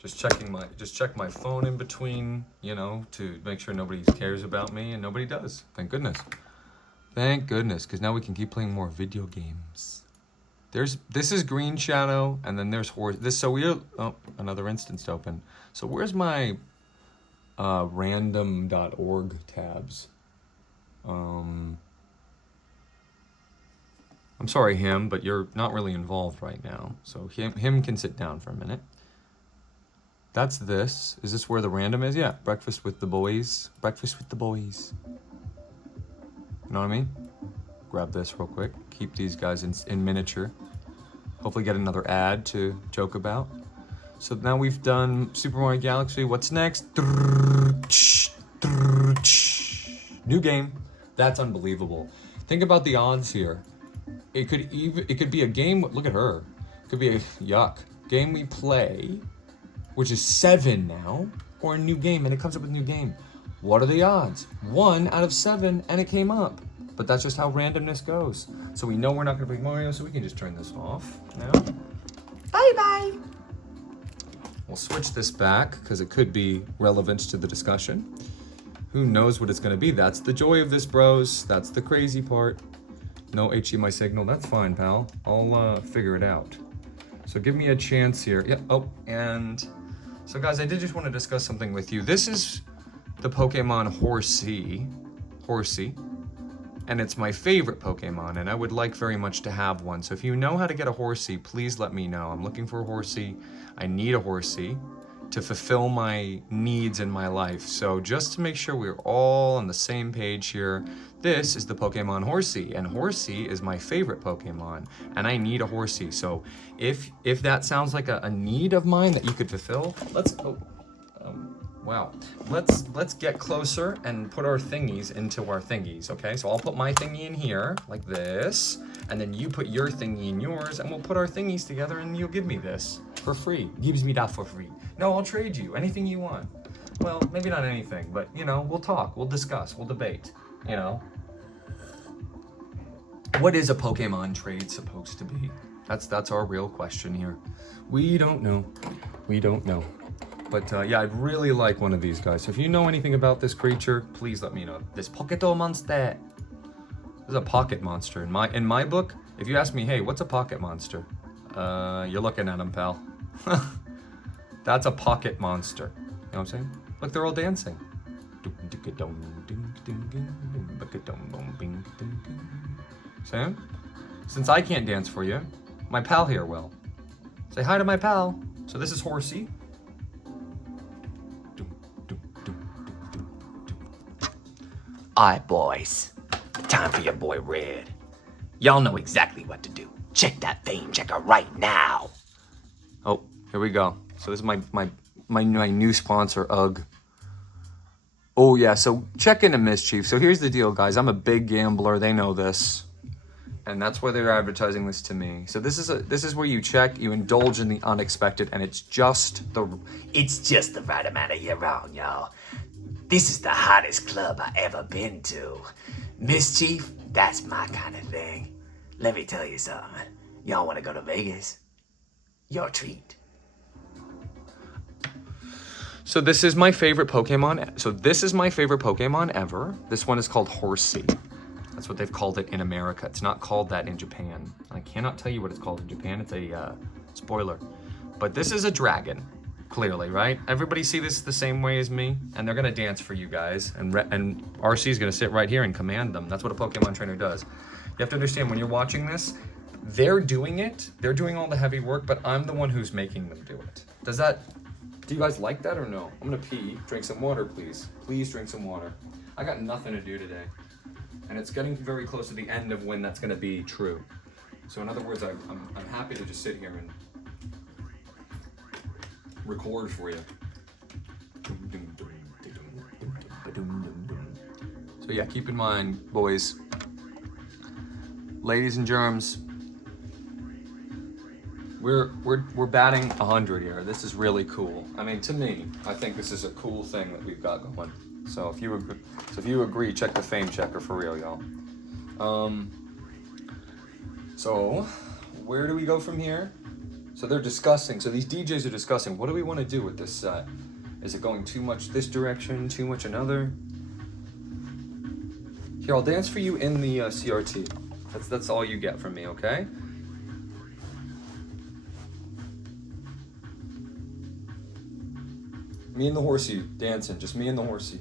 Just check my phone in between, you know, to make sure nobody cares about me, and nobody does. Thank goodness. Thank goodness, because now we can keep playing more video games. This is Green Shadow, and then there's another instance to open. So where's my random.org tabs? I'm sorry, him, but you're not really involved right now. So him can sit down for a minute. That's this. Is this where the random is? Yeah, breakfast with the boys. Breakfast with the boys. You know what I mean? Grab this real quick. Keep these guys in miniature. Hopefully get another ad to joke about. So now we've done Super Mario Galaxy. What's next? New game. That's unbelievable. Think about the odds here. It could be a game. Look at her. It could be a game we play, which is 7 now, or a new game, and it comes up with a new game. What are the odds? 1 out of 7, and it came up. But that's just how randomness goes. So we know we're not gonna play Mario, so we can just turn this off now. Bye-bye. We'll switch this back, because it could be relevant to the discussion. Who knows what it's gonna be? That's the joy of this, bros. That's the crazy part. No HDMI signal, that's fine, pal. I'll figure it out. So give me a chance here. Yeah, oh, and so guys, I did just want to discuss something with you. This is the Pokemon Horsey, and it's my favorite Pokemon, and I would like very much to have one. So if you know how to get a Horsey, please let me know. I'm looking for a Horsey. I need a Horsey to fulfill my needs in my life. So just to make sure we're all on the same page here, this is the Pokemon Horsey, and Horsey is my favorite Pokemon, and I need a Horsey. So if that sounds like a need of mine that you could fulfill, let's get closer and put our thingies into our thingies, okay? So I'll put my thingy in here, like this, and then you put your thingy in yours, and we'll put our thingies together, and you'll give me this for free. Gives me that for free. No, I'll trade you anything you want. Well, maybe not anything, but, you know, we'll talk, we'll discuss, we'll debate, you know? What is a Pokemon trade supposed to be? That's our real question here. We don't know. We don't know. But yeah, I'd really like one of these guys. So if you know anything about this creature, please let me know. This Poketo monster. This is a pocket monster. In my book, if you ask me, hey, what's a pocket monster? You're looking at him, pal. That's a pocket monster. You know what I'm saying? Look, they're all dancing. Sam? Since I can't dance for you, my pal here will. Say hi to my pal. So this is Horsey. Alright, boys. Time for your boy Red. Y'all know exactly what to do. Check that fame checker right now. Oh, here we go. So this is my new sponsor, UGG. Oh yeah, so check into Mischief. So here's the deal, guys. I'm a big gambler. They know this. And that's why they're advertising this to me. So this is where you check, you indulge in the unexpected, and it's just the right amount of year round, y'all. This is the hottest club I ever been to. Mischief, that's my kind of thing. Let me tell you something. Y'all want to go to Vegas? Your treat. So this is my favorite Pokemon. So this is my favorite Pokemon ever. This one is called Horsey. That's what they've called it in America. It's not called that in Japan. I cannot tell you what it's called in Japan. It's a spoiler. But this is a dragon, clearly, right? Everybody see this the same way as me? And they're gonna dance for you guys. And RC is gonna sit right here and command them. That's what a Pokemon trainer does. You have to understand, when you're watching this, they're doing it. They're doing all the heavy work, but I'm the one who's making them do it. Do you guys like that or no? I'm gonna pee. Drink some water, please. Please drink some water. I got nothing to do today. And it's getting very close to the end of when that's gonna be true. So in other words, I'm happy to just sit here and record for you. So yeah, keep in mind, boys, ladies and germs, we're batting 100 here. This is really cool. I mean, to me, I think this is a cool thing that we've got going. So if you agree, check the fame checker for real, y'all. So where do we go from here? So they're discussing, so these DJs are discussing, what do we want to do with this set? Is it going too much this direction, too much another? Here, I'll dance for you in the CRT. That's all you get from me, okay? Me and the horsey dancing, just me and the horsey.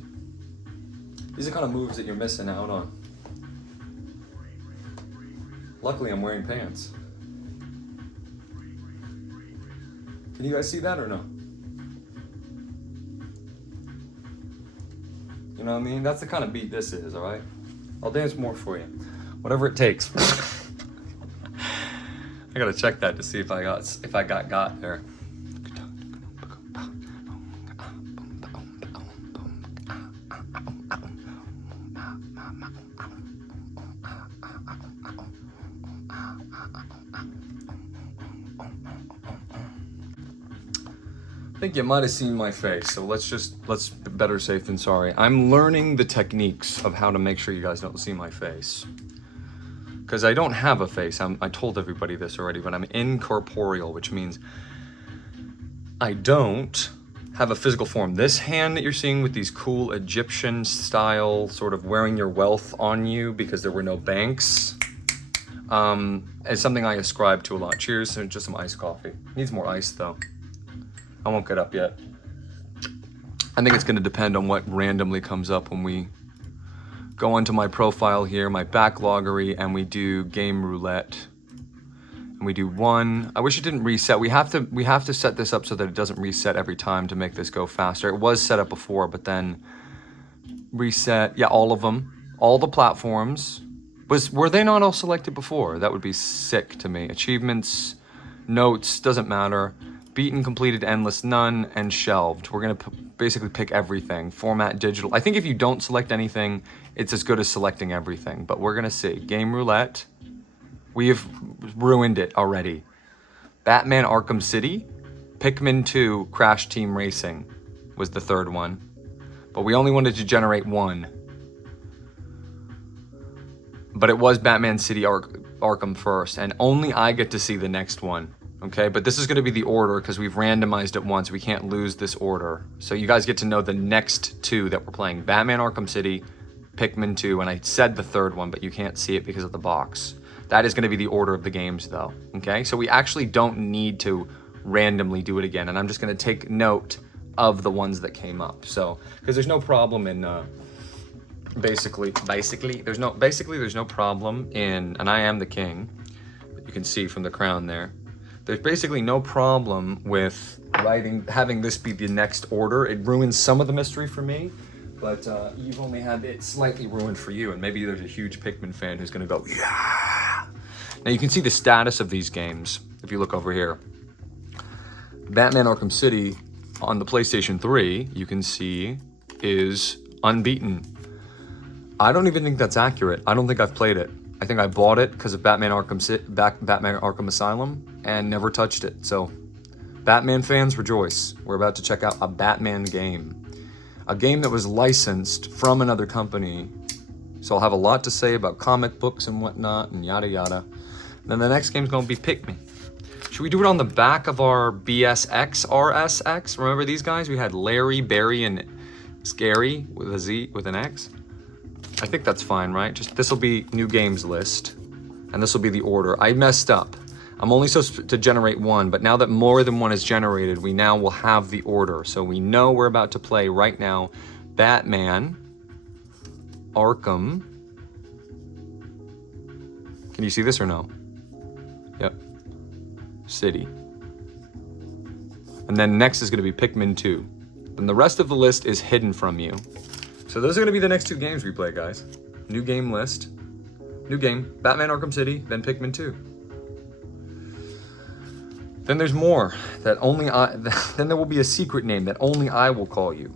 These are kind of moves that you're missing out on. Luckily, I'm wearing pants. Can you guys see that or no? You know what I mean? That's the kind of beat this is, all right? I'll dance more for you. Whatever it takes. I gotta check that to see if I got there. I think you might have seen my face, so let's better safe than sorry. I'm learning the techniques of how to make sure you guys don't see my face. Because I don't have a face, I told everybody this already, but I'm incorporeal, which means I don't have a physical form. This hand that you're seeing with these cool Egyptian style, sort of wearing your wealth on you because there were no banks, is something I ascribe to a lot. Cheers, and just some iced coffee. Needs more ice though. I won't get up yet. I think it's gonna depend on what randomly comes up when we go onto my profile here, my backloggery, and we do game roulette. And we do one. I wish it didn't reset. We have to set this up so that it doesn't reset every time to make this go faster. It was set up before, but then reset. Yeah, all of them, all the platforms. Were they not all selected before? That would be sick to me. Achievements, notes, doesn't matter. Beaten, completed, endless, none, and shelved. We're gonna basically pick everything. Format, digital. I think if you don't select anything, it's as good as selecting everything, but we're gonna see. Game roulette. We have ruined it already. Batman Arkham City. Pikmin 2 Crash Team Racing was the third one, but we only wanted to generate one. But it was Batman City Arkham first, and only I get to see the next one. Okay, but this is going to be the order because we've randomized it once. We can't lose this order. So you guys get to know the next two that we're playing. Batman Arkham City, Pikmin 2, and I said the third one, but you can't see it because of the box. That is going to be the order of the games though, okay? So we actually don't need to randomly do it again, and I'm just going to take note of the ones that came up. So, because there's no problem in, basically, there's no problem in, and I am the king, you can see from the crown there. There's basically no problem with having this be the next order. It ruins some of the mystery for me, but you've only had it slightly ruined for you, and maybe there's a huge Pikmin fan who's gonna go, yeah! Now you can see the status of these games if you look over here. Batman Arkham City on the PlayStation 3, you can see, is unbeaten. I don't even think that's accurate. I don't think I've played it. I think I bought it because of Batman Arkham Asylum and never touched it. So, Batman fans, rejoice. We're about to check out a Batman game. A game that was licensed from another company. So I'll have a lot to say about comic books and whatnot and yada yada. Then the next game's gonna be Pikmin. Should we do it on the back of our BSX, RSX? Remember these guys? We had Larry, Barry, and Scary with a Z, with an X. I think that's fine, right? Just this will be new games list, and this will be the order. I messed up. I'm only supposed to generate one, but now that more than one is generated, we now will have the order. So we know we're about to play right now Batman Arkham. Can you see this or no? Yep. City. And then next is going to be Pikmin 2. Then the rest of the list is hidden from you. So those are going to be the next two games we play, guys. New game list. New game. Batman Arkham City, then Pikmin 2. Then there's more that only I... Then there will be a secret name that only I will call you.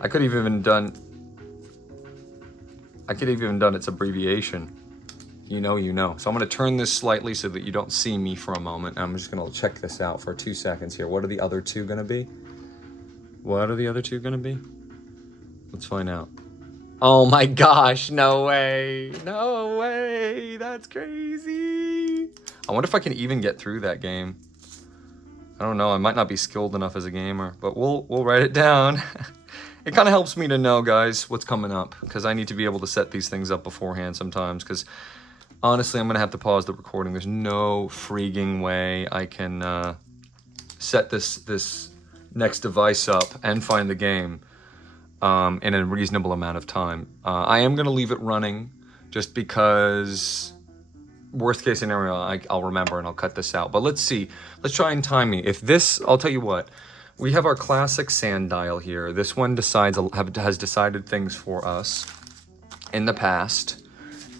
I could have even done its abbreviation. You know. So I'm gonna turn this slightly so that you don't see me for a moment. I'm just gonna check this out for 2 seconds here. What are the other two gonna be? Let's find out. Oh my gosh, no way. No way. That's crazy. I wonder if I can even get through that game. I don't know. I might not be skilled enough as a gamer, but we'll write it down. It kind of helps me to know, guys, what's coming up, because I need to be able to set these things up beforehand sometimes, because honestly, I'm going to have to pause the recording. There's no freaking way I can set this next device up and find the game in a reasonable amount of time. I am going to leave it running just because worst case scenario, I'll remember and I'll cut this out. But let's see. Let's try and time me. If this, I'll tell you what. We have our classic sand dial here. This one has decided things for us in the past.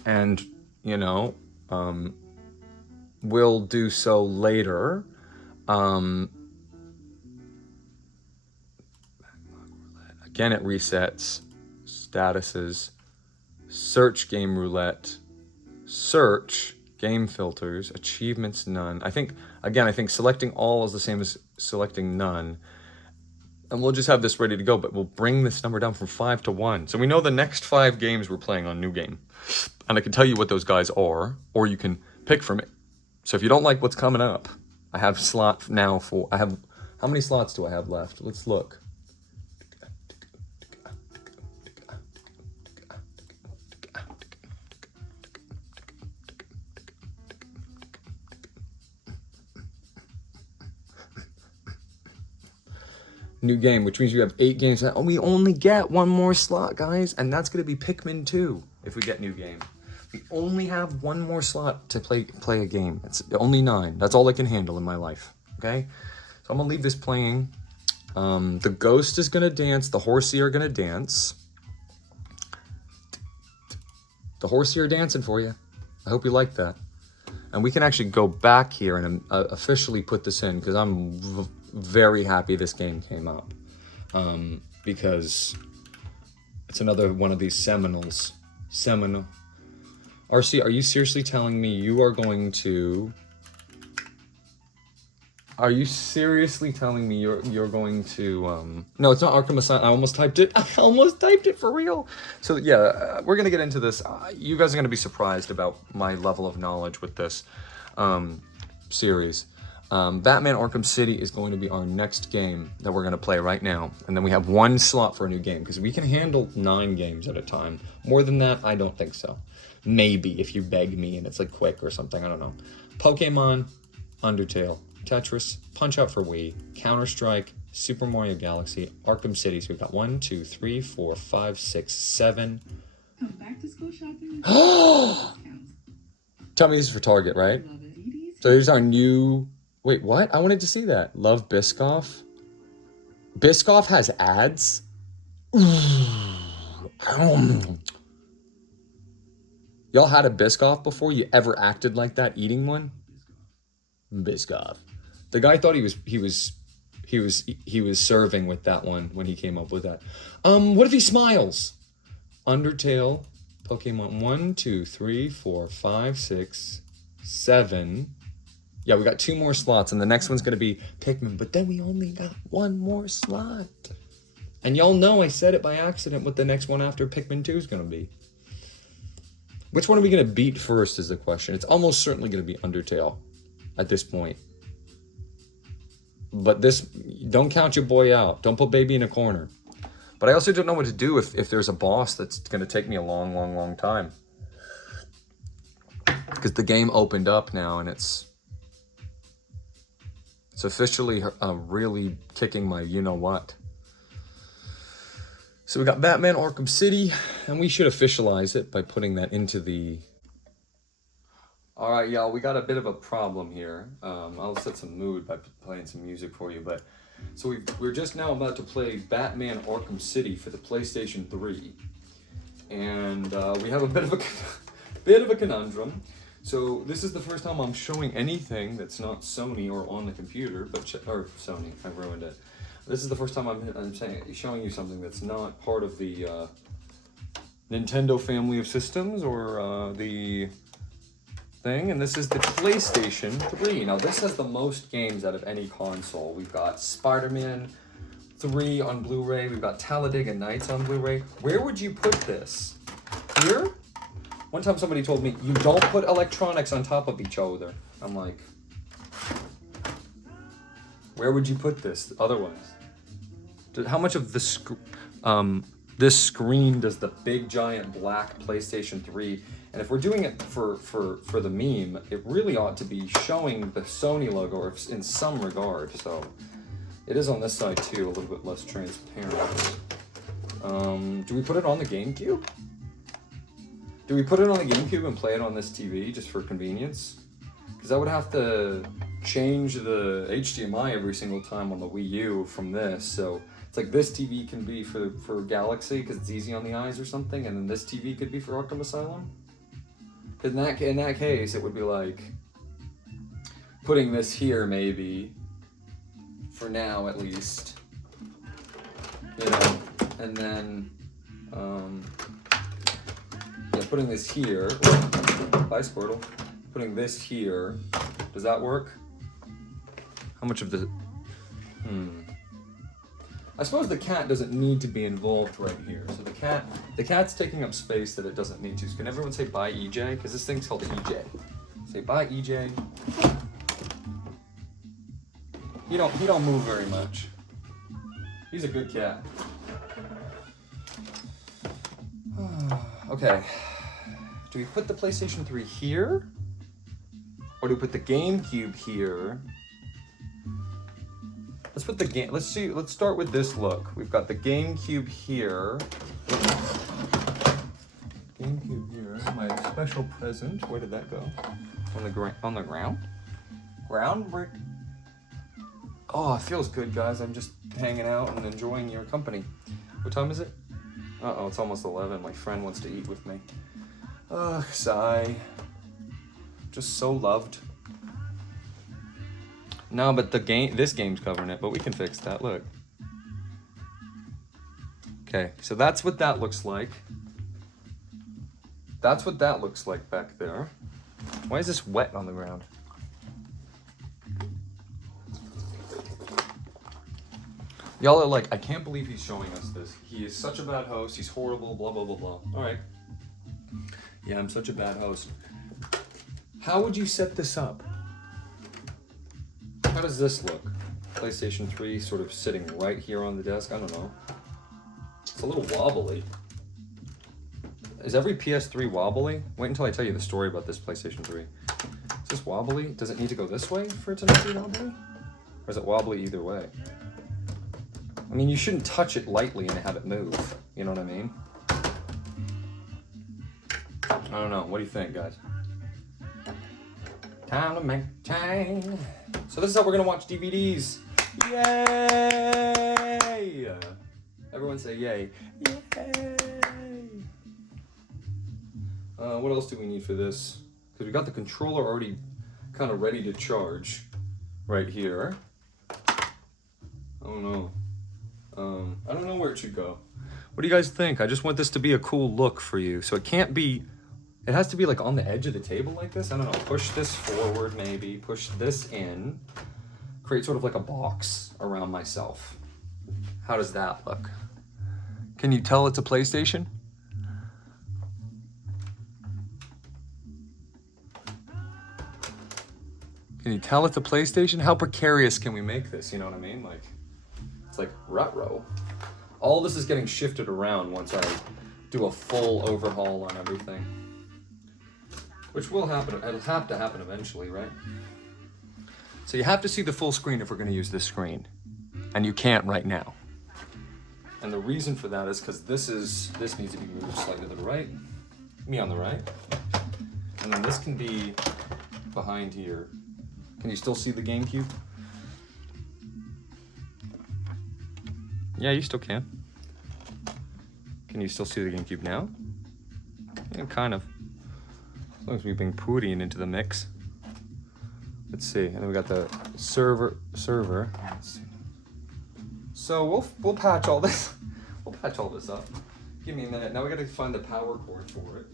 And, you know, we'll do so later. Again, it resets. Statuses. Search game roulette. Search. Game filters, achievements, none. I think selecting all is the same as selecting none. And we'll just have this ready to go, but we'll bring this number down from 5 to 1. So we know the next 5 games we're playing on New Game. And I can tell you what those guys are, or you can pick from it. So if you don't like what's coming up, I have slot now for, how many slots do I have left? Let's look. New game, which means you have 8 games. Oh, we only get 1 more slot, guys, and that's going to be Pikmin 2 if we get new game. We only have 1 more slot to play a game. It's only 9. That's all I can handle in my life, okay? So I'm going to leave this playing. The ghost is going to dance. The horsey are going to dance. The horsey are dancing for you. I hope you like that. And we can actually go back here and officially put this in, because I'm very happy this game came up, because it's another one of these seminal. RC, are you seriously telling me you are going to? Are you seriously telling me you're going to? No, it's not Arkham Asylum. I almost typed it. I almost typed it for real. So yeah, we're gonna get into this. You guys are gonna be surprised about my level of knowledge with this series. Batman Arkham City is going to be our next game that we're going to play right now. And then we have 1 slot for a new game, because we can handle 9 games at a time. More than that, I don't think so. Maybe if you beg me and it's like quick or something, I don't know. Pokemon, Undertale, Tetris, Punch-Out for Wii, Counter-Strike, Super Mario Galaxy, Arkham City. So we've got 1, 2, 3, 4, 5, 6, 7. Come back to school shopping. Tell me this is for Target, right? So here's our new... Wait, what? I wanted to see that. Love Biscoff. Biscoff has ads? Y'all had a Biscoff before? You ever acted like that eating one? Biscoff. The guy thought he was serving with that one when he came up with that. What if he smiles? Undertale, Pokemon 1, 2, 3, 4, 5, 6, 7. Yeah, we got 2 more slots, and the next one's going to be Pikmin, but then we only got 1 more slot. And y'all know I said it by accident what the next one after Pikmin 2 is going to be. Which one are we going to beat first is the question. It's almost certainly going to be Undertale at this point. But don't count your boy out. Don't put baby in a corner. But I also don't know what to do if there's a boss that's going to take me a long, long, long time. Because the game opened up now, and it's officially really kicking my you-know-what. So we got Batman Arkham City, and we should officialize it by putting that into the... All right, y'all, we got a bit of a problem here. I'll set some mood by playing some music for you, but... So we're just now about to play Batman Arkham City for the PlayStation 3. And we have a bit of a conundrum. So this is the first time I'm showing anything that's not Sony or on the computer, or Sony, I ruined it. This is the first time I'm showing you something that's not part of the Nintendo family of systems or the thing, and this is the PlayStation 3. Now this has the most games out of any console. We've got Spider-Man 3 on Blu-ray. We've got Talladega Nights on Blu-ray. Where would you put this? Here? One time somebody told me, you don't put electronics on top of each other. I'm like, where would you put this otherwise? How much of this screen does the big giant black PlayStation 3, and if we're doing it for the meme, it really ought to be showing the Sony logo or in some regard, so it is on this side too, a little bit less transparent. Do we put it on the GameCube? Do we put it on the GameCube and play it on this TV just for convenience? Because I would have to change the HDMI every single time on the Wii U from this, so it's like this TV can be for Galaxy because it's easy on the eyes or something, and then this TV could be for Arkham Asylum. Because in that case, it would be like putting this here maybe, for now at least, you know, and then yeah, putting this here. Bye, Squirtle. Putting this here. Does that work? How much of the? I suppose the cat doesn't need to be involved right here. So the cat's taking up space that it doesn't need to. So can everyone say bye, EJ? Because this thing's called EJ. Say bye, EJ. He don't move very much. He's a good cat. Okay. Do we put the PlayStation 3 here? Or do we put the GameCube here? Let's put the game. Let's see. Let's start with this look. We've got the GameCube here. GameCube here. My special present. Where did that go? On the ground. Ground brick. Oh, it feels good, guys. I'm just hanging out and enjoying your company. What time is it? Uh-oh, it's almost 11. My friend wants to eat with me. Ugh, sigh. Just so loved. No, but this game's covering it, but we can fix that, look. Okay, so that's what that looks like. That's what that looks like back there. Why is this wet on the ground? Y'all are like, I can't believe he's showing us this. He is such a bad host, he's horrible, blah, blah, blah, blah. All right. Yeah, I'm such a bad host. How would you set this up? How does this look? PlayStation 3 sort of sitting right here on the desk. I don't know. It's a little wobbly. Is every PS3 wobbly? Wait until I tell you the story about this PlayStation 3. Is this wobbly? Does it need to go this way for it to not be wobbly? Or is it wobbly either way? I mean, you shouldn't touch it lightly and have it move. You know what I mean? I don't know. What do you think, guys? Time to make change. So this is how we're gonna watch DVDs. Yay! Everyone say yay. Yay! What else do we need for this? Because we got the controller already kind of ready to charge right here. I don't know. I don't know where it should go. What do you guys think? I just want this to be a cool look for you. So it can't be, it has to be like on the edge of the table like this. I don't know, push this forward maybe, push this in, create sort of like a box around myself. How does that look? Can you tell it's a PlayStation? Can you tell it's a PlayStation? How precarious can we make this? You know what I mean? Like, it's like ruh-roh. All this is getting shifted around once I do a full overhaul on everything. Which will happen, it'll have to happen eventually, right? So you have to see the full screen if we're gonna use this screen. And you can't right now. And the reason for that is because this needs to be moved slightly to the right. Me on the right. And then this can be behind here. Can you still see the GameCube? Yeah, you still can. Can you still see the GameCube now? Yeah, kind of. As long as we bring Poutine into the mix. Let's see, and then we got the server. Let's see. So we'll patch all this. We'll patch all this up. Give me a minute. Now we got to find the power cord for it.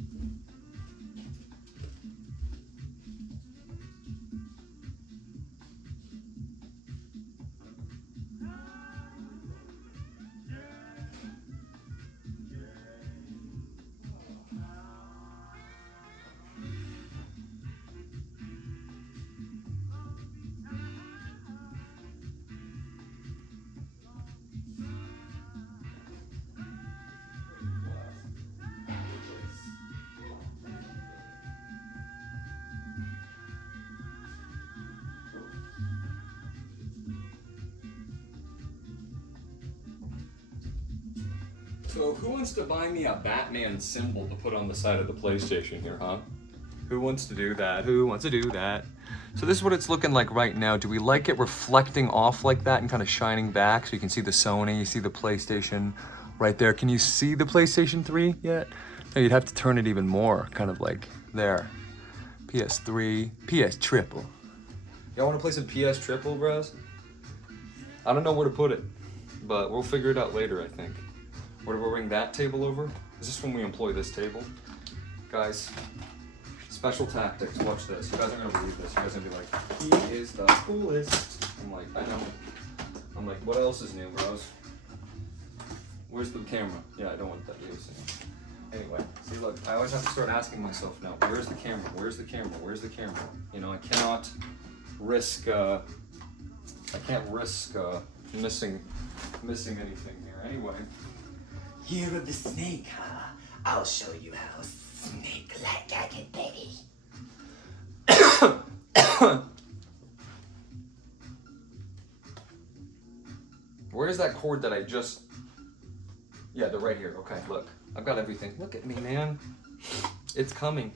So who wants to buy me a Batman symbol to put on the side of the PlayStation here, huh? Who wants to do that? Who wants to do that? So this is what it's looking like right now. Do we like it reflecting off like that and kind of shining back so you can see the Sony, you see the PlayStation right there. Can you see the PlayStation 3 yet? No, you'd have to turn it even more, kind of like there. PS3, PS triple. Y'all want to play some PS triple, bros? I don't know where to put it, but we'll figure it out later, I think. Where do we bring that table over? Is this when we employ this table? Guys, special tactics, watch this. You guys aren't gonna believe this. You guys are gonna be like, he is the coolest. I'm like, I know. I'm like, what else is new, bros? Where's the camera? Yeah, I don't want that to be seen. Anyway, see, look, I always have to start asking myself now, where's the camera? Where's the camera? Where's the camera? You know, I cannot risk, missing anything here. Anyway. Year of the snake, huh? I'll show you how snake-like I can be. Where's that cord that I just... Yeah, they're right here. Okay, look. I've got everything. Look at me, man. It's coming.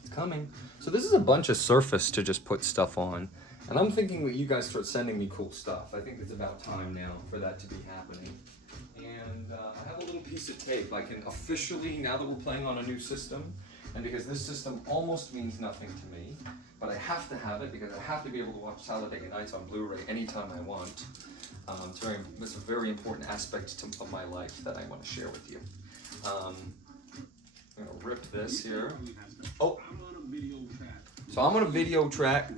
It's coming. So this is a bunch of surface to just put stuff on. And I'm thinking that you guys start sending me cool stuff. I think it's about time now for that to be happening. And I have a little piece of tape. I can officially, now that we're playing on a new system, and because this system almost means nothing to me, but I have to have it because I have to be able to watch Talladega Nights on Blu-ray anytime I want. It's a very important aspect of my life that I want to share with you. I'm going to rip this here. Oh! So I'm on a video track.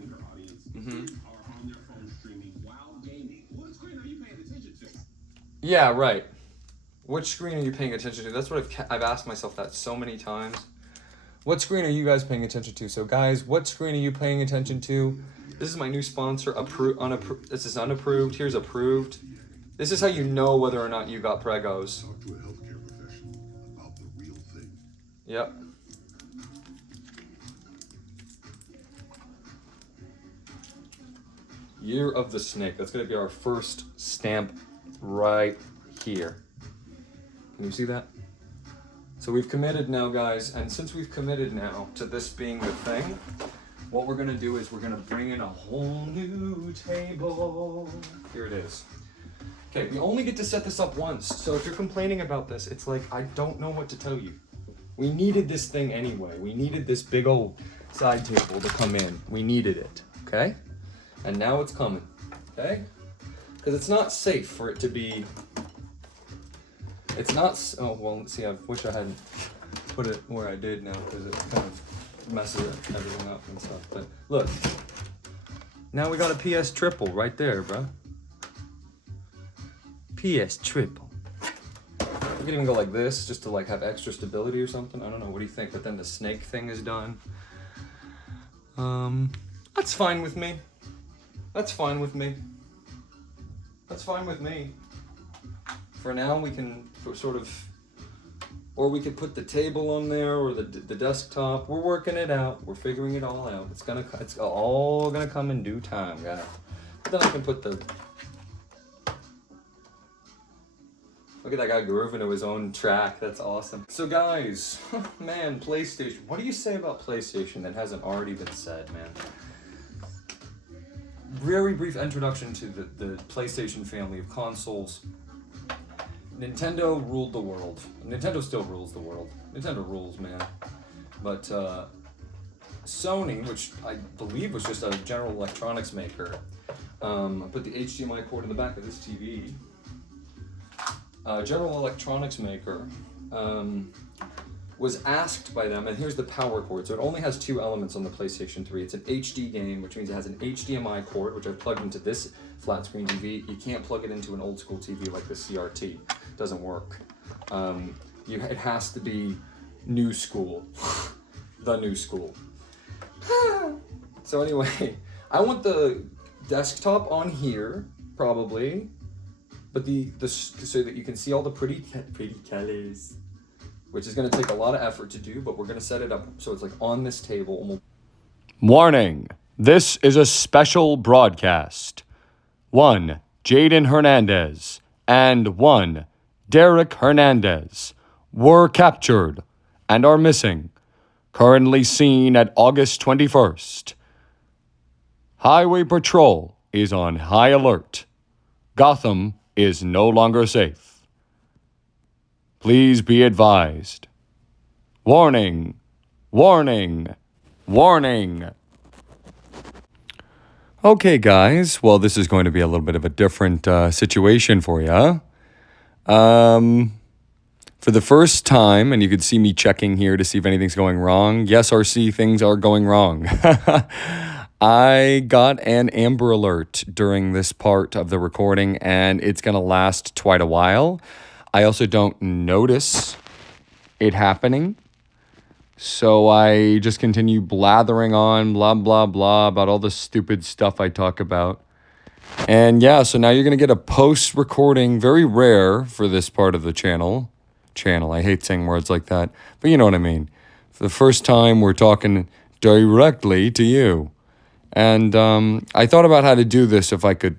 Yeah, right. Which screen are you paying attention to? That's what I've asked myself that so many times. What screen are you guys paying attention to? So guys, what screen are you paying attention to? This is my new sponsor, this is unapproved, here's approved. This is how you know whether or not you got pregos. Talk to a healthcare professional about the real thing. Yep. Year of the Snake. That's going to be our first stamp right here. Can you see that? So we've committed now, guys, and since we've committed now to this being the thing, what we're going to do is we're going to bring in a whole new table. Here it is. Okay, we only get to set this up once, so if you're complaining about this, it's like, I don't know what to tell you. We needed this thing anyway. We needed this big old side table to come in. We needed it, okay? And now it's coming, okay? Because it's not safe for it to be... It's not... Oh, well, see, I wish I hadn't put it where I did now, because it kind of messes everything up and stuff. But look, now we got a PS triple right there, bro. PS triple. We can even go like this, just to like have extra stability or something. I don't know, what do you think? But then the snake thing is done. That's fine with me. That's fine with me. That's fine with me. For now, we can sort of, or we could put the table on there, or the desktop. We're working it out. We're figuring it all out. It's all gonna come in due time, guys. But then I can put the. Look at that guy grooving to his own track. That's awesome. So guys, man, PlayStation. What do you say about PlayStation that hasn't already been said, man? Very brief introduction to the PlayStation family of consoles. Nintendo ruled the world. Nintendo still rules the world. Nintendo rules, man. But Sony, which I believe was just a general electronics maker, I put the HDMI cord in the back of this TV. General electronics maker was asked by them, and here's the power cord. So it only has two elements on the PlayStation 3. It's an HD game, which means it has an HDMI cord, which I've plugged into this flat screen TV. You can't plug it into an old school TV like the CRT. It doesn't work. It has to be new school. The new school. So anyway, I want the desktop on here, probably, but so that you can see all the pretty colors, which is going to take a lot of effort to do, but we're going to set it up so it's like on this table. And Warning, this is a special broadcast. 1. Jaden Hernandez and 1. Derek Hernandez were captured and are missing. Currently seen at August 21st. Highway Patrol is on high alert. Gotham is no longer safe. Please be advised. Warning, warning, warning. Okay, guys. Well, this is going to be a little bit of a different situation for you. For the first time, and you could see me checking here to see if anything's going wrong. Yes, RC, things are going wrong. I got an Amber Alert during this part of the recording, and it's going to last quite a while. I also don't notice it happening. So I just continue blathering on, blah, blah, blah, about all the stupid stuff I talk about. And yeah, so now you're going to get a post-recording, very rare for this part of the channel. I hate saying words like that, but you know what I mean. For the first time, we're talking directly to you. And I thought about how to do this if I could,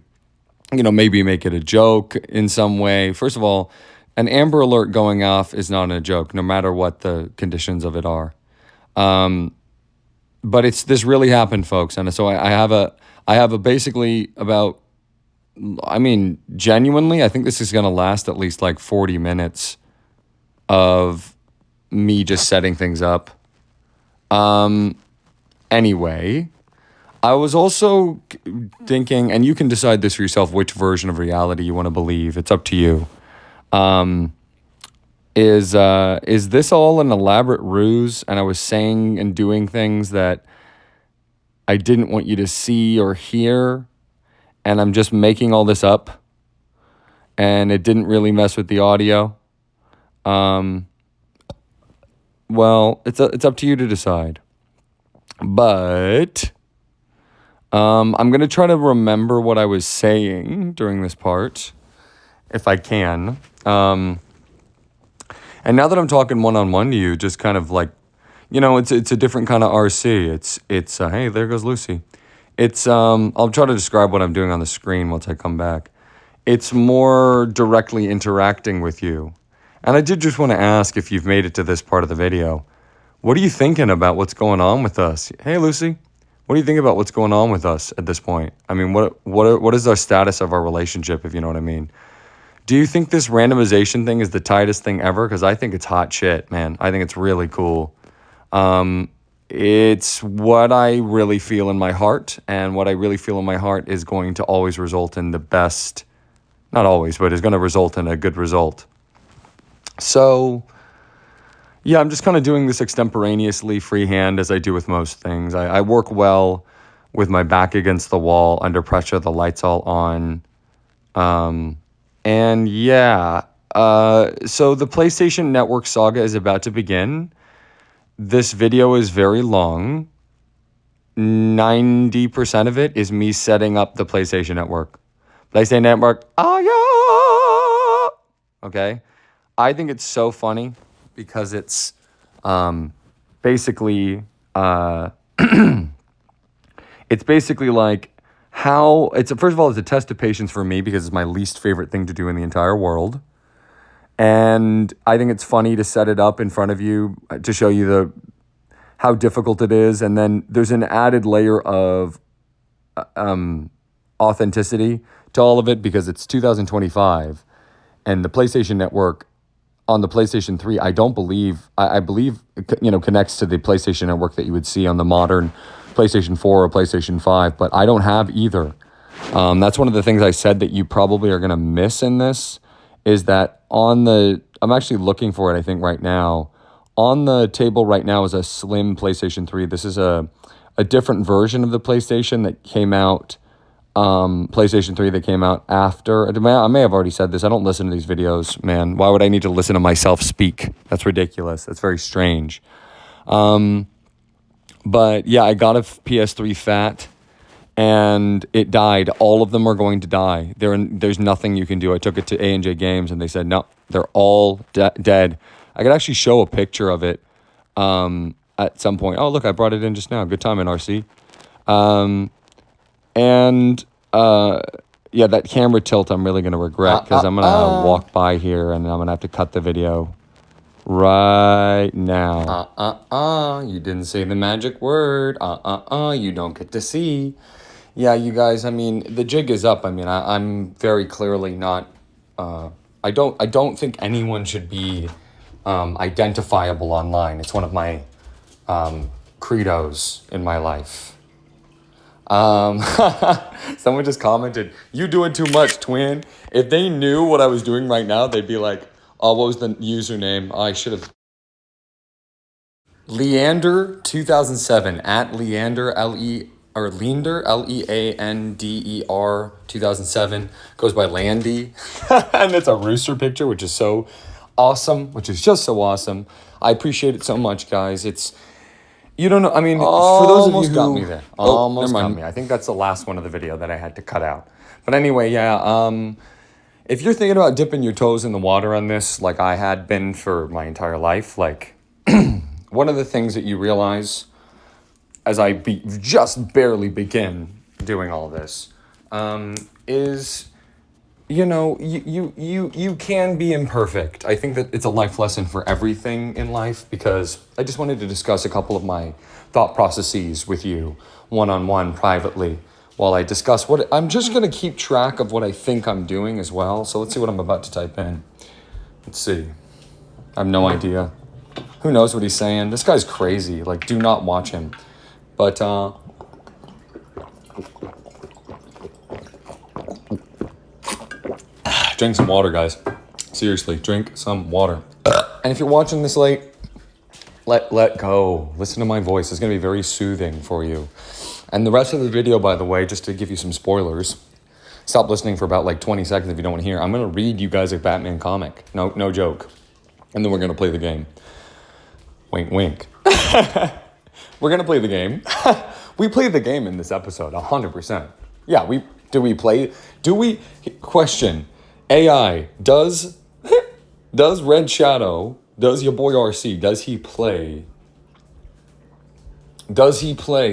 maybe make it a joke in some way. First of all, an Amber Alert going off is not a joke, no matter what the conditions of it are. But this really happened, folks. And so I have a basically about, genuinely, I think this is going to last at least like 40 minutes of me just setting things up. Anyway, I was also thinking, and you can decide this for yourself, which version of reality you want to believe. It's up to you. Is this all an elaborate ruse? And I was saying and doing things that I didn't want you to see or hear, and I'm just making all this up, and it didn't really mess with the audio. Well, it's up to you to decide. But I'm going to try to remember what I was saying during this part, if I can. And now that I'm talking one-on-one to you, just kind of like, it's a different kind of RC. It's hey, there goes Lucy. It's I'll try to describe what I'm doing on the screen once I come back. It's more directly interacting with you. And I did just want to ask, if you've made it to this part of the video, what are you thinking about what's going on with us? Hey, Lucy, what do you think about what's going on with us at this point? I mean, what is our status of our relationship, if you know what I mean? Do you think this randomization thing is the tightest thing ever? Because I think it's hot shit, man. I think it's really cool. It's what I really feel in my heart, and what I really feel in my heart is going to always result in the best, not always, but is going to result in a good result. So, yeah, I'm just kind of doing this extemporaneously, freehand, as I do with most things. I work well with my back against the wall, under pressure, the lights all on. And yeah, so the PlayStation Network saga is about to begin. This video is very long. 90% of it is me setting up the PlayStation Network. PlayStation Network, oh yeah! Okay? I think it's so funny because it's basically it's basically like how it's first of all, it's a test of patience for me because it's my least favorite thing to do in the entire world. And I think it's funny to set it up in front of you to show you how difficult it is. And then there's an added layer of authenticity to all of it because it's 2025 and the PlayStation Network on the PlayStation 3, I believe connects to the PlayStation Network that you would see on the modern PlayStation 4 or PlayStation 5, but I don't have either. That's one of the things I said that you probably are going to miss in this, is that I'm actually looking for it, I think, right now. On the table right now is a slim PlayStation 3. This is a different version of the PlayStation that came out, PlayStation 3 that came out after. I may have already said this. I don't listen to these videos, man. Why would I need to listen to myself speak? That's ridiculous. That's very strange. But yeah, I got a PS3 Fat and it died. All of them are going to die. There's nothing you can do. I took it to A&J Games and they said, no, they're all dead. I could actually show a picture of it at some point. Oh, look, I brought it in just now. Good time in RC. And Yeah, that camera tilt I'm really going to regret because I'm going to walk by here and I'm going to have to cut the video right now. You didn't say the magic word. You don't get to see. Yeah, you guys, I mean, the jig is up. I mean, I'm very clearly not, I don't think anyone should be identifiable online. It's one of my credos in my life. Someone just commented, "You doing too much, twin." If they knew what I was doing right now, they'd be like, "Oh, what was the username? I should have." Leander 2007 at Leander Leander Leander 2007 goes by Landy, and it's a rooster picture, which is so awesome, which is just so awesome. I appreciate it so much, guys. It's You don't know. I mean, for those of you who got me there, almost got me. I think that's the last one of the video that I had to cut out. But anyway, yeah. If you're thinking about dipping your toes in the water on this, like I had been for my entire life, like one of the things that you realize as I just barely begin doing all this is, you know, you can be imperfect. I think that it's a life lesson for everything in life, because I just wanted to discuss a couple of my thought processes with you one-on-one privately while I discuss what I'm just going to keep track of what I think I'm doing as well. So let's see what I'm about to type in. Let's see. I have no idea. Who knows what he's saying? This guy's crazy. Like, do not watch him. But, drink some water, guys. Seriously, drink some water. And if you're watching this late, let go. Listen to my voice. It's going to be very soothing for you. And the rest of the video, by the way, just to give you some spoilers, stop listening for about like 20 seconds if you don't want to hear. I'm going to read you guys a Batman comic. No joke. And then we're going to play the game. Wink, wink. We're going to play the game. We played the game in this episode, 100%. Yeah, question, AI, does Red Shadow, does your boy RC, does he play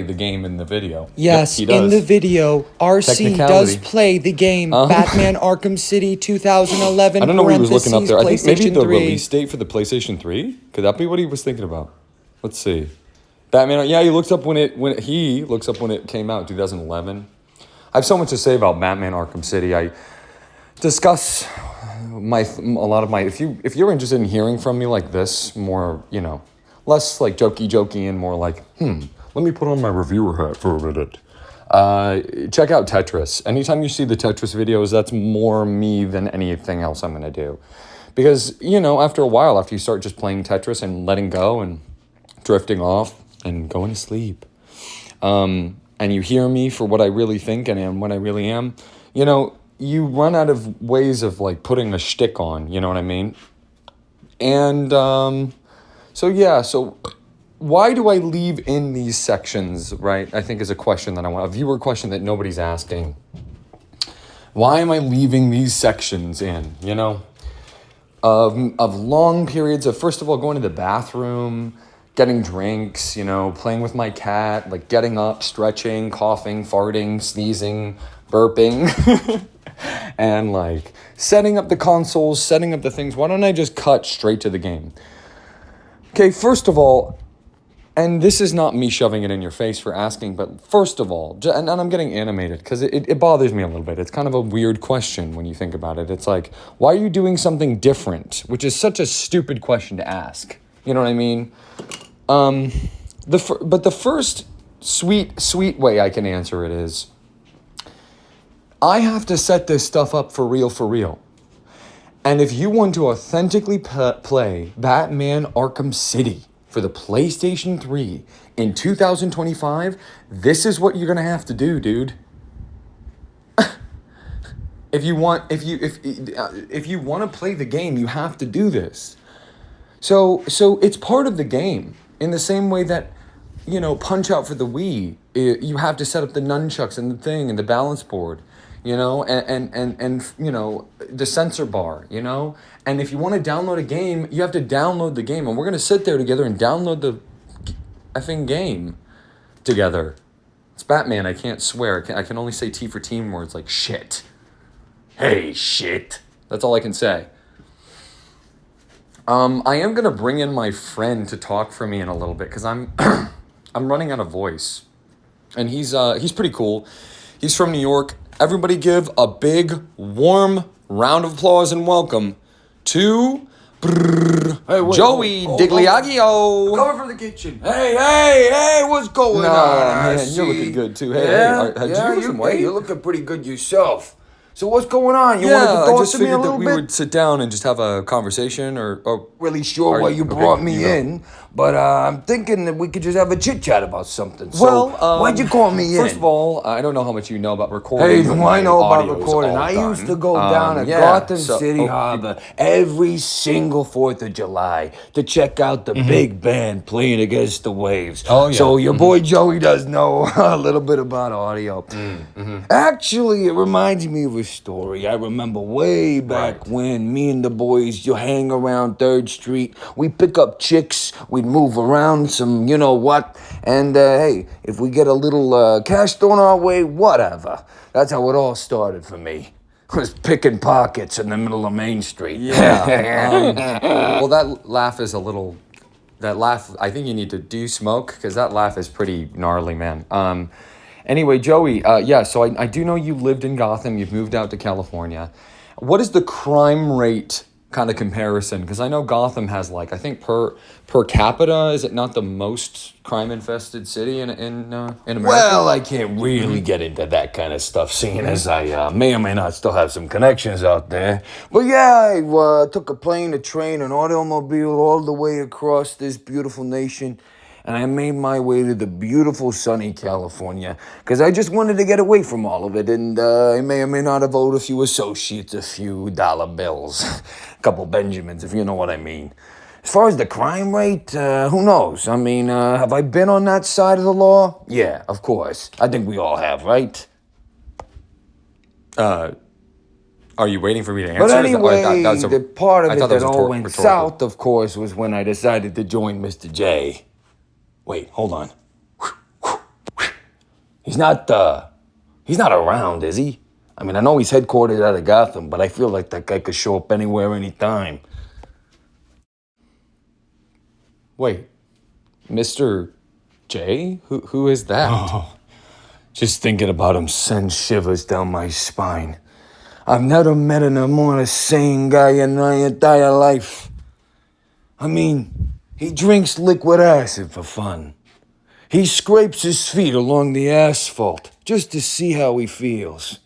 the game in the video? Yes, yep, he does. in the video, RC does play the game Batman Arkham City 2011. I don't know what he was looking up there. I think maybe the 3. release date for the PlayStation 3? Could that be what he was thinking about? Let's see. Batman, yeah, he looks up when it came out, 2011. I have so much to say about Batman Arkham City. I discuss a lot of my, if you're interested in hearing from me like this, more, you know, less like jokey and more like, let me put on my reviewer hat for a minute. Check out Tetris. Anytime you see the Tetris videos, that's more me than anything else I'm going to do. Because, you know, after a while, after you start just playing Tetris and letting go and drifting off and going to sleep, and you hear me for what I really think and what I really am, you know, you run out of ways of like putting a shtick on, you know what I mean? And so why do I leave in these sections, right? I think is a question that a viewer question that nobody's asking. Why am I leaving these sections in, you know? Of long periods of, first of all, going to the bathroom, getting drinks, you know, playing with my cat, like getting up, stretching, coughing, farting, sneezing, burping, and like setting up the consoles, setting up the things. Why don't I just cut straight to the game? Okay, first of all, and this is not me shoving it in your face for asking, but first of all, and I'm getting animated because it bothers me a little bit. It's kind of a weird question when you think about it. It's like, why are you doing something different? Which is such a stupid question to ask. You know what I mean? But the first sweet way I can answer it is, I have to set this stuff up for real. And if you want to authentically play Batman Arkham City for the PlayStation 3 in 2025, this is what you're gonna have to do, dude. If you want to play the game, you have to do this. So it's part of the game. In the same way that, you know, Punch Out for the Wii, you have to set up the nunchucks and the thing and the balance board, you know, and you know, the sensor bar, you know. And if you want to download a game, you have to download the game. And we're going to sit there together and download the effing game together. It's Batman. I can't swear. I can only say T for team words like shit. Hey, shit. That's all I can say. I am gonna bring in my friend to talk for me in a little bit because I'm I'm running out of voice, and he's pretty cool. He's from New York. Everybody, give a big warm round of applause and welcome to Joey Digliaggio. Coming from the kitchen. Hey, what's going on? Man, you're looking good too. Hey, did you lose some weight? You're looking pretty good yourself. So what's going on? You Yeah, wanted to I talk just to me a figured that little we bit? would sit down and just have a conversation, or Really sure Are why you- you okay, brought me you go. in, but I'm thinking that we could just have a chit chat about something. So well, why'd you call me in? First of all, I don't know how much you know about recording. Hey, but do my I know about audio's recording? all I done. used to go down at Yeah, Gotham so- City oh, Harbor every single 4th of July to check out the big band playing against the waves. Oh, yeah. So your boy Joey does know a little bit about audio. Actually, it reminds me of a story. I remember way back when me and the boys, you hang around 3rd Street. We pick up chicks. We'd move around some, you know what. And hey, if we get a little cash thrown our way, whatever. That's how it all started for me. Was picking pockets in the middle of Main Street. Well, that laugh is a little. That laugh. I think you need to. Do you smoke? Because that laugh is pretty gnarly, man. Anyway, Joey. Yeah. So I do know you lived in Gotham. You've moved out to California. What is the crime rate kind of comparison? Because I know Gotham has like, I think per capita, is it not the most crime infested city in America? Well, I can't really get into that kind of stuff, seeing as I may or may not still have some connections out there. But yeah, I took a plane, a train, an automobile all the way across this beautiful nation, and I made my way to the beautiful sunny California, because I just wanted to get away from all of it, and I may or may not have owed a few associates a few dollar bills, a couple Benjamins, if you know what I mean. As far as the crime rate, who knows? I mean, have I been on that side of the law? Yeah, of course. I think we all have, right? Are you waiting for me to answer? But Is that- anyway, that's a- the part of I it thought that was all went rhetorical. south, of course, was when I decided to join Mr. J. Wait, hold on. He's not around, is he? I mean, I know he's headquartered out of Gotham, but I feel like that guy could show up anywhere, anytime. Wait, Mr. J? Who is that? Just thinking about him sends shivers down my spine. I've never met a more sane guy in my entire life. I mean, he drinks liquid acid for fun. He scrapes his feet along the asphalt just to see how he feels.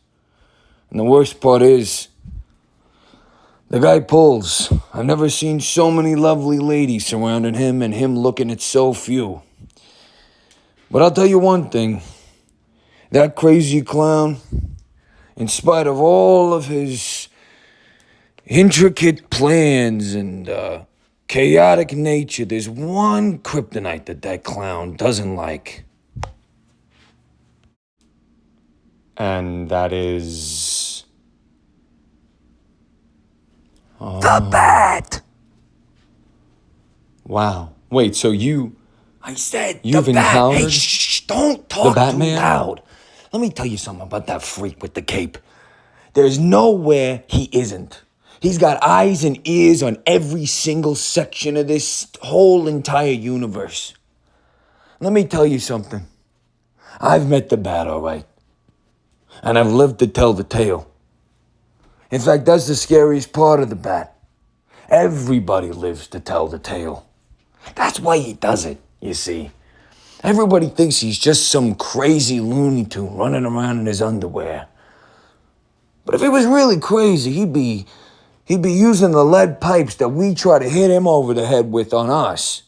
And the worst part is, the guy pulls. I've never seen so many lovely ladies surrounding him and him looking at so few. But I'll tell you one thing. That crazy clown, in spite of all of his intricate plans and chaotic nature, there's one kryptonite that clown doesn't like. And that is... The bat! Wow. Wait, so you... I said You've the bat. Hey, encountered shh, don't talk too Batman? loud. Let me tell you something about that freak with the cape. There's nowhere he isn't. He's got eyes and ears on every single section of this whole entire universe. Let me tell you something. I've met the bat, all right. And I've lived to tell the tale. In fact, that's the scariest part of the bat. Everybody lives to tell the tale. That's why he does it, you see. Everybody thinks he's just some crazy Looney Tune running around in his underwear. But if he was really crazy, he'd be using the lead pipes that we try to hit him over the head with on us.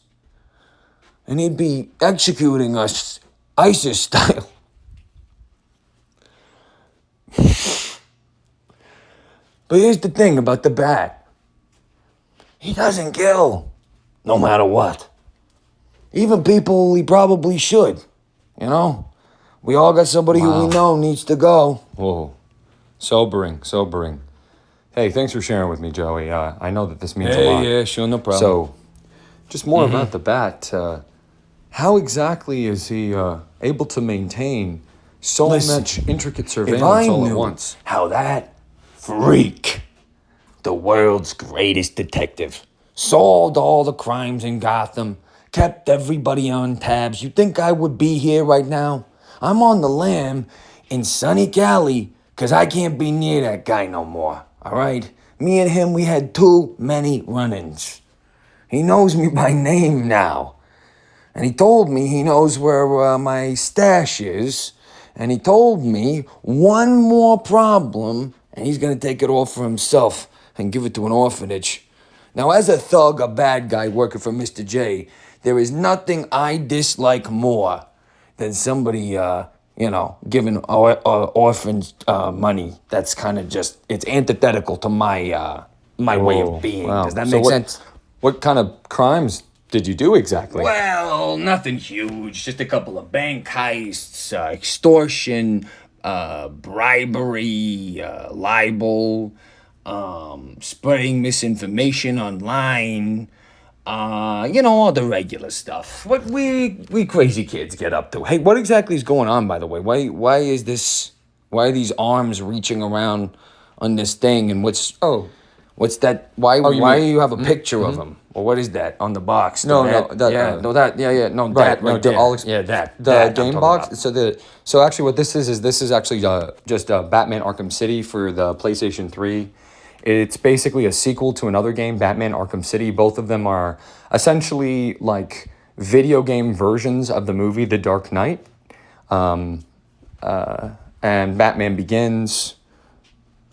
And he'd be executing us ISIS style. But here's the thing about the bat. He doesn't kill, no matter what. Even people he probably should, you know? We all got somebody who we know needs to go. Whoa. Sobering. Hey, thanks for sharing with me, Joey. I know that this means a lot. Yeah, sure, no problem. So, just more about the bat. How exactly is he able to maintain so Listen, much intricate if I surveillance all at knew once? how that Freak. The world's greatest detective. Solved all the crimes in Gotham. Kept everybody on tabs. You think I would be here right now? I'm on the lam in sunny Cali because I can't be near that guy no more. All right? Me and him, we had too many run-ins. He knows me by name now. And he told me he knows where my stash is. And he told me one more problem and he's going to take it all for himself and give it to an orphanage. Now, as a thug, a bad guy working for Mr. J, there is nothing I dislike more than somebody, giving orphans money. That's kind of just, it's antithetical to my way Whoa, of being. wow. Does that So make sense? What kind of crimes did you do exactly? Well, nothing huge. Just a couple of bank heists, extortion, bribery, libel, spreading misinformation online. All the regular stuff. What we crazy kids get up to. Hey, what exactly is going on, by the way? Why are these arms reaching around on this thing? And what's that? Why do you have a picture of him? Or what is that on the box? No, that right, there. I'll that. The that I'm game talking box. about. So actually, what this is actually just Batman Arkham City for the PlayStation 3. It's basically a sequel to another game, Batman Arkham City. Both of them are essentially like video game versions of the movie The Dark Knight. And Batman Begins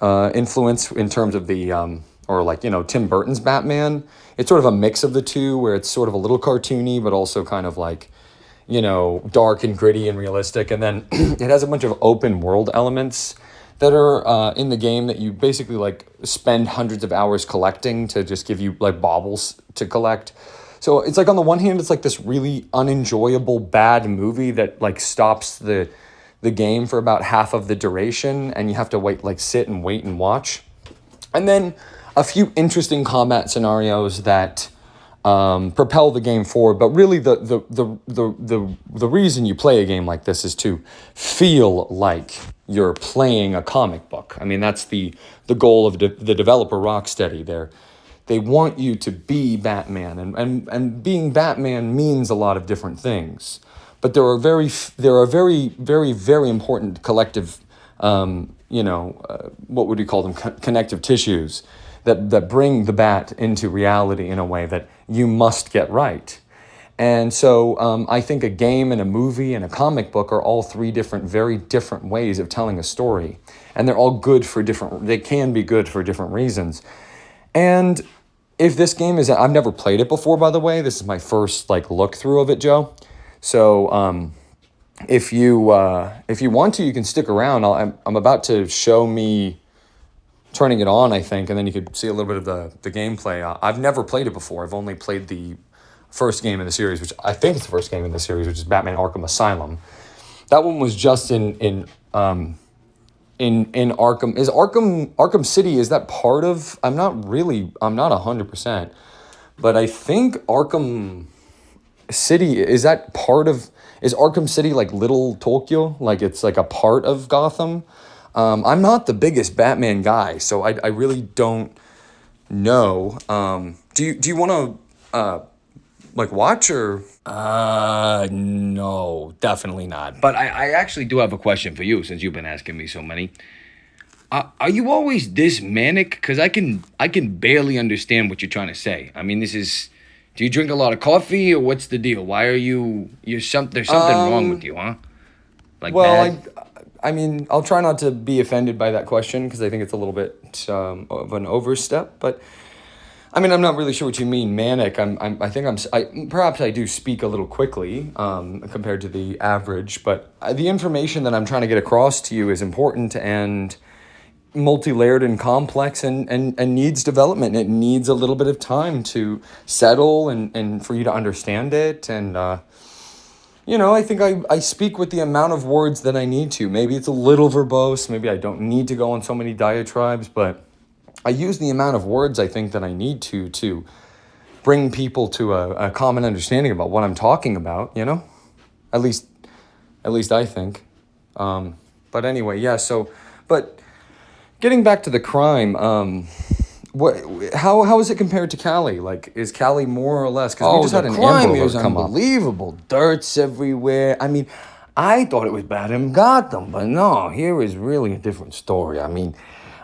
influence in terms of the Tim Burton's Batman. It's sort of a mix of the two, where it's sort of a little cartoony, but also kind of like, dark and gritty and realistic. And then it has a bunch of open world elements that are in the game that you basically like spend hundreds of hours collecting to just give you like baubles to collect. So it's like on the one hand, it's like this really unenjoyable bad movie that like stops the game for about half of the duration, and you have to sit and wait and watch. And then a few interesting combat scenarios that propel the game forward. But really the reason you play a game like this is to feel like you're playing a comic book. I mean, that's the goal of the developer Rocksteady there. They want you to be Batman, and being Batman means a lot of different things. But there are very, very, very important collective, what would you call them, connective tissues that bring the bat into reality in a way that you must get right. And so I think a game and a movie and a comic book are all three very different ways of telling a story. And they're all good they can be good for different reasons. And if this game I've never played it before, by the way. This is my first look through of it, Joe. So if you want to, you can stick around. I'm about to show me turning it on, I think, and then you could see a little bit of the gameplay. I've never played it before. I've only played the first game in the series, which I think it's the first game in the series, which is Batman Arkham Asylum. That one was just in Arkham. Is Arkham City, is that part of? I'm not 100%, but I think Arkham City, is that part of? Is Arkham City like Little Tokyo? Like it's like a part of Gotham? I'm not the biggest Batman guy, so I really don't know. Do you want to watch or? No, definitely not. But I actually do have a question for you, since you've been asking me so many. Are you always this manic? Because I can barely understand what you're trying to say. I mean, do you drink a lot of coffee, or what's the deal? Why are there's something wrong with you, huh? I mean, I'll try not to be offended by that question, because I think it's a little bit of an overstep. But I mean, I'm not really sure what you mean, manic. Perhaps I do speak a little quickly compared to the average. But the information that I'm trying to get across to you is important and multi-layered and complex and needs development. It needs a little bit of time to settle and for you to understand it. And I think I speak with the amount of words that I need to. Maybe it's a little verbose. Maybe I don't need to go on so many diatribes, but I use the amount of words I think that I need to bring people to a common understanding about what I'm talking about, At least I think. But anyway, yeah, but getting back to the crime, how is it compared to Cali? Like, is Cali more or less? Because we just had an crime Amber is Alert come up. unbelievable. Dirt's everywhere. I mean, I thought it was bad in Gotham, but no, here is really a different story. I mean,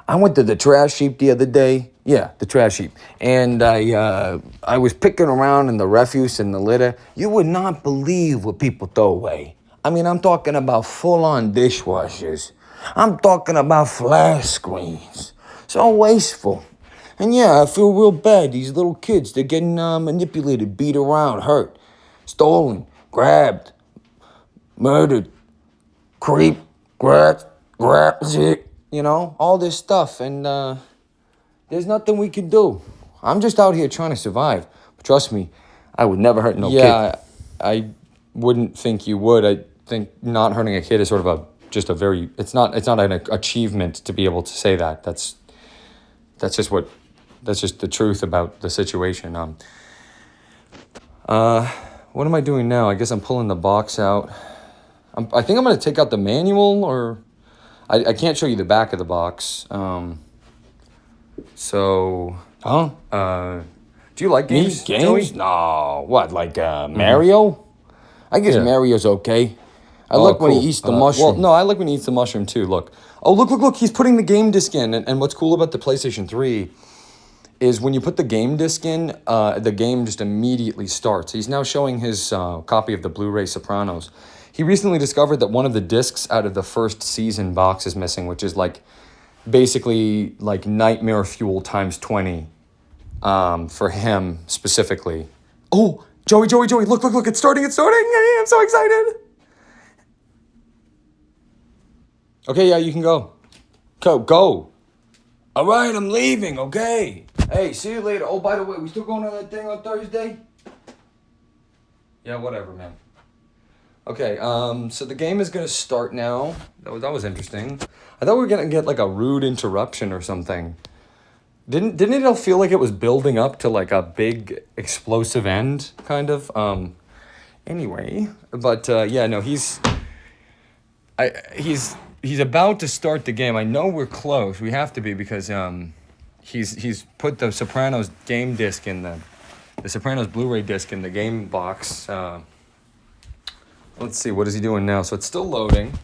I went to the trash heap the other day. Yeah, the trash heap. And I was picking around in the refuse and the litter. You would not believe what people throw away. I mean, I'm talking about full-on dishwashers. I'm talking about flash screens. So wasteful. And yeah, I feel real bad. These little kids, they're getting manipulated, beat around, hurt, stolen, grabbed, murdered, creep, grab, you know, all this stuff. And there's nothing we can do. I'm just out here trying to survive. But trust me, I would never hurt no kid. Yeah, I wouldn't think you would. I think not hurting a kid is sort of it's not an achievement to be able to say that. That's just the truth about the situation. What am I doing now? I guess I'm pulling the box out. I think I'm going to take out the manual, or I can't show you the back of the box. Do you like games? Games? Joey? No. What, like Mario? I guess Yeah. Mario's okay. I like when he eats the mushroom. Well, no, I like when he eats the mushroom too. Look. Oh, look. He's putting the game disc in. And what's cool about the PlayStation 3 is when you put the game disc in, the game just immediately starts. He's now showing his copy of the Blu-ray Sopranos. He recently discovered that one of the discs out of the first season box is missing, which is like basically like nightmare fuel times 20 for him specifically. Oh, Joey, look, it's starting. I'm so excited. Okay, yeah, you can go. Go. All right, I'm leaving, okay? Hey, see you later. Oh, by the way, we still going on that thing on Thursday? Yeah, whatever, man. Okay, so the game is gonna start now. That was interesting. I thought we were gonna get like a rude interruption or something. Didn't it all feel like it was building up to like a big explosive end, kind of? Anyway, but yeah, no, he's about to start the game. I know we're close. We have to be because he's put the Sopranos game disc in the Sopranos Blu-ray disc in the game box. Let's see, what is he doing now? So it's still loading.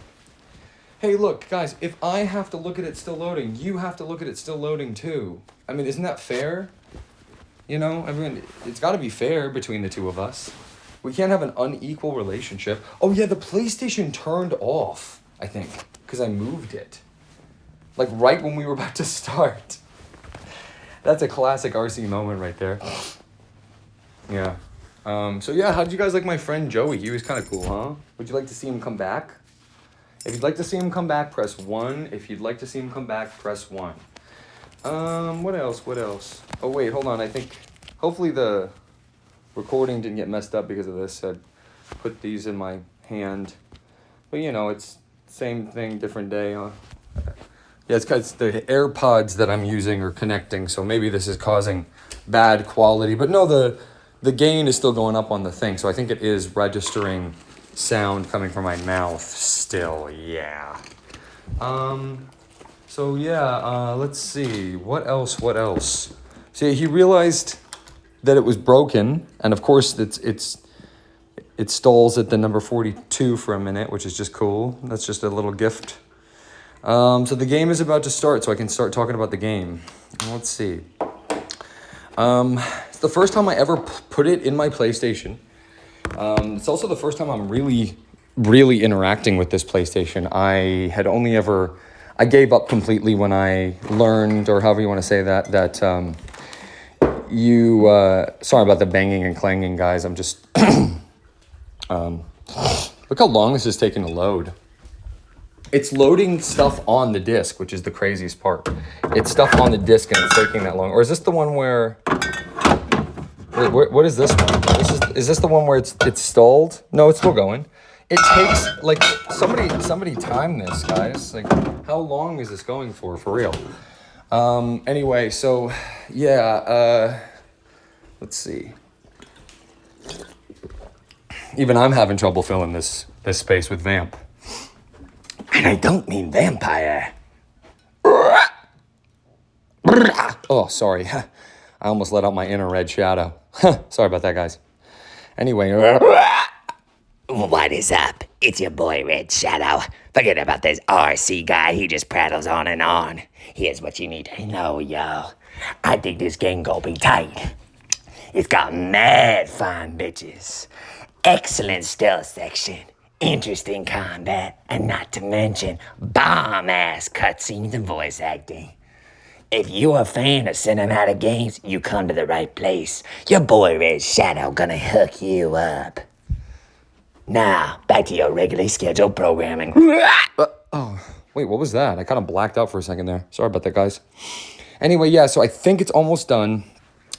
Hey, look, guys, if I have to look at it still loading, you have to look at it still loading too. I mean, isn't that fair? You know, everyone, it's got to be fair between the two of us. We can't have an unequal relationship. Oh yeah, the PlayStation turned off, I think, because I moved it. Like right when we were about to start. That's a classic RC moment right there. Yeah. So yeah, how'd you guys like my friend Joey? He was kind of cool, huh? Would you like to see him come back? If you'd like to see him come back, press 1. If you'd like to see him come back, press 1. What else? Oh wait, hold on. I think hopefully the recording didn't get messed up because of this. I put these in my hand. But you know, it's same thing, different day. Yeah, it's the AirPods that I'm using are connecting, so maybe this is causing bad quality. But no, the gain is still going up on the thing, so I think it is registering sound coming from my mouth still, yeah. So yeah, let's see, what else? See, he realized that it was broken, and of course it stalls at the number 42 for a minute, which is just cool. That's just a little gift. So the game is about to start, so I can start talking about the game. Let's see. It's the first time I ever put it in my PlayStation. It's also the first time I'm really, really interacting with this PlayStation. I gave up completely when I learned, or however you want to say that sorry about the banging and clanging, guys. I'm just, look how long this is taking to load. It's loading stuff on the disc, which is the craziest part. It's stuff on the disc and it's taking that long. Or is this the one where... Wait, what is this one? Is this the one where it's stalled? No, it's still going. It takes, like, somebody time this, guys. Like, how long is this going for real? Anyway, so, yeah, let's see. Even I'm having trouble filling this space with Vamp. And I don't mean vampire. Oh, sorry. I almost let out my inner red shadow. Sorry about that, guys. Anyway. What is up? It's your boy Red Shadow. Forget about this RC guy, he just prattles on and on. Here's what you need to know, yo. I think this game gon' be tight. It's got mad fine bitches, excellent stealth section, interesting combat, and not to mention bomb-ass cutscenes and voice acting. If you're a fan of cinematic games, you come to the right place. Your boy Red Shadow gonna hook you up. Now, back to your regularly scheduled programming. Wait, what was that? I kind of blacked out for a second there. Sorry about that, guys. Anyway, yeah, so I think it's almost done.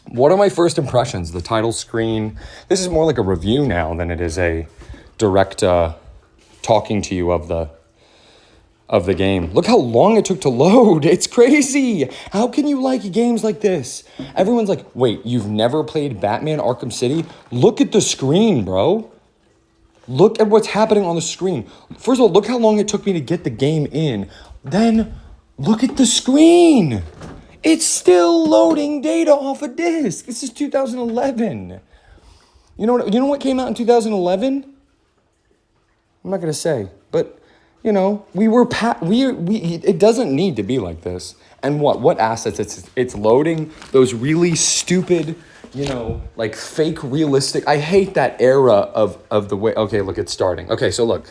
What are my first impressions? The title screen. This is more like a review now than it is a direct talking to you of the game. Look how long it took to load. It's crazy. How can you like games like this? Everyone's like, wait, you've never played Batman Arkham City? Look at the screen, bro. Look at what's happening on the screen. First of all, look how long it took me to get the game in. Then, look at the screen. It's still loading data off a disk. This is 2011. You know what came out in 2011? I'm not gonna say, but you know, it doesn't need to be like this. And what assets it's loading those really stupid, you know, like fake realistic. I hate that era of the way. Okay, look, it's starting. Okay, so look,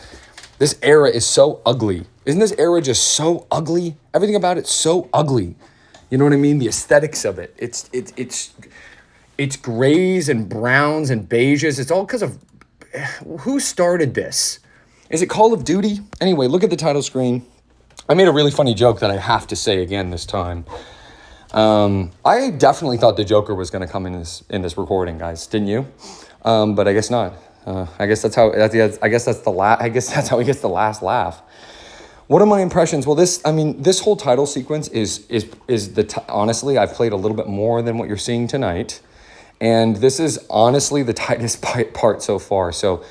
this era is so ugly. Isn't this era just so ugly? Everything about it's so ugly. You know what I mean? The aesthetics of it. It's grays and browns and beiges. It's all because of who started this? Is it Call of Duty? Anyway, look at the title screen. I made a really funny joke that I have to say again this time. I definitely thought the Joker was going to come in this recording, guys. Didn't you? But I guess not. I guess that's how he gets the last laugh. What are my impressions? Well, this whole title sequence honestly, I've played a little bit more than what you're seeing tonight, and this is honestly the tightest part so far. So,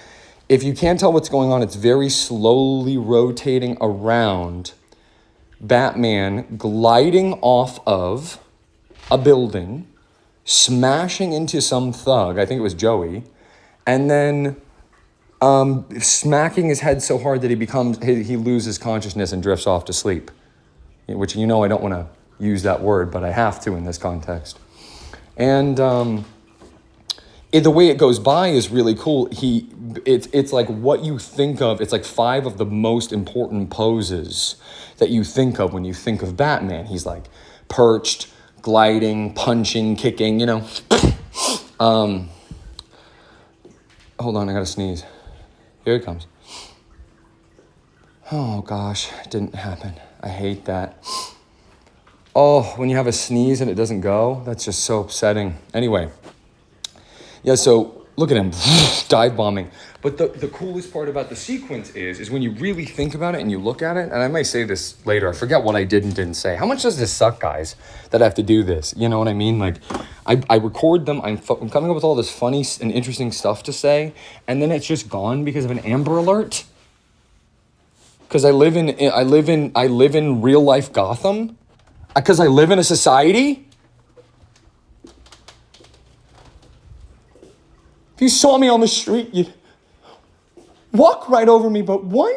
if you can't tell what's going on, it's very slowly rotating around Batman gliding off of a building, smashing into some thug, I think it was Joey, and then smacking his head so hard that he loses consciousness and drifts off to sleep. Which, you know, I don't want to use that word, but I have to in this context. And the way it goes by is really cool. It's like what you think of. It's like 5 of the most important poses that you think of when you think of Batman. He's like perched, gliding, punching, kicking, you know. Hold on, I gotta sneeze. Here it comes. Oh gosh, it didn't happen. I hate that. Oh, when you have a sneeze and it doesn't go, that's just so upsetting. Anyway. Yeah, so look at him, dive bombing. But the coolest part about the sequence is when you really think about it and you look at it, and I might say this later, I forget what I did and didn't say. How much does this suck, guys, that I have to do this? You know what I mean? Like, I record them, I'm coming up with all this funny and interesting stuff to say, and then it's just gone because of an Amber Alert? Because I live in real life Gotham? Because I live in a society? If you saw me on the street, you'd walk right over me, but one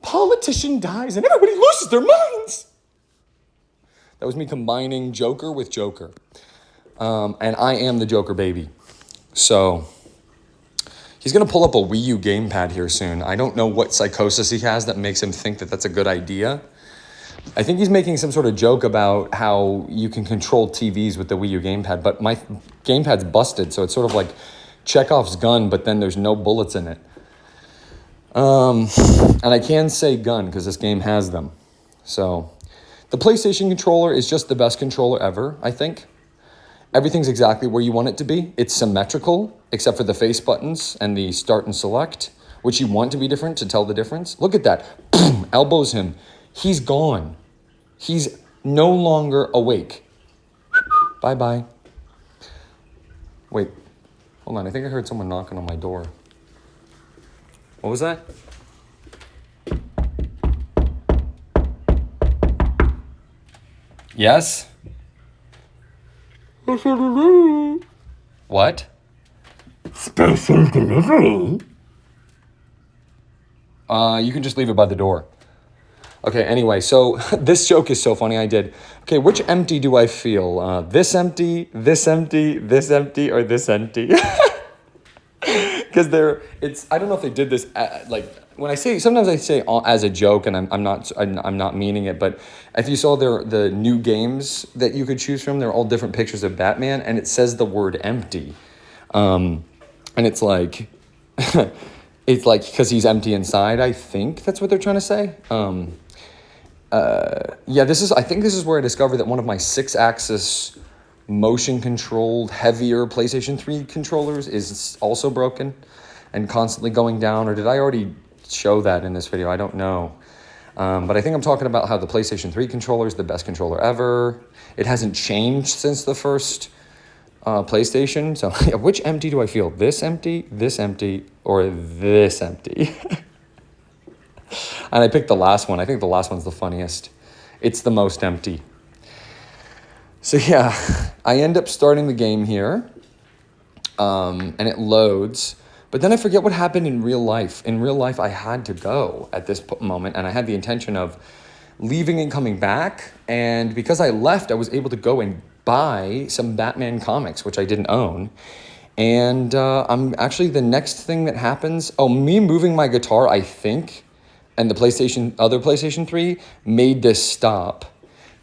politician dies and everybody loses their minds. That was me combining Joker with Joker. And I am the Joker baby. So he's going to pull up a Wii U gamepad here soon. I don't know what psychosis he has that makes him think that that's a good idea. I think he's making some sort of joke about how you can control TVs with the Wii U gamepad, but my gamepad's busted, so it's sort of like Chekhov's gun, but then there's no bullets in it. And I can say gun because this game has them. So the PlayStation controller is just the best controller ever, I think. Everything's exactly where you want it to be. It's symmetrical, except for the face buttons and the start and select, which you want to be different to tell the difference. Look at that. Boom, elbows him. He's gone. He's no longer awake. Bye-bye. Wait. Hold on, I think I heard someone knocking on my door. What was that? Yes? What? Special delivery? You can just leave it by the door. Okay, anyway, so this joke is so funny I did. Okay, which empty do I feel? This empty, this empty, this empty, or this empty? Because I don't know if they did this, like, when I say, sometimes I say as a joke, and I'm not meaning it, but if you saw the new games that you could choose from, they're all different pictures of Batman, and it says the word empty. And it's like, it's like, because he's empty inside, I think that's what they're trying to say. Yeah, I think this is where I discovered that one of my 6-axis motion-controlled, heavier PlayStation 3 controllers is also broken and constantly going down. Or did I already show that in this video? I don't know. But I think I'm talking about how the PlayStation 3 controller is the best controller ever. It hasn't changed since the first PlayStation. So yeah, which empty do I feel? This empty, or this empty? And I picked the last one. I think the last one's the funniest. It's the most empty. So yeah, I end up starting the game here, and it loads. But then I forget what happened in real life. In real life, I had to go at this moment, and I had the intention of leaving and coming back. And because I left, I was able to go and buy some Batman comics, which I didn't own. And I'm actually, the next thing that happens, me moving my guitar, I think, and the other PlayStation 3 made this stop.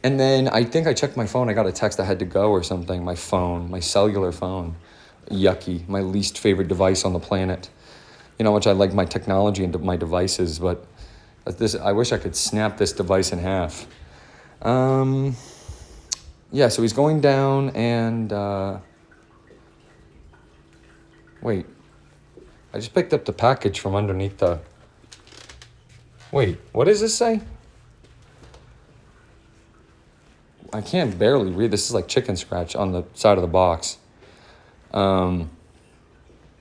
And then I think I checked my phone. I got a text I had to go or something. My phone, my cellular phone. Yucky. My least favorite device on the planet. You know how much I like my technology and my devices, but I wish I could snap this device in half. Yeah, so he's going down and... Wait. I just picked up the package from underneath the... Wait, what does this say? I can't barely read. This is like chicken scratch on the side of the box. Yeah,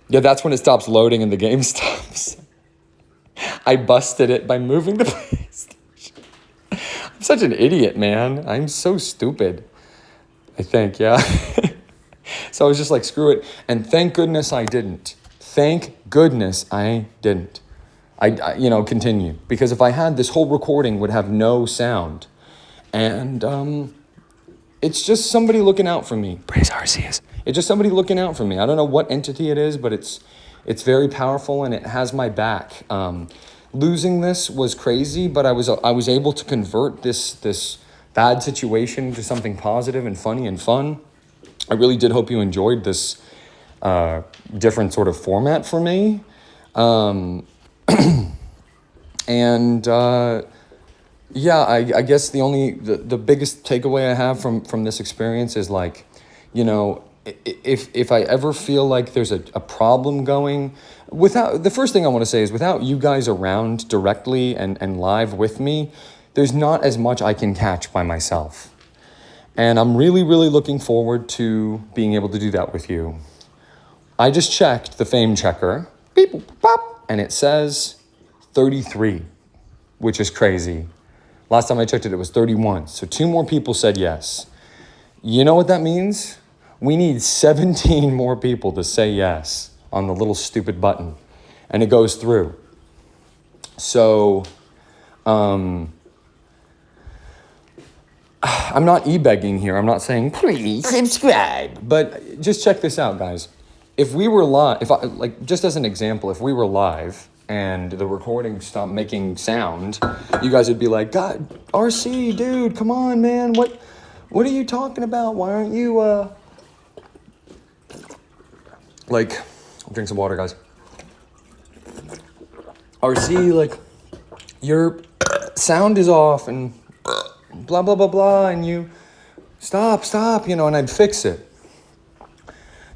that's when it stops loading and the game stops. I busted it by moving the PlayStation. I'm such an idiot, man. I'm so stupid. I think, yeah. So I was just like, screw it. And thank goodness I didn't. Thank goodness I didn't. I continue. Because if I had, this whole recording would have no sound. And it's just somebody looking out for me. Praise Arceus. It's just somebody looking out for me. I don't know what entity it is, but it's very powerful and it has my back. Losing this was crazy, but I was able to convert this bad situation to something positive and funny and fun. I really did hope you enjoyed this different sort of format for me. Yeah, I guess the biggest takeaway I have from this experience is like, if I ever feel like there's a problem going, the first thing I want to say is without you guys around directly and live with me, there's not as much I can catch by myself. And I'm really, really looking forward to being able to do that with you. I just checked the fame checker, beep, boop, pop, and it says 33, which is crazy. Last time I checked it, it was 31. So 2 more people said yes. You know what that means? We need 17 more people to say yes on the little stupid button. And it goes through. So, I'm not e-begging here. I'm not saying, please subscribe. But just check this out, guys. If we were live, just as an example, if we were live and the recording stopped making sound, you guys would be like, God, RC, dude, come on, man. What are you talking about? Why aren't you, I'll drink some water, guys. RC, your sound is off and blah, blah, blah, blah, and you stop, and I'd fix it.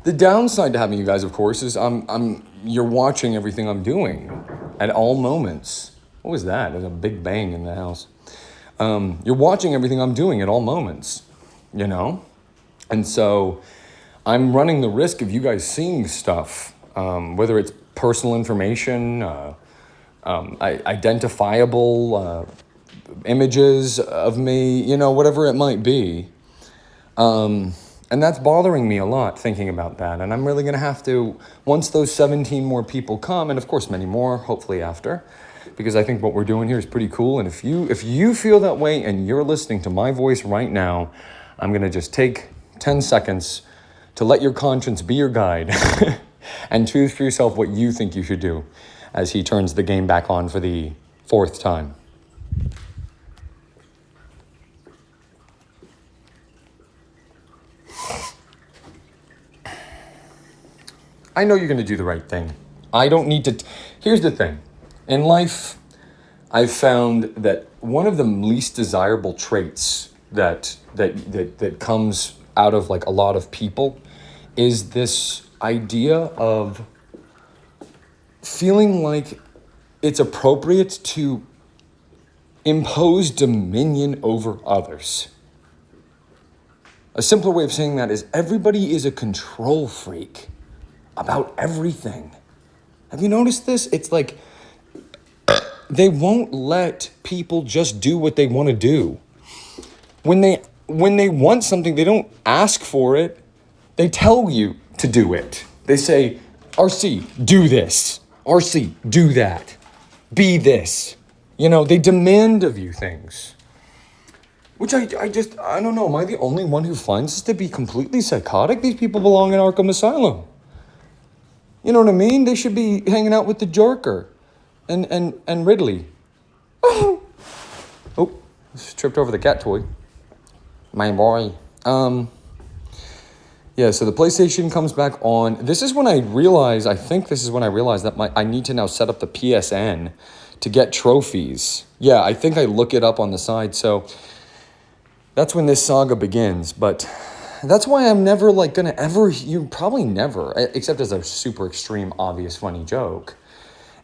The downside to having you guys, of course, is you're watching everything I'm doing at all moments. What was that? There's a big bang in the house. You're watching everything I'm doing at all moments, And so I'm running the risk of you guys seeing stuff, whether it's personal information, identifiable images of me, whatever it might be. And that's bothering me a lot, thinking about that. And I'm really going to have to, once those 17 more people come, and of course many more, hopefully after, because I think what we're doing here is pretty cool. And if you feel that way and you're listening to my voice right now, I'm going to just take 10 seconds to let your conscience be your guide and choose for yourself what you think you should do as he turns the game back on for the 4th time. I know you're going to do the right thing. I don't need to. Here's the thing. In life, I've found that one of the least desirable traits that comes out of like a lot of people is this idea of feeling like it's appropriate to impose dominion over others. A simpler way of saying that is everybody is a control freak about everything. Have you noticed this? It's like they won't let people just do what they want to do. When they want something, they don't ask for it. They tell you to do it. They say, RC, do this. RC, do that. Be this. You know, they demand of you things. Which I don't know. Am I the only one who finds this to be completely psychotic? These people belong in Arkham Asylum. You know what I mean? They should be hanging out with the Joker and Ridley. Oh, just tripped over the cat toy. My boy. Yeah, so the PlayStation comes back on. This is when I realize that I need to now set up the PSN to get trophies. Yeah, I think I look it up on the side. So that's when this saga begins. But that's why I'm never like gonna ever, you probably never, except as a super extreme, obvious, funny joke,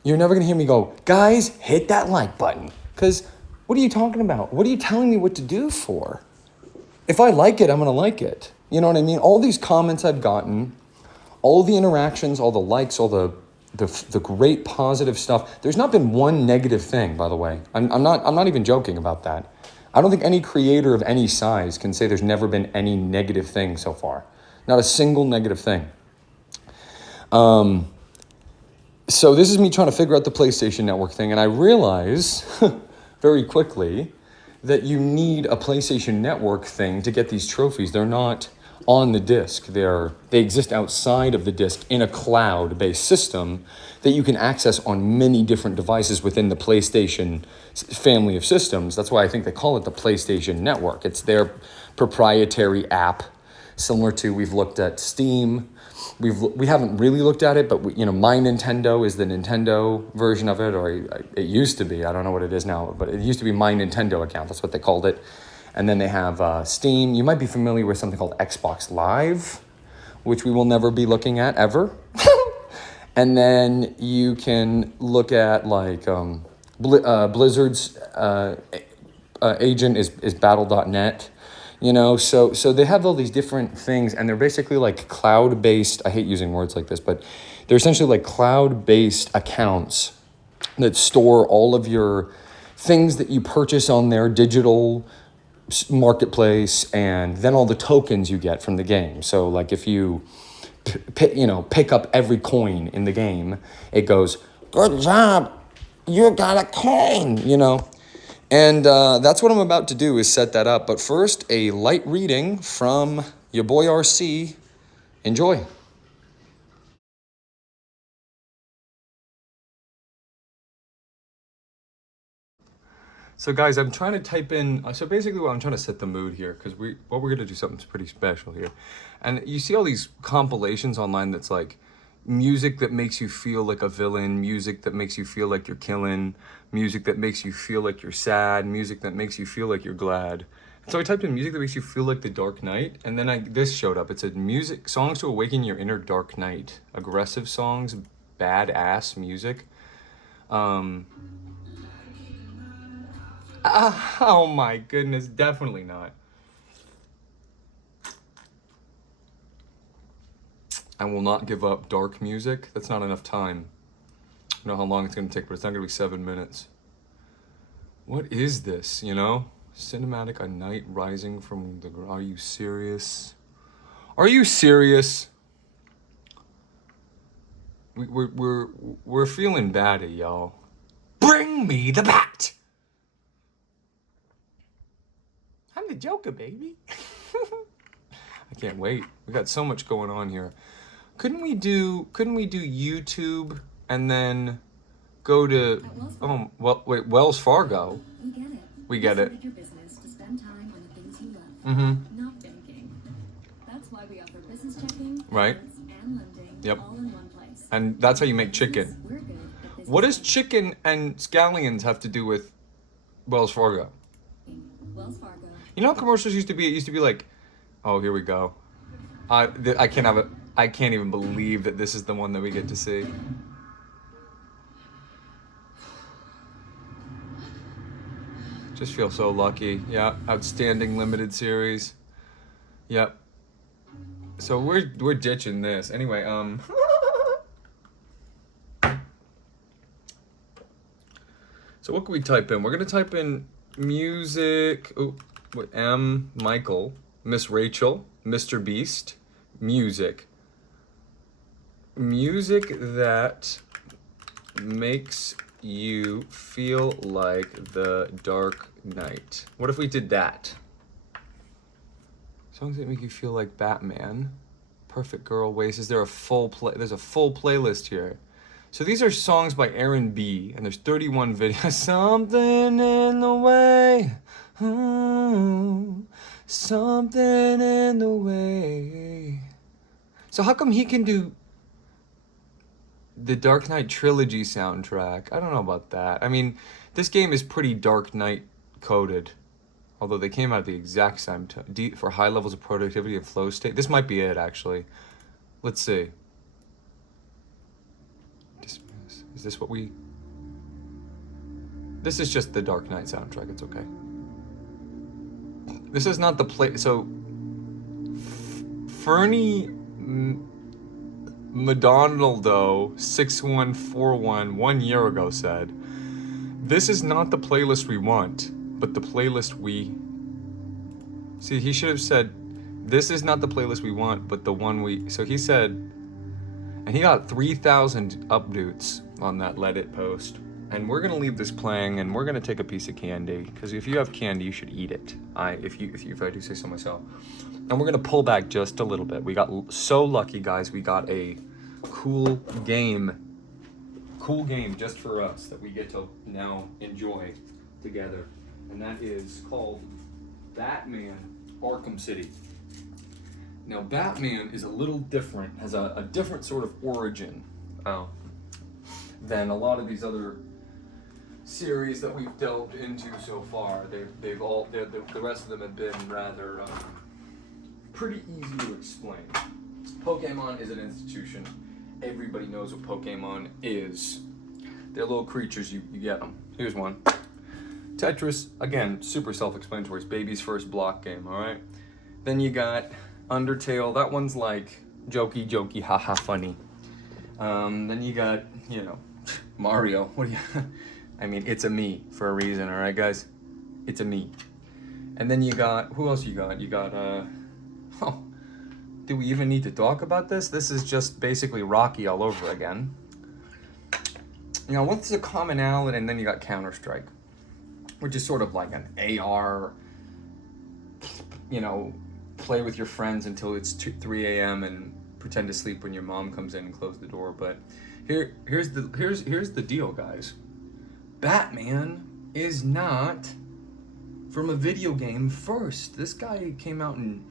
you're never gonna hear me go, guys, hit that like button. Because what are you talking about? What are you telling me what to do for? If I like it, I'm gonna like it. You know what I mean? All these comments I've gotten, all the interactions, all the likes, all the great positive stuff. There's not been one negative thing, by the way. I'm not even joking about that. I don't think any creator of any size can say there's never been any negative thing so far. Not a single negative thing. So this is me trying to figure out the PlayStation Network thing, and I realize very quickly that you need a PlayStation Network thing to get these trophies. They're not on the disc. They exist outside of the disc in a cloud-based system that you can access on many different devices within the PlayStation family of systems. That's why I think they call it the PlayStation Network. It's their proprietary app, similar to, we've looked at Steam. We haven't really looked at it, but My Nintendo is the Nintendo version of it, or it used to be. I don't know what it is now, but it used to be My Nintendo account. That's what they called it. And then they have Steam. You might be familiar with something called Xbox Live, which we will never be looking at ever. And then you can look at like Blizzard's agent is battle.net. So they have all these different things, and they're basically like cloud-based. I hate using words like this, but they're essentially like cloud-based accounts that store all of your things that you purchase on their digital marketplace, and then all the tokens you get from the game. So like if you pick up every coin in the game, it goes, good job, you got a coin, And that's what I'm about to do, is set that up. But first, a light reading from your boy RC. Enjoy. So guys, I'm trying to type in, so basically I'm trying to set the mood here, because we're going to do something pretty special here. And you see all these compilations online that's like music that makes you feel like a villain, music that makes you feel like you're killing, music that makes you feel like you're sad, music that makes you feel like you're glad. So I typed in music that makes you feel like the Dark Knight, and then this showed up. It said songs to awaken your inner Dark Knight, aggressive songs, badass music. Oh my goodness, definitely not. I will not give up dark music. That's not enough time. I don't know how long it's going to take, but it's not going to be 7 minutes. What is this, Cinematic, a night rising from the... Are you serious? Are you serious? We're feeling batty, y'all. Bring me the bat. I'm the Joker, baby. I can't wait. We got so much going on here. Couldn't we do YouTube and then go to Wells Fargo? We get it. We get it. Your business to spend time on the things you love, Mm-hmm. not banking. That's why we offer business checking, Right. cards, and lending Yep. all in one place. And that's how you make chicken. We're good at business What does checking. chicken and scallions have to do with Wells Fargo? Wells Fargo. You know how commercials used to be? It used to be like, oh, here we go. I can't have it. I can't even believe that this is the one that we get to see. Just feel so lucky. Yeah, outstanding limited series. Yep. So we're ditching this anyway. So what can we type in? We're gonna type in music. Oh, what? Michael, Miss Rachel, Mr. Beast, music. Music that makes you feel like the Dark Knight. What if we did that? Songs that make you feel like Batman. Perfect Girl, Waste. Is there a full play? There's a full playlist here. So these are songs by Aaron B. And there's 31 videos. Something in the way. Something in the way. So how come he can do the Dark Knight trilogy soundtrack? I don't know about that. I mean, this game is pretty Dark Knight coded. Although they came out at the exact same time. For high levels of productivity and flow state. This might be it, actually. Let's see. Dismiss. Is this what we... This is just the Dark Knight soundtrack. It's okay. This is not the play... So... Fernie... Madonaldo 6141 1 year ago said, "This is not the playlist we want, but the playlist we..." See, he should have said, "This is not the playlist we want, but the one we..." So he said, and he got 3,000 upvotes on that Let It post. And we're gonna leave this playing, and we're gonna take a piece of candy, because if you have candy, you should eat it. If I do say so myself. And we're gonna pull back just a little bit. We got so lucky, guys. We got a cool game just for us that we get to now enjoy together. And that is called Batman Arkham City. Now, Batman is a little different, has a different sort of origin than a lot of these other series that we've delved into so far. The rest of them have been rather pretty easy to explain. Pokemon is an institution. Everybody knows what Pokemon is. They're little creatures, you get them. Here's one. Tetris, again, super self-explanatory. It's baby's first block game, alright? Then you got Undertale. That one's like jokey, haha, funny. Then you got, Mario. What do you... I mean, it's a me for a reason, alright, guys? It's a me. And then you got... Who else you got? You got, Oh, do we even need to talk about this? This is just basically Rocky all over again. What's the commonality? And then you got Counter-Strike, which is sort of like an AR, play with your friends until it's 3 a.m. and pretend to sleep when your mom comes in and close the door. But here's the deal, guys. Batman is not from a video game first. This guy came out in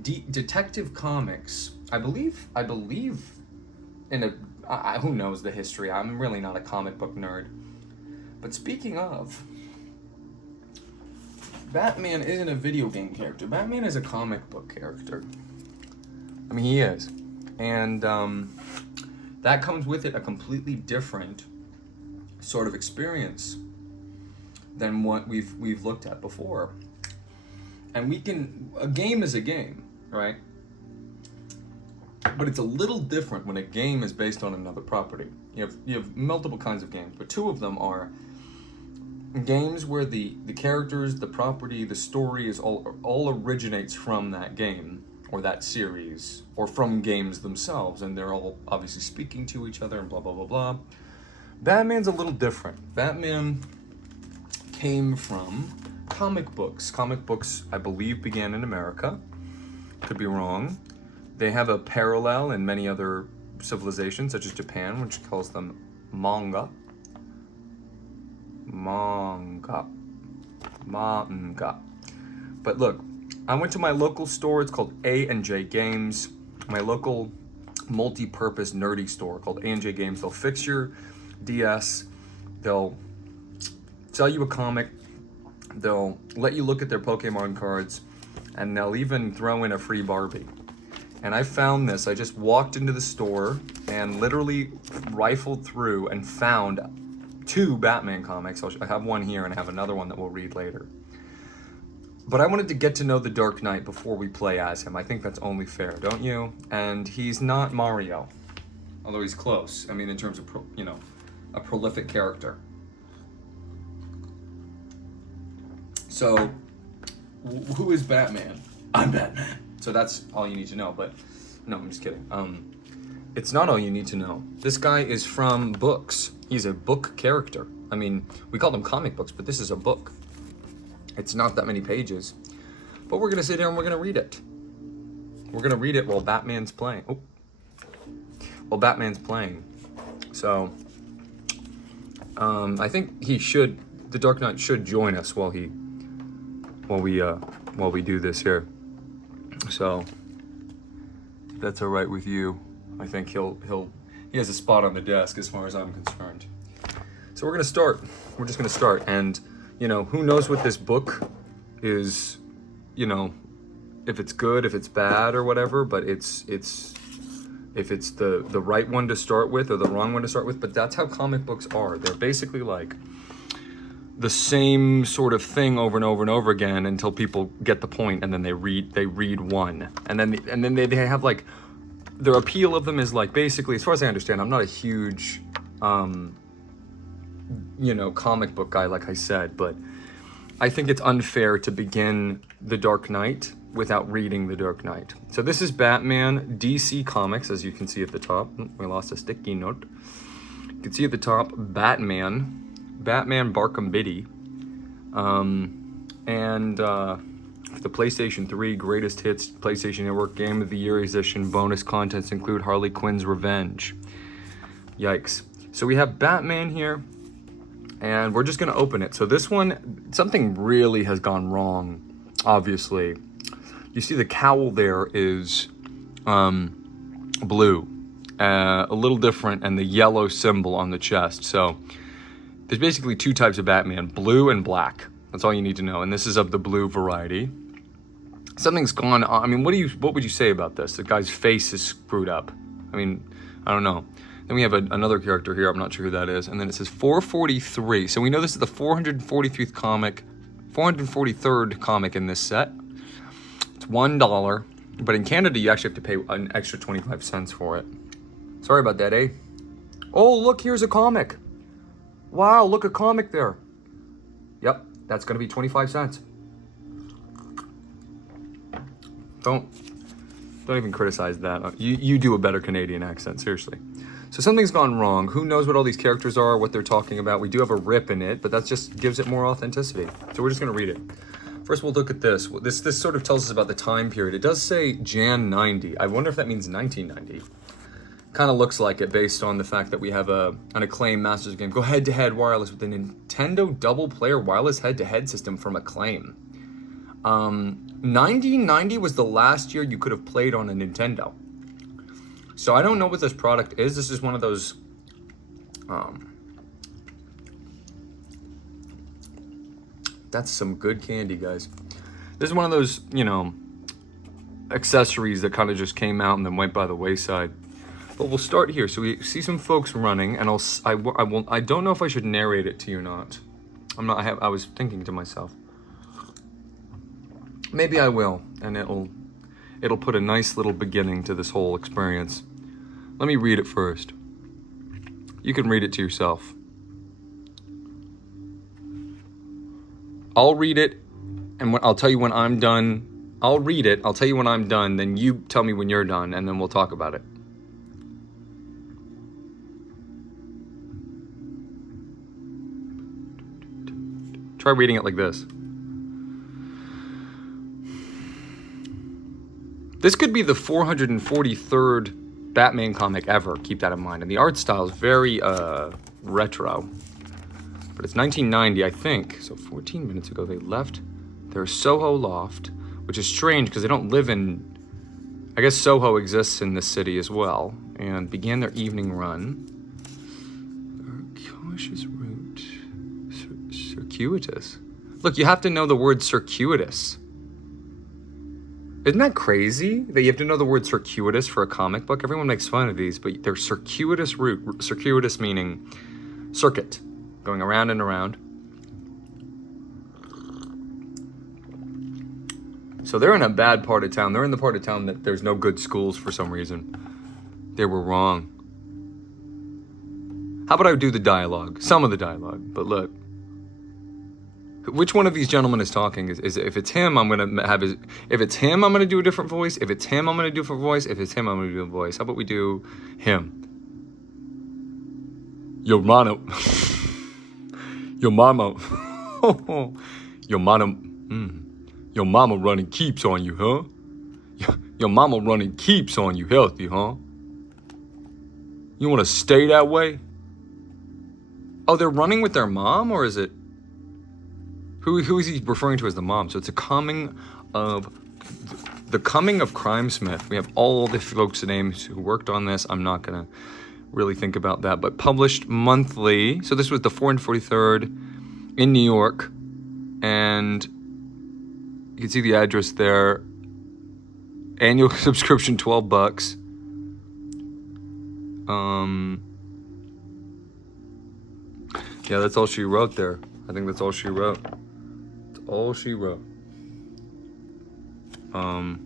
Detective Comics. I believe in a who knows the history. I'm really not a comic book nerd. But speaking of, Batman isn't a video game character. Batman is a comic book character. I mean, he is. And that comes with it a completely different sort of experience than what we've looked at before. And a game is a game, right? But it's a little different when a game is based on another property. You have multiple kinds of games, but two of them are games where the characters, the property, the story is all originates from that game, or that series, or from games themselves, and they're all obviously speaking to each other and blah, blah, blah, blah. Batman's a little different. Batman came from comic books. Comic books, I believe, began in America. Could be wrong. They have a parallel in many other civilizations, such as Japan, which calls them manga. Manga. But look, I went to my local store. It's called A&J Games. My local multi-purpose nerdy store called A&J Games. They'll fix your DS. They'll sell you a comic. They'll let you look at their Pokemon cards, and they'll even throw in a free Barbie. And I found this. I just walked into the store and literally rifled through and found 2 Batman comics. I have one here and I have another one that we'll read later. But I wanted to get to know the Dark Knight before we play as him. I think that's only fair, don't you? And he's not Mario, although he's close. I mean, in terms of, a prolific character. So, who is Batman? I'm Batman. So that's all you need to know, but no, I'm just kidding. It's not all you need to know. This guy is from books. He's a book character. I mean, we call them comic books, but this is a book. It's not that many pages, but we're gonna sit here and we're gonna read it. We're gonna read it while Batman's playing. While Batman's playing. So, I think the Dark Knight should join us while we do this here. So, if that's all right with you, I think he has a spot on the desk as far as I'm concerned. So we're gonna start. We're just gonna start, and who knows what this book is, if it's good, if it's bad, or whatever. But if it's the right one to start with or the wrong one to start with. But that's how comic books are. They're basically like the same sort of thing over and over and over again until people get the point, and then they read one, and then they have like their appeal of them is like, basically, as far as I understand, I'm not a huge comic book guy, like I said, but I think it's unfair to begin The Dark Knight without reading The Dark Knight. So this is Batman, DC Comics, as you can see at the top. We lost a sticky note. You can see at the top, Batman Arkham City, and the PlayStation 3 Greatest Hits PlayStation Network Game of the Year edition. Bonus contents include Harley Quinn's Revenge. Yikes. So we have Batman here, and we're just going to open it. So this one, something really has gone wrong, obviously. You see the cowl there is blue, a little different, and the yellow symbol on the chest. So there's basically 2 types of Batman, blue and black. That's all you need to know. And this is of the blue variety. Something's gone on. I mean, what would you say about this? The guy's face is screwed up. I mean, I don't know. Then we have another character here. I'm not sure who that is. And then it says 443. So we know this is the 443rd comic in this set. It's $1. But in Canada, you actually have to pay an extra 25 cents for it. Sorry about that, eh? Oh, look, here's a comic. Wow, look, a comic there. Yep, that's going to be 25 cents. Don't even criticize that. You do a better Canadian accent, seriously. So something's gone wrong. Who knows what all these characters are, what they're talking about. We do have a rip in it, but that just gives it more authenticity. So we're just going to read it. First, we'll look at this. This sort of tells us about the time period. It does say Jan 90. I wonder if that means 1990. Kind of looks like it based on the fact that we have an Acclaim Masters game. Go head-to-head wireless with the Nintendo double-player wireless head-to-head system from Acclaim. 1990 was the last year you could have played on a Nintendo. So I don't know what this product is. This is one of those that's some good candy, guys. This is one of those, accessories that kind of just came out and then went by the wayside. But we'll start here. So we see some folks running, and I don't know if I should narrate it to you or not. I was thinking to myself, maybe I will, and it'll put a nice little beginning to this whole experience. Let me read it first. You can read it to yourself. I'll read it, and I'll tell you when I'm done I'll read it. I'll tell you when I'm done. Then you tell me when you're done, and then we'll talk about it. Try reading it like this. This could be the 443rd Batman comic ever. Keep that in mind. And the art style is very retro. But it's 1990, I think. So 14 minutes ago, they left their Soho loft, which is strange because they don't live in... I guess Soho exists in this city as well. And began their evening run. Cautious route. Circuitous. Look, you have to know the word circuitous. Isn't that crazy that you have to know the word circuitous for a comic book? Everyone makes fun of these, but they're circuitous route. Circuitous meaning circuit, going around and around. So they're in a bad part of town. They're in the part of town that there's no good schools for some reason. They were wrong. How about I do the dialogue? Some of the dialogue, but look. Which one of these gentlemen is talking? Is if it's him, I'm gonna have his. If it's him, I'm gonna do a different voice. If it's him, I'm gonna do a different voice. If it's him, I'm gonna do a voice. How about we do him? Yo, mano. Yo, mama. Yo, mama. Your mama running keeps on you, huh? Your mama running keeps on you healthy, huh? You wanna stay that way? Oh, they're running with their mom, or is it? Who is he referring to as the mom? So it's the coming of Crimesmith. We have all the folks' names who worked on this. I'm not gonna really think about that, but published monthly. So this was the 443rd in New York, and you can see the address there. Annual subscription, $12. Yeah, that's all she wrote there. I think that's all she wrote. All she wrote on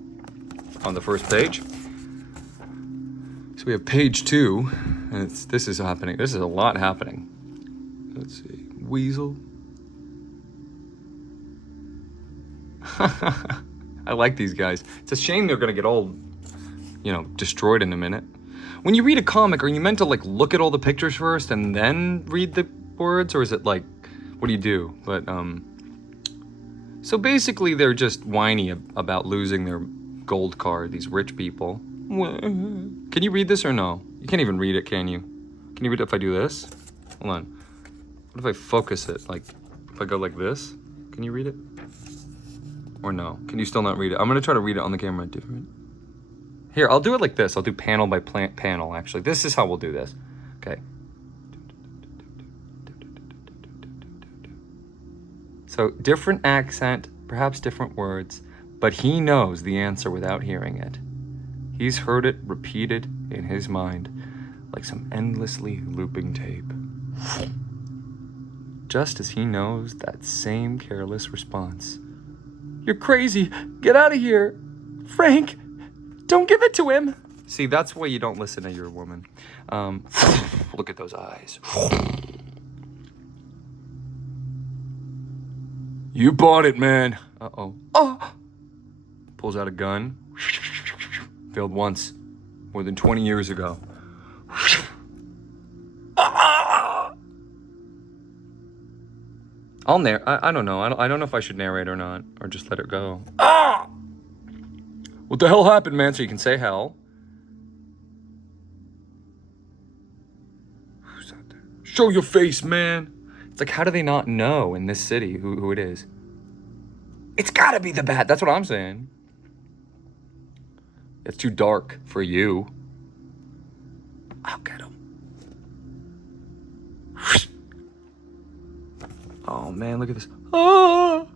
the first page. So we have page 2, and this is happening. This is a lot happening. Let's see, Weasel. I like these guys. It's a shame they're gonna get all, destroyed in a minute. When you read a comic, are you meant to look at all the pictures first and then read the words, or is it what do you do? But so basically, they're just whiny about losing their gold card, these rich people. Can you read this or no? You can't even read it, can you? Can you read it if I do this? Hold on. What if I focus it? If I go like this? Can you read it? Or no? Can you still not read it? I'm going to try to read it on the camera. Different. Here, I'll do it like this. I'll do panel by panel, actually. This is how we'll do this. Okay. So, different accent, perhaps different words, but he knows the answer without hearing it. He's heard it repeated in his mind, like some endlessly looping tape. Just as he knows that same careless response. You're crazy. Get out of here. Frank, don't give it to him. See, that's why you don't listen to your woman. Look at those eyes. You bought it, man. Uh-oh. Oh! Pulls out a gun. Failed once. More than 20 years ago. I'll narrate. I don't know. I don't know if I should narrate or not. Or just let it go. What the hell happened, man? So you can say hell. Who's out there? Show your face, man. It's like, how do they not know in this city who it is? It's gotta be the Bat. That's what I'm saying. It's too dark for you. I'll get him. Oh, man, look at this. Ah!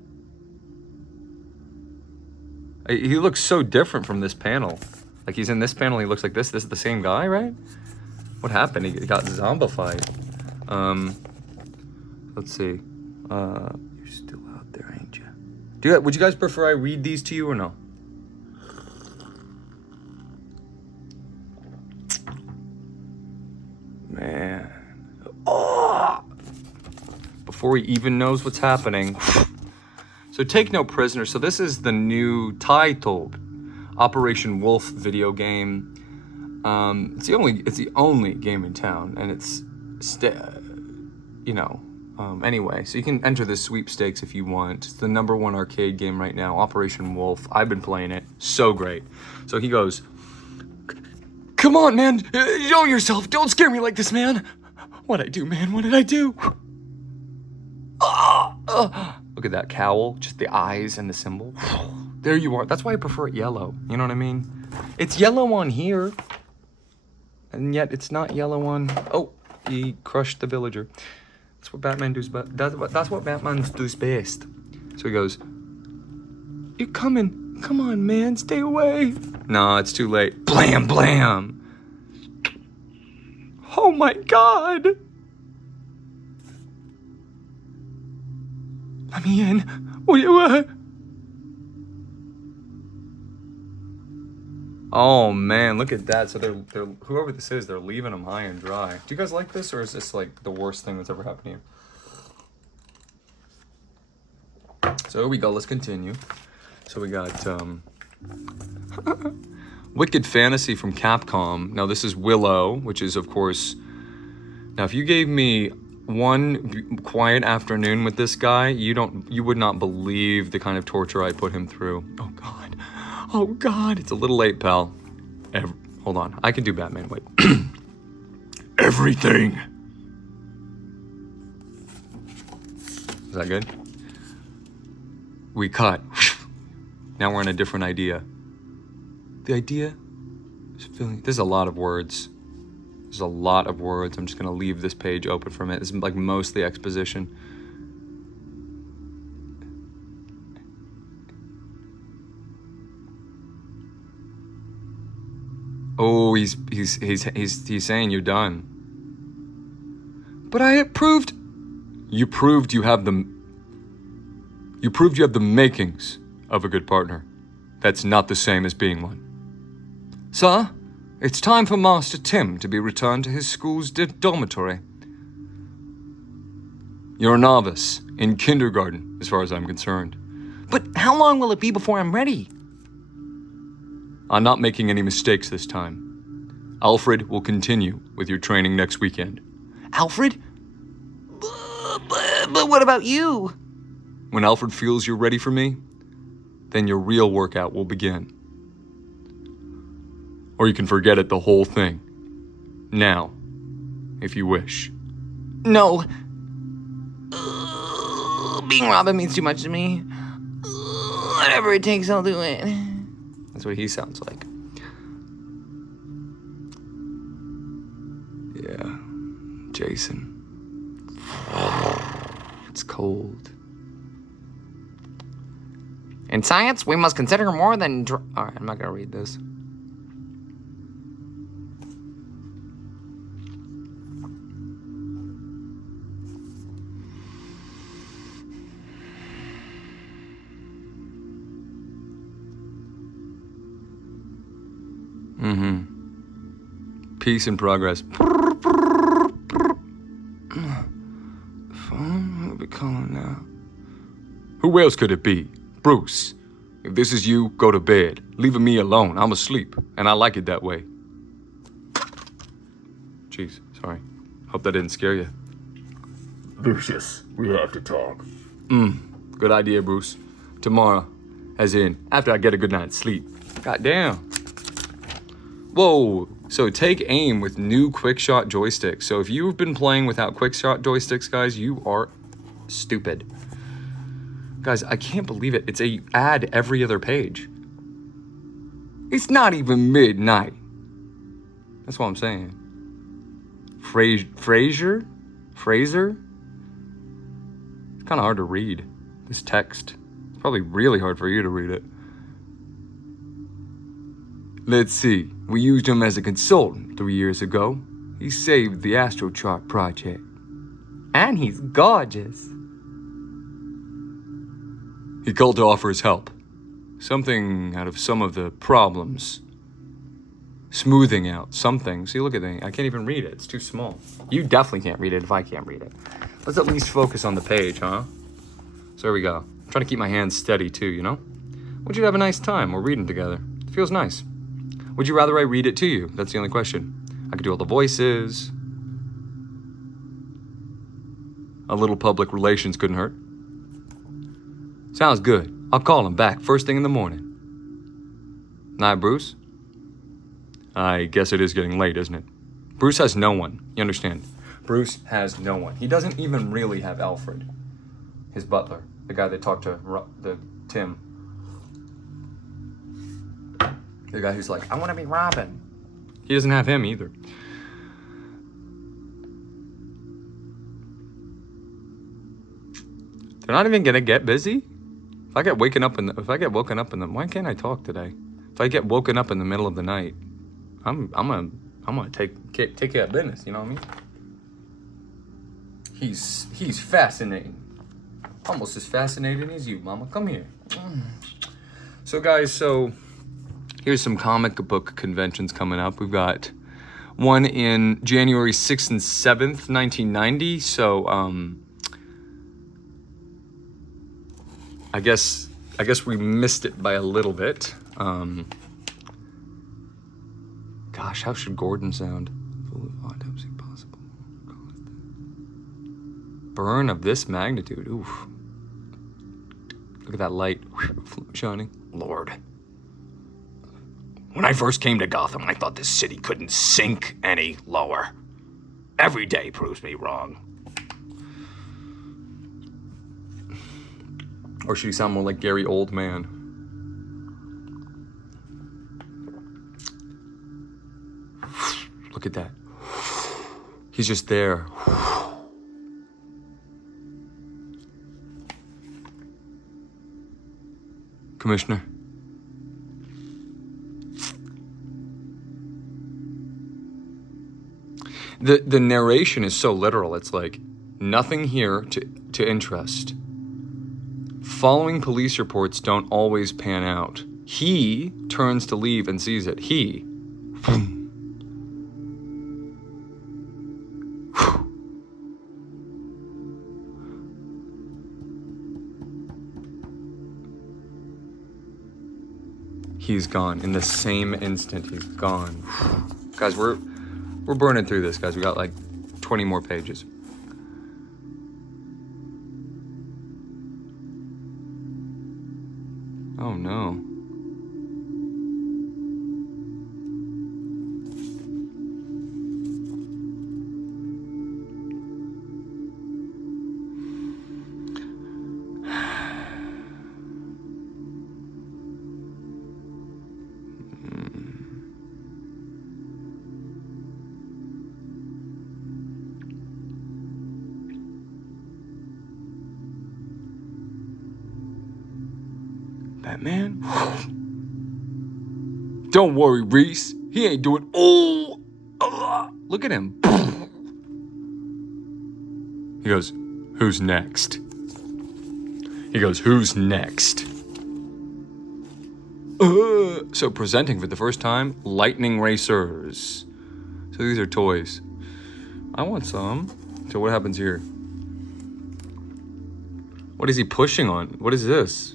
He looks so different from this panel. Like, he's in this panel, he looks like this. This is the same guy, right? What happened? He got zombified. Let's see. You're still out there, ain't you? Would you guys prefer I read these to you or no? Man. Oh! Before he even knows what's happening. So take no prisoners. So this is the new title, Operation Wolf video game. It's the only game in town, and it's anyway. So you can enter the sweepstakes if you want. It's the #1 arcade game right now, Operation Wolf. I've been playing it, so great. So he goes, "Come on, man, show yourself. Don't scare me like this, man." What'd I do, man? What did I do? Look at that cowl, just the eyes and the symbol. There you are. That's why I prefer it yellow. You know what I mean? It's yellow on here, and yet it's not yellow on. Oh, he crushed the villager. That's what Batman does. But that's what Batman does best. So he goes, "You're coming. Come on, man. Stay away." No, it's too late. Blam, blam. Oh my God. Let me in. What do you, Oh man, look at that. So they're whoever this is, they're leaving them high and dry. Do you guys like this, or is this like the worst thing that's ever happened to you? So here we go. Let's continue. So we got Wicked Fantasy from Capcom. Now this is Willow, which is of course. Now if you gave me one quiet afternoon with this guy, you would not believe the kind of torture I put him through. Oh God. Oh God. It's a little late, pal. Hold on. I can do Batman. Wait. Everything. Is that good? We cut. Now we're on a different idea. The idea is feeling. There's a lot of words. There's a lot of words. I'm just gonna leave this page open for a minute. It's like mostly exposition. Oh, he's saying you're done. But I proved. You proved you have the. You proved you have the makings of a good partner. That's not the same as being one. Sir, it's time for Master Tim to be returned to his school's dormitory. You're a novice in kindergarten, as far as I'm concerned. But how long will it be before I'm ready? I'm not making any mistakes this time. Alfred will continue with your training next weekend. Alfred? But what about you? When Alfred feels you're ready for me, then your real workout will begin. Or you can forget it, the whole thing. Now, if you wish. No. Being Robin means too much to me. Whatever it takes, I'll do it. That's what he sounds like. Yeah, Jason. It's cold. In science, we must consider more than... Alright, I'm not gonna read this. Peace and progress. Phone? Who'll be calling now? Who else could it be? Bruce. If this is you, go to bed. Leaving me alone. I'm asleep, and I like it that way. Jeez, sorry. Hope that didn't scare you. Lucius, we have to talk. Good idea, Bruce. Tomorrow, as in, after I get a good night's sleep. Goddamn. Whoa. So take aim with new quick shot joysticks. So if you've been playing without quick shot joysticks, guys, you are stupid. Guys, I can't believe it. It's a ad every other page. It's not even midnight. That's what I'm saying. Fraser? It's kind of hard to read, this text. It's probably really hard for you to read it. Let's see. We used him as a consultant 3 years ago. He saved the AstroChart project. And he's gorgeous. He called to offer his help. Something out of some of the problems. Smoothing out something. See, look at that. I can't even read it. It's too small. You definitely can't read it if I can't read it. Let's at least focus on the page, huh? So here we go. I'm Trying to keep my hands steady too, you know? Want you to have a nice time. We're reading together. It feels nice. Would you rather I read it to you? That's the only question. I could do all the voices. A little public relations couldn't hurt. Sounds good. I'll call him back first thing in the morning. Night, Bruce? I guess it is getting late, isn't it? Bruce has no one. You understand? Bruce has no one. He doesn't even really have Alfred, his butler, the guy that talked to Tim. The guy who's like, I want to be Robin. He doesn't have him either. They're not even gonna get busy. If I get woken up in the, why can't I talk today? If I get woken up in the middle of the night, I'm gonna take care of business. You know what I mean? He's fascinating, almost as fascinating as you, Mama. Come here. So guys, here's some comic book conventions coming up. We've got one in January 6th and 7th, 1990. So I guess we missed it by a little bit. Gosh, how should Gordon sound? Full of autopsy possible. Burn of this magnitude. Oof. Look at that light shining. Lord. When I first came to Gotham, I thought this city couldn't sink any lower. Every day proves me wrong. Or should he sound more like Gary Oldman? Look at that. He's just there. Commissioner. The narration is so literal. It's like, nothing here to interest. Following police reports don't always pan out. He turns to leave and sees it. He. He's gone. In the same instant, he's gone. Guys, we're burning through this, guys. We got like 20 more pages. Oh no. Batman? Don't worry, Reese. He ain't doing. Oh! Look at him. He goes, who's next? He goes, who's next? So presenting for the first time, lightning racers. So these are toys. I want some. So what happens here? What is he pushing on? What is this?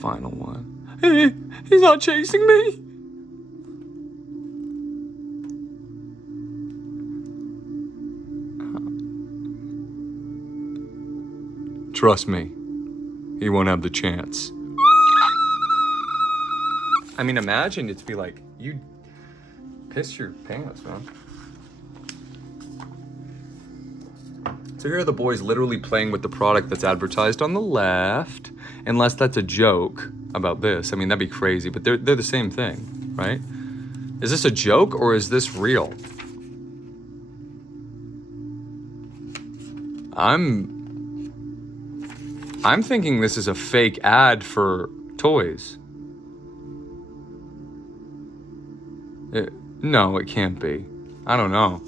Final one. Hey, he's not chasing me. Trust me, he won't have the chance. I mean, imagine it to be like, you piss your pants, man. So here are the boys literally playing with the product that's advertised on the left. Unless that's a joke about this. I mean, that'd be crazy, but they're the same thing, right? Is this a joke or is this real? I'm thinking this is a fake ad for toys. No, it can't be. I don't know.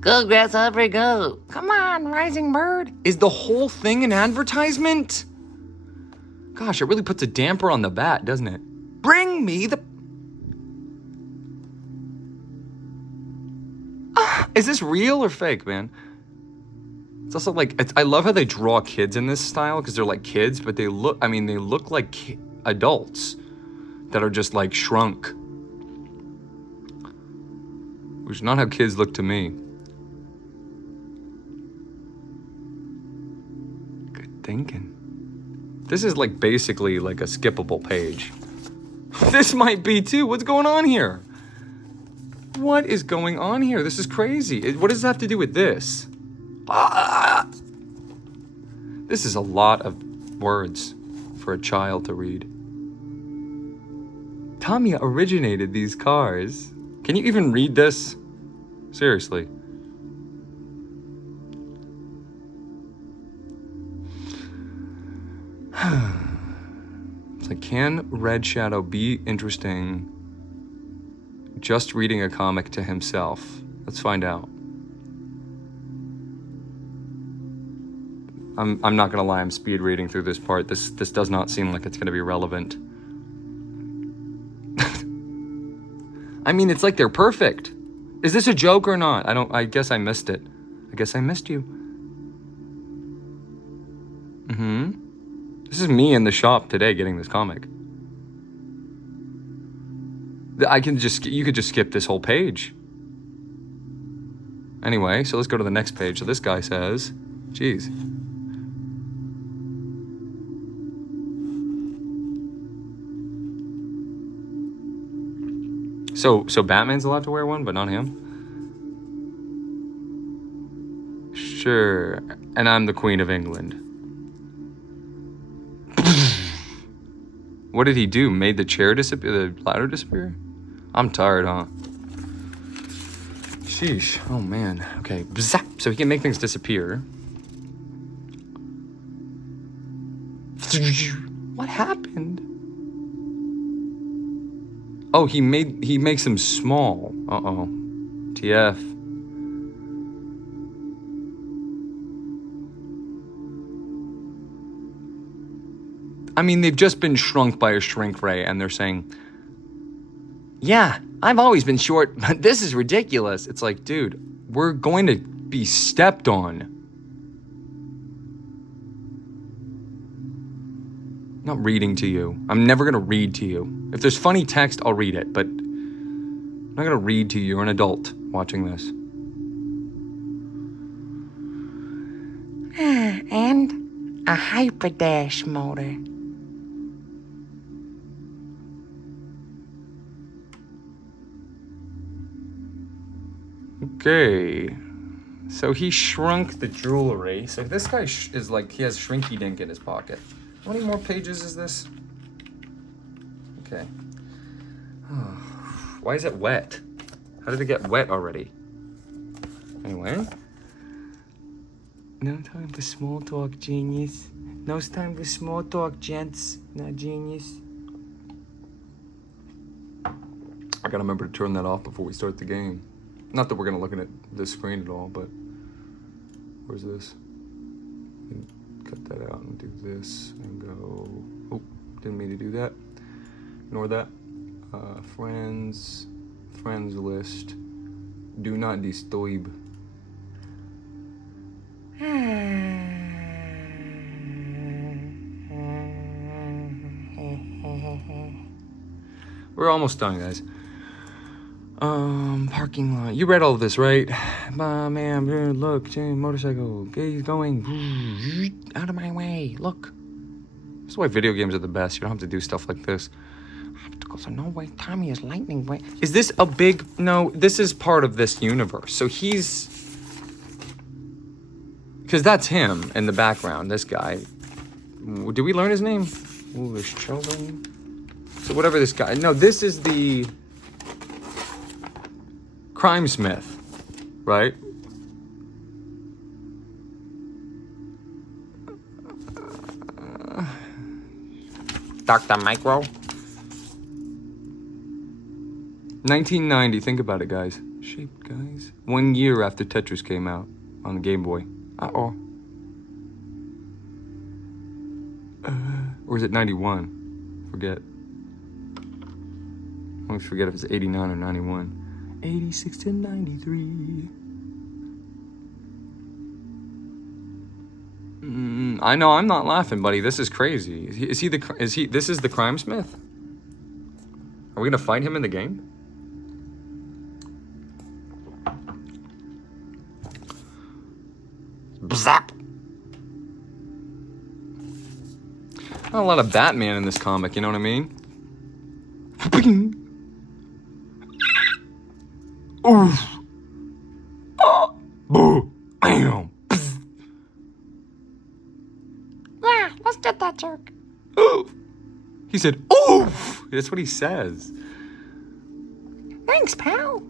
Go, grasshopper, go. Come on, rising bird. Is the whole thing an advertisement? Gosh, it really puts a damper on the bat, doesn't it? Bring me the... Is this real or fake, man? It's also like, I love how they draw kids in this style because they're like kids, but they look like adults that are just like shrunk. Which is not how kids look to me. Good thinking. This is like basically like a skippable page. This might be too. What's going on here? What is going on here? This is crazy. What does this have to do with this? This is a lot of words for a child to read. Tamiya originated these cars. Can you even read this? Seriously. It's like, can Red Shadow be interesting just reading a comic to himself? Let's find out. I'm not gonna lie, I'm speed reading through this part. This does not seem like it's gonna be relevant. I mean, it's like they're perfect. Is this a joke or not? I guess I missed it. I guess I missed you. This is me in the shop today getting this comic. You could just skip this whole page. Anyway, so let's go to the next page. So this guy says, geez. So Batman's allowed to wear one, but not him? Sure. And I'm the Queen of England. What did he do? Made the chair disappear? The ladder disappear? I'm tired, huh? Sheesh. Oh, man. Okay. Zap. So he can make things disappear. What happened? Oh, he makes them small. Uh-oh. TF. I mean, they've just been shrunk by a shrink ray, and they're saying, yeah, I've always been short, but this is ridiculous. It's like, dude, we're going to be stepped on. I'm not reading to you. I'm never going to read to you. If there's funny text, I'll read it, but I'm not going to read to you. You're an adult watching this. And a hyperdash motor. Okay. So he shrunk the jewelry. So this guy is like, he has Shrinky Dink in his pocket. How many more pages is this? Okay. Why is it wet? How did it get wet already? Anyway. No time for small talk, genius. No time for small talk, gents. Not genius. I gotta remember to turn that off before we start the game. Not that we're gonna look at this screen at all, but where's this? Cut that out and do this and go. Oh, didn't mean to do that. Ignore that. Friends list. Do not disturb. We're almost done, guys. Parking lot. You read all of this, right? Man, look, motorcycle. He's going out of my way. Look. That's why video games are the best. You don't have to do stuff like this. Obstacles are no way. Tommy is lightning way. Is this a big... No, this is part of this universe. So he's... Because that's him in the background, this guy. Did we learn his name? Foolish children. So whatever this guy... No, this is the... Crimesmith, right? Dr. Micro? 1990, think about it, guys. Shaped, guys. 1 year after Tetris came out on the Game Boy. Uh-oh. Or is it 91? Forget. I always forget if it's 89 or 91. 86 to 93. I know, I'm not laughing, buddy. This is crazy. This is the crime smith? Are we gonna fight him in the game? Bzap. Not a lot of Batman in this comic, you know what I mean? Oof. Oh. Boo. Bam. Yeah, let's get that jerk. Oof. He said, oof. That's what he says. Thanks, pal.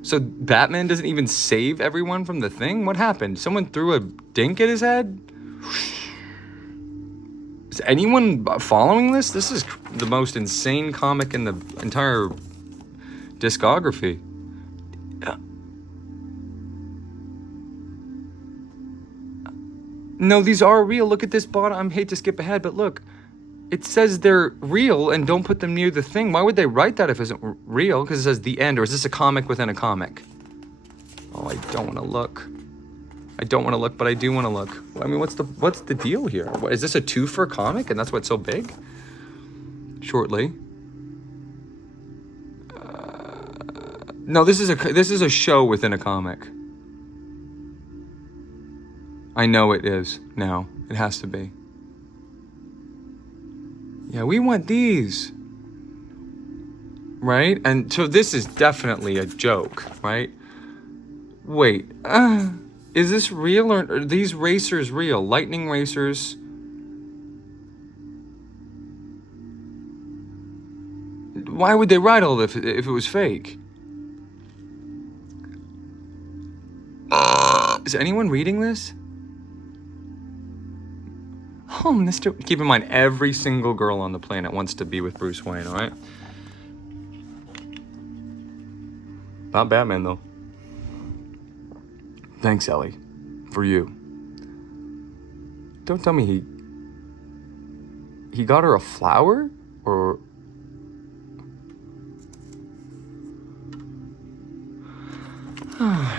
So Batman doesn't even save everyone from the thing? What happened? Someone threw a dink at his head? Is anyone following this? This is the most insane comic in the entire discography. No, these are real. Look at this bottom. I hate to skip ahead, but look. It says they're real and don't put them near the thing. Why would they write that if it isn't real? Because it says the end. Or is this a comic within a comic? Oh, I don't want to look. I don't want to look, but I do want to look. I mean, what's the deal here? What, is this a 2-for comic and that's why it's so big? Shortly. No, this is a show within a comic. I know it is now. It has to be. Yeah, we want these. Right? And so this is definitely a joke, right? Wait, is this real or are these racers real? Lightning racers. Why would they write all this if it was fake? Is anyone reading this? Oh, Mr. Keep in mind, every single girl on the planet wants to be with Bruce Wayne, all right? Not Batman, though. Thanks, Ellie. For you. Don't tell me he got her a flower? Or...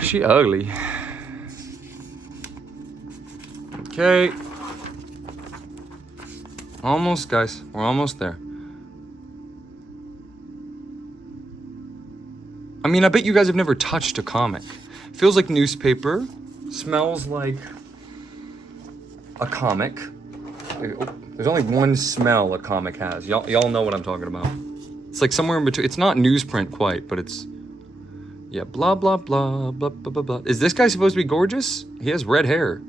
she ugly. Okay. Almost, guys. We're almost there. I mean, I bet you guys have never touched a comic. Feels like newspaper. Smells like a comic. There's only one smell a comic has. Y'all know what I'm talking about. It's like somewhere in between. It's not newsprint quite, but it's... yeah, blah, blah, blah, blah, blah, blah, blah. Is this guy supposed to be gorgeous? He has red hair.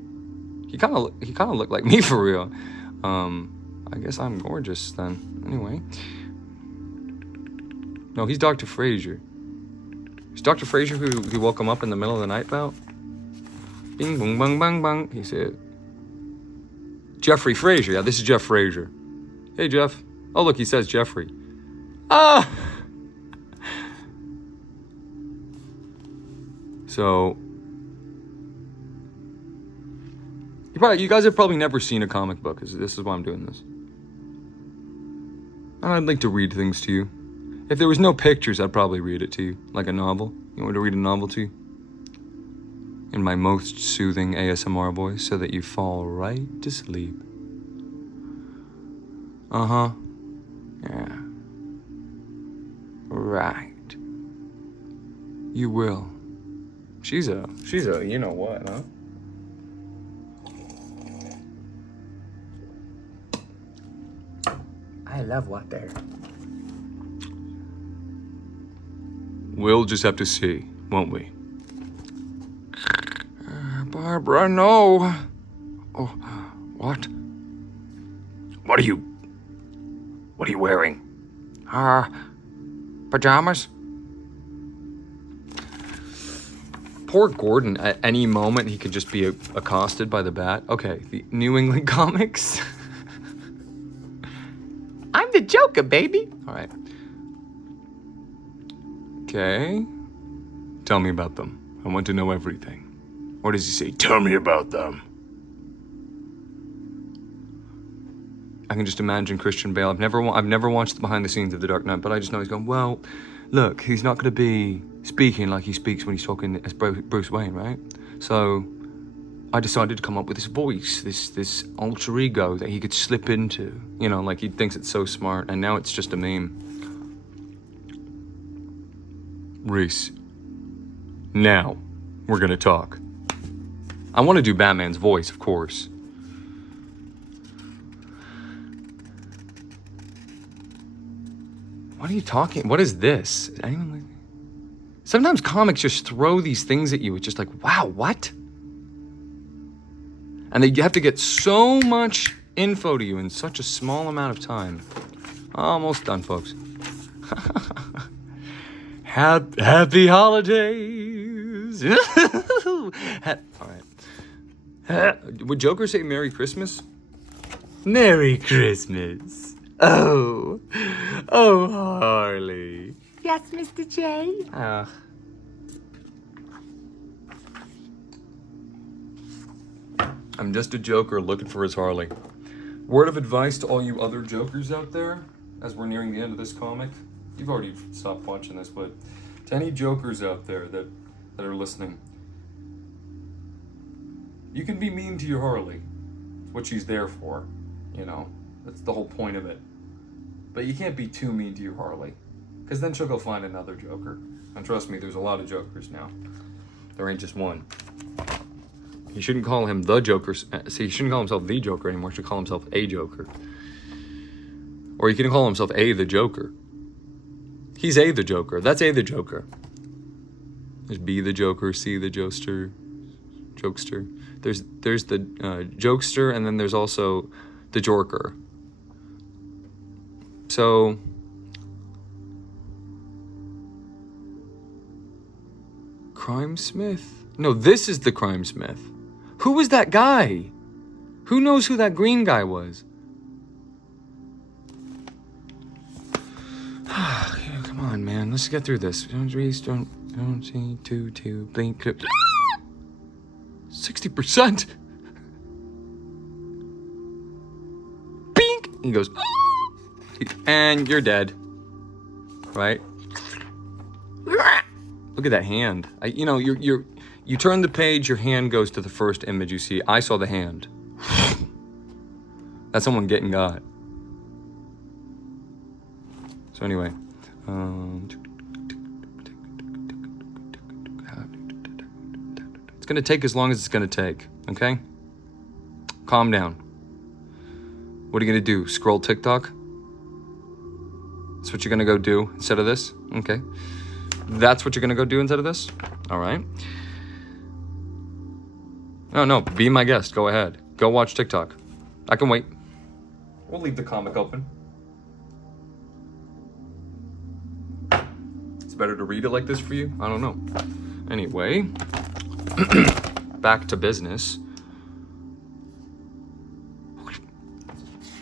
He kind of looked like me for real. I guess I'm gorgeous then. Anyway. No, he's Dr. Frazier. Is Dr. Frazier who woke him up in the middle of the night about? Bing, boom, bang, bang, bang. He said, Jeffrey Frazier. Yeah, this is Jeff Frazier. Hey, Jeff. Oh, look, he says Jeffrey. Ah! So... you guys have probably never seen a comic book. This is why I'm doing this. I'd like to read things to you. If there was no pictures, I'd probably read it to you, like a novel. You want me to read a novel to you? In my most soothing ASMR voice, so that you fall right to sleep. Uh-huh. Yeah. Right. You will. She's a, you know what, huh? I love water. We'll just have to see, won't we? Barbara, no. Oh, what? What are you wearing? Pajamas? Poor Gordon, at any moment he could just be accosted by the bat. Okay, the New England comics. I'm the Joker, baby. All right. Okay. Tell me about them. I want to know everything. What does he say? Tell me about them. I can just imagine Christian Bale. I've never watched the behind the scenes of The Dark Knight, but I just know he's going, well, look, he's not going to be speaking like he speaks when he's talking as Bruce Wayne, right? So I decided to come up with this voice, this alter ego that he could slip into. You know, like he thinks it's so smart, and now it's just a meme. Reese, now we're gonna talk. I want to do Batman's voice, of course. What are you talking? What is this? Is anyone like... Sometimes comics just throw these things at you. It's just like, wow, what? And they have to get so much info to you in such a small amount of time. Almost done, folks. Happy holidays. All right. Would Joker say Merry Christmas? Merry Christmas. Oh, Harley. Yes, Mr. J. I'm just a Joker looking for his Harley. Word of advice to all you other Jokers out there, as we're nearing the end of this comic. You've already stopped watching this, but to any Jokers out there that are listening, you can be mean to your Harley. It's what she's there for, you know. That's the whole point of it. But you can't be too mean to your Harley, because then she'll go find another Joker. And trust me, there's a lot of Jokers now. There ain't just one. He shouldn't call him the Joker. See, he shouldn't call himself the Joker anymore. He should call himself a Joker. Or he can call himself a the Joker. He's a the Joker. That's a the Joker. There's B the Joker, C the Jokester. There's the Jokester, and then there's also the Jorker. So Crime Smith? No, this is the Crime Smith. Who was that guy? Who knows who that green guy was? Come on, man. Let's get through this. Don't see, two, blink. 60%. Bink. He goes, and you're dead. Right? Look at that hand. You turn the page, your hand goes to the first image you see. I saw the hand. That's someone getting got. So anyway. It's going to take as long as it's going to take, okay? Calm down. What are you going to do? Scroll TikTok? That's what you're going to go do instead of this? Okay. That's what you're going to go do instead of this? All right. No, be my guest. Go ahead. Go watch TikTok. I can wait. We'll leave the comic open. It's better to read it like this for you? I don't know. Anyway, back to business.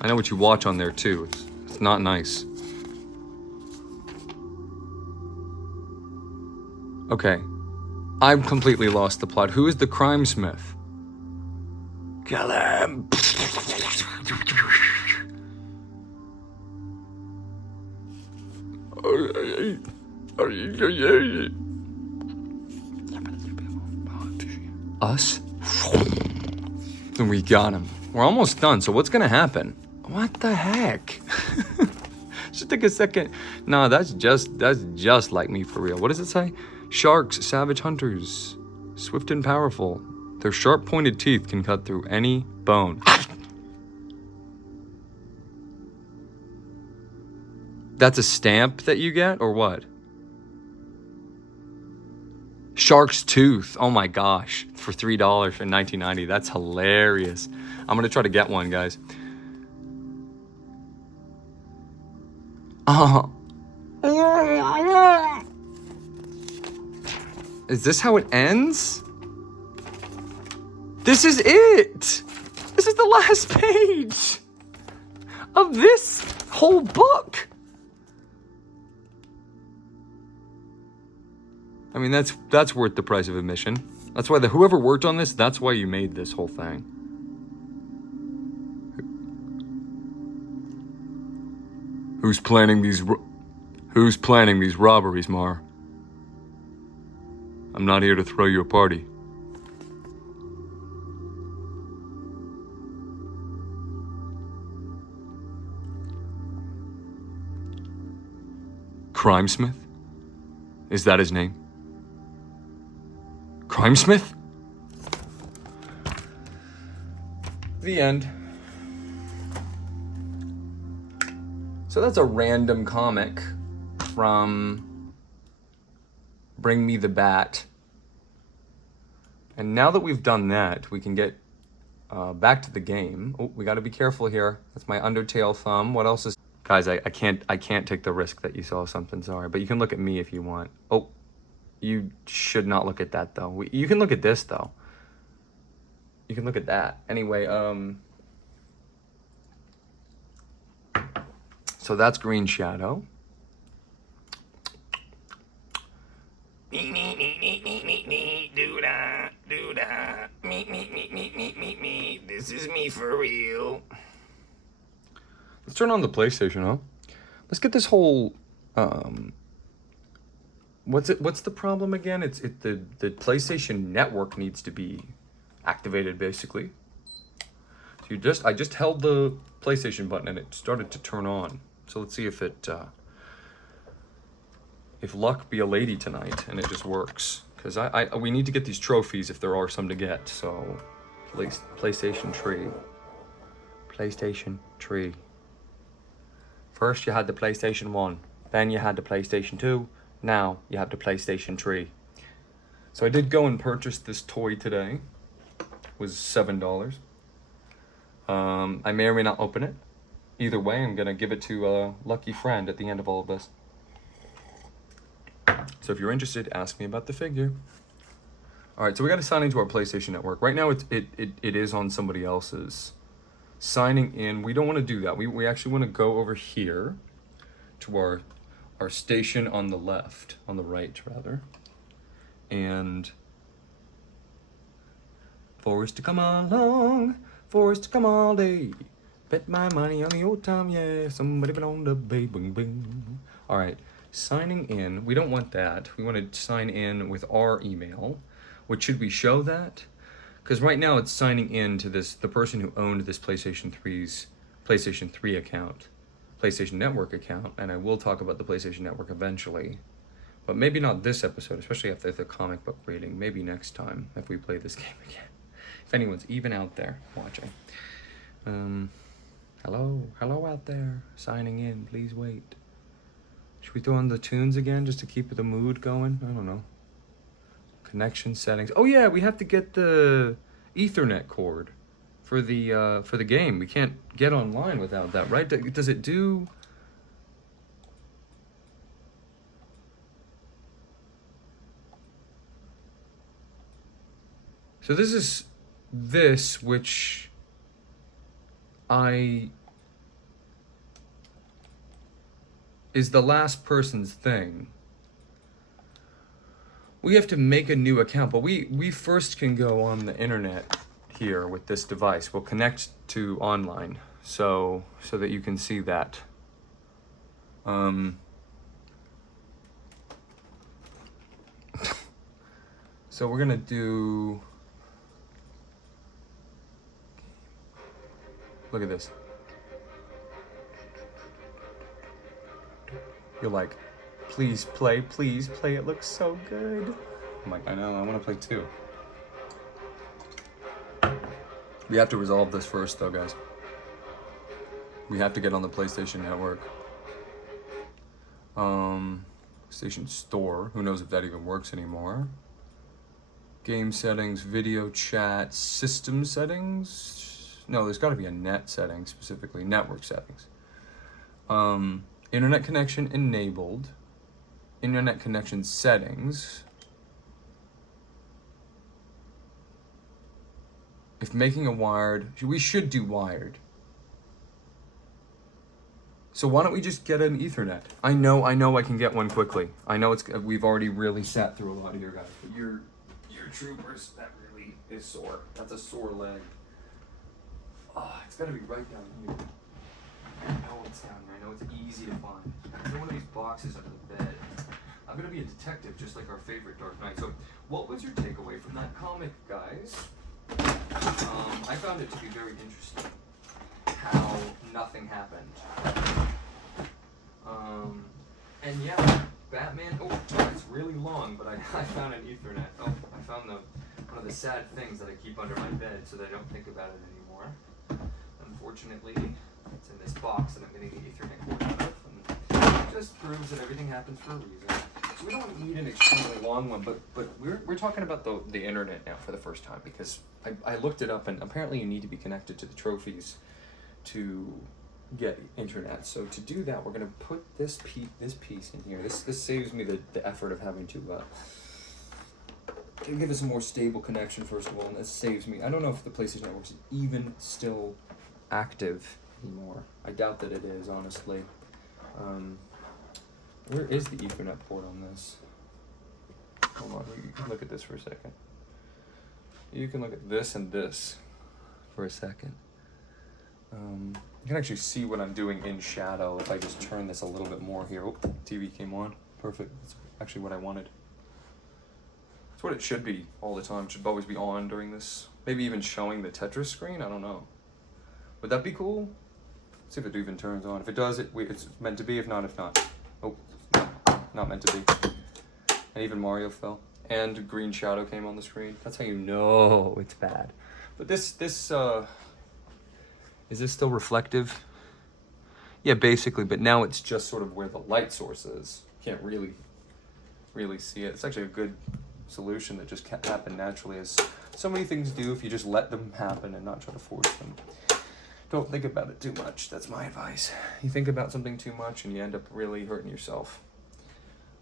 I know what you watch on there too. It's not nice. Okay. I've completely lost the plot. Who is the Crime Smith? Kill him. Us? Then we got him. We're almost done, so what's gonna happen? What the heck? Just take a second. No, that's just like me for real. What does it say? Sharks, savage hunters, swift and powerful. Their sharp-pointed teeth can cut through any bone. That's a stamp that you get, or what? Shark's tooth. Oh my gosh. For $3 for $19.90. That's hilarious. I'm gonna try to get one, guys. Is this how it ends? This is it! This is the last page of this whole book. I mean, that's worth the price of admission. That's why whoever worked on this, that's why you made this whole thing. Who's planning these robberies, Mar? I'm not here to throw you a party. Crimesmith? Is that his name? Crimesmith? The end. So that's a random comic from Bring Me the Bat. And now that we've done that, we can get back to the game. Oh, we got to be careful here. That's my Undertale thumb. What else is... Guys, I can't take the risk that you saw something, sorry. But you can look at me if you want. Oh, you should not look at that, though. You can look at this, though. You can look at that. Anyway, so that's Green Shadow. This is me for real. Let's turn on the PlayStation, huh? Let's get this whole what's the problem again? The PlayStation Network needs to be activated, basically. So I just held the PlayStation button and it started to turn on. So let's see if luck be a lady tonight and it just works. Because we need to get these trophies if there are some to get. So PlayStation tree. PlayStation tree. First you had the PlayStation 1, then you had the PlayStation 2, now you have the PlayStation 3. So I did go and purchase this toy today. It was $7. I may or may not open it. Either way, I'm gonna give it to a lucky friend at the end of all of this. So if you're interested, ask me about the figure. All right, so we got to sign into our PlayStation Network. Right now, it is on somebody else's. Signing in, we don't want to do that. We actually want to go over here to our station on the left, on the right rather, and forced to come along, forced to come all day. Bet my money on the old time, yeah. Somebody been on the bay, boom, boom. All right, signing in. We don't want that. We want to sign in with our email. What should we show that? Because right now it's signing in to the person who owned this PlayStation 3 account, PlayStation Network account, and I will talk about the PlayStation Network eventually, but maybe not this episode, especially after the comic book reading. Maybe next time if we play this game again, if anyone's even out there watching. Hello out there, signing in. Please wait. Should we throw on the tunes again just to keep the mood going? I don't know. Connection settings. Oh yeah, we have to get the Ethernet cord for the game. We can't get online without that, right? Does it do? So this is which is the last person's thing. We have to make a new account, but we first can go on the internet here with this device. We'll connect to online so that you can see that. So we're gonna do, look at this. You're like, please play, it looks so good. I'm like, I know, I want to play too. We have to resolve this first though, guys. We have to get on the PlayStation Network. PlayStation Store, who knows if that even works anymore. Game settings, video chat, system settings. No, there's gotta be a net setting specifically, network settings. Internet connection enabled. Internet connection settings. If making a wired, we should do wired. So why don't we just get an Ethernet? I know I can get one quickly. I know we've already really sat through a lot here, guys. But you're troopers, that really is sore. That's a sore leg. Oh, it's gotta be right down here. I know it's down here. I know it's easy to find. It's one of these boxes under the bed. I'm gonna be a detective, just like our favorite Dark Knight. So, what was your takeaway from that comic, guys? I found it to be very interesting how nothing happened. And yeah, Batman. Oh, it's really long, but I found an Ethernet. Oh, I found one of the sad things that I keep under my bed so that I don't think about it anymore. Unfortunately, it's in this box that I'm getting the Ethernet cord out of, and it just proves that everything happens for a reason. So we don't need an extremely long one, but we're talking about the internet now for the first time, because I looked it up, and apparently you need to be connected to the trophies to get internet. So to do that, we're gonna put this piece in here. This saves me the effort of having to give us a more stable connection first of all, and this saves me. I don't know if the PlayStation Network is even still active anymore. I doubt that it is, honestly. Where is the Ethernet port on this? Hold on, you can look at this for a second. You can look at this and this for a second. You can actually see what I'm doing in shadow if I just turn this a little bit more here. Oh, TV came on. Perfect. That's actually what I wanted. It's what it should be all the time. It should always be on during this. Maybe even showing the Tetris screen. I don't know. Would that be cool? Let's see if it even turns on. If it does, it's meant to be. If not, oh, no, not meant to be. And even Mario fell. And green shadow came on the screen. That's how you know it's bad. But this is this still reflective? Yeah, basically, but now it's just sort of where the light source is. Can't really see it. It's actually a good solution that just can't happen naturally, as so many things do if you just let them happen and not try to force them. Don't think about it too much. That's my advice. You think about something too much and you end up really hurting yourself.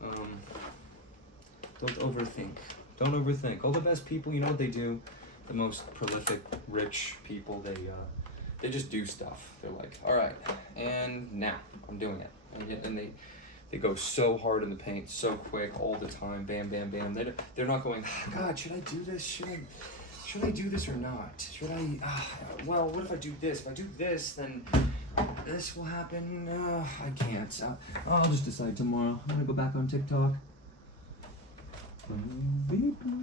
Don't overthink. Don't overthink. All the best people, you know what they do? The most prolific, rich people, they just do stuff. They're like, all right, and now I'm doing it. And they go so hard in the paint, so quick, all the time, bam, bam, bam. They're not going, oh, God, should I do this? Should I do this or not? Should I, well, what if I do this? If I do this, then this will happen. I can't. I'll just decide tomorrow. I'm gonna go back on TikTok.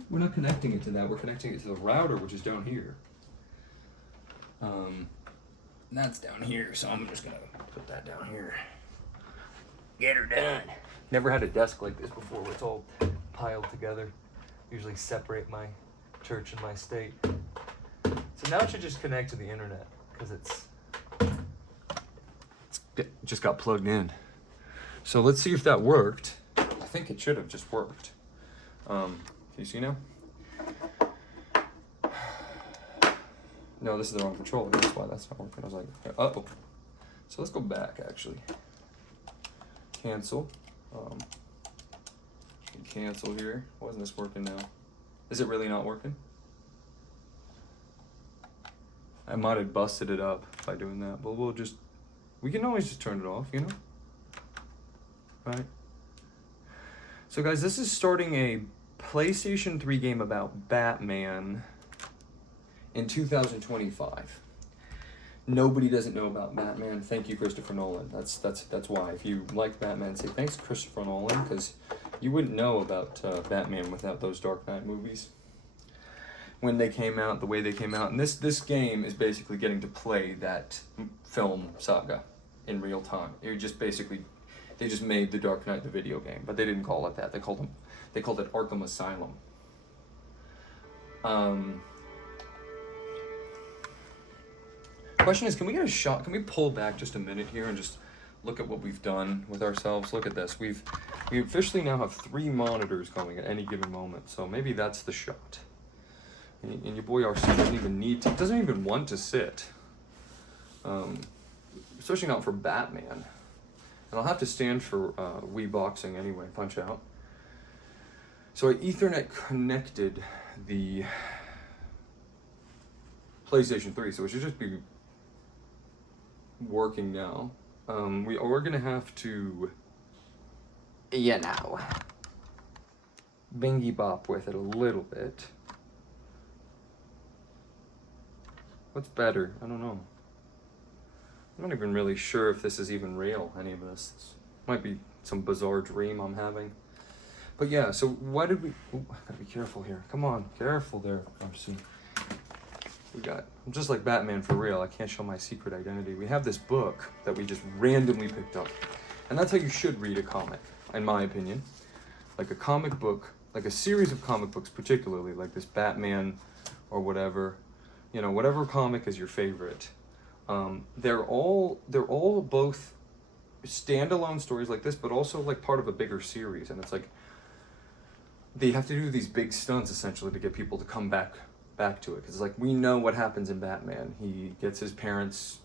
We're not connecting it to that. We're connecting it to the router, which is down here. That's down here, so I'm just gonna put that down here. Get her done. Never had a desk like this before where it's all piled together. Usually separate my church and my state. So now it should just connect to the internet, because it just got plugged in. So let's see if that worked. I think it should have just worked. Can you see now? No, this is the wrong controller. That's why that's not working. I was like, uh-oh. So let's go back, actually. Cancel. Cancel here. Why isn't this working now? Is it really not working? I might have busted it up by doing that, but we can always just turn it off, you know? Right? So guys, this is starting a PlayStation 3 game about Batman in 2025. Nobody doesn't know about Batman. Thank you, Christopher Nolan. That's why. If you like Batman, say thanks, Christopher Nolan, because you wouldn't know about Batman without those Dark Knight movies. When they came out, the way they came out, and this game is basically getting to play that film saga in real time. You're just basically, they just made the Dark Knight the video game, but they didn't call it that. They called it Arkham Asylum. Question is, can we get a shot? Can we pull back just a minute here and just look at what we've done with ourselves? Look at this. We officially now have 3 monitors going at any given moment. So maybe that's the shot. And your boy RC doesn't even want to sit. Especially not for Batman. And I'll have to stand for Wii Boxing anyway, Punch Out. So I Ethernet connected the PlayStation 3, so it should just be working now. We're gonna have to, you know, bingy bop with it a little bit. What's better? I don't know. I'm not even really sure if this is even real, any of this. This might be some bizarre dream I'm having. But yeah, so why did we... Ooh, I gotta be careful here. Come on, careful there, RC. I'm just like Batman for real. I can't show my secret identity. We have this book that we just randomly picked up. And that's how you should read a comic, in my opinion. Like a comic book, like a series of comic books particularly, like this Batman or whatever, you know, whatever comic is your favorite. They're all both standalone stories like this, but also like part of a bigger series. And it's like they have to do these big stunts essentially to get people to come back to it. Because it's like, we know what happens in Batman. He gets his parents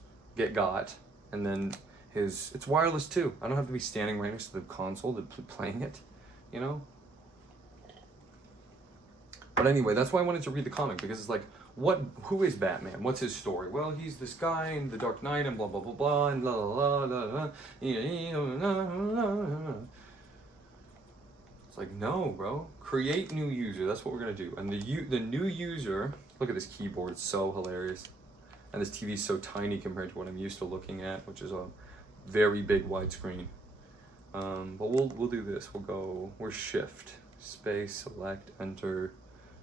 got, and then it's wireless too. I don't have to be standing right next to the console to playing it, you know? But anyway, that's why I wanted to read the comic, because it's like, who is Batman? What's his story? Well, he's this guy in the Dark Knight and blah blah blah blah and blah blah blah blah. It's like, no, bro. Create new user. That's what we're gonna do. And the new user. Look at this keyboard. It's so hilarious. And this TV is so tiny compared to what I'm used to looking at, which is a very big widescreen. But we'll do this. We're shift, space, select, enter.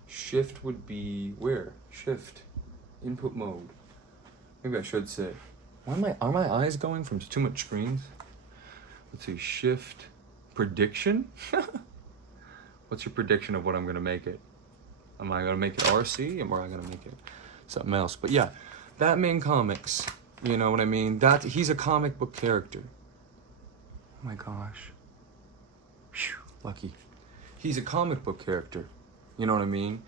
Shift would be where? Shift, input mode. Maybe I should say. Are my eyes going from too much screens? Let's see. Shift, prediction. What's your prediction of what I'm gonna make it? Am I gonna make it RC, or am I gonna make it something else? But yeah, Batman comics. You know what I mean? He's a comic book character. Oh my gosh. Whew, lucky. He's a comic book character. You know what I mean?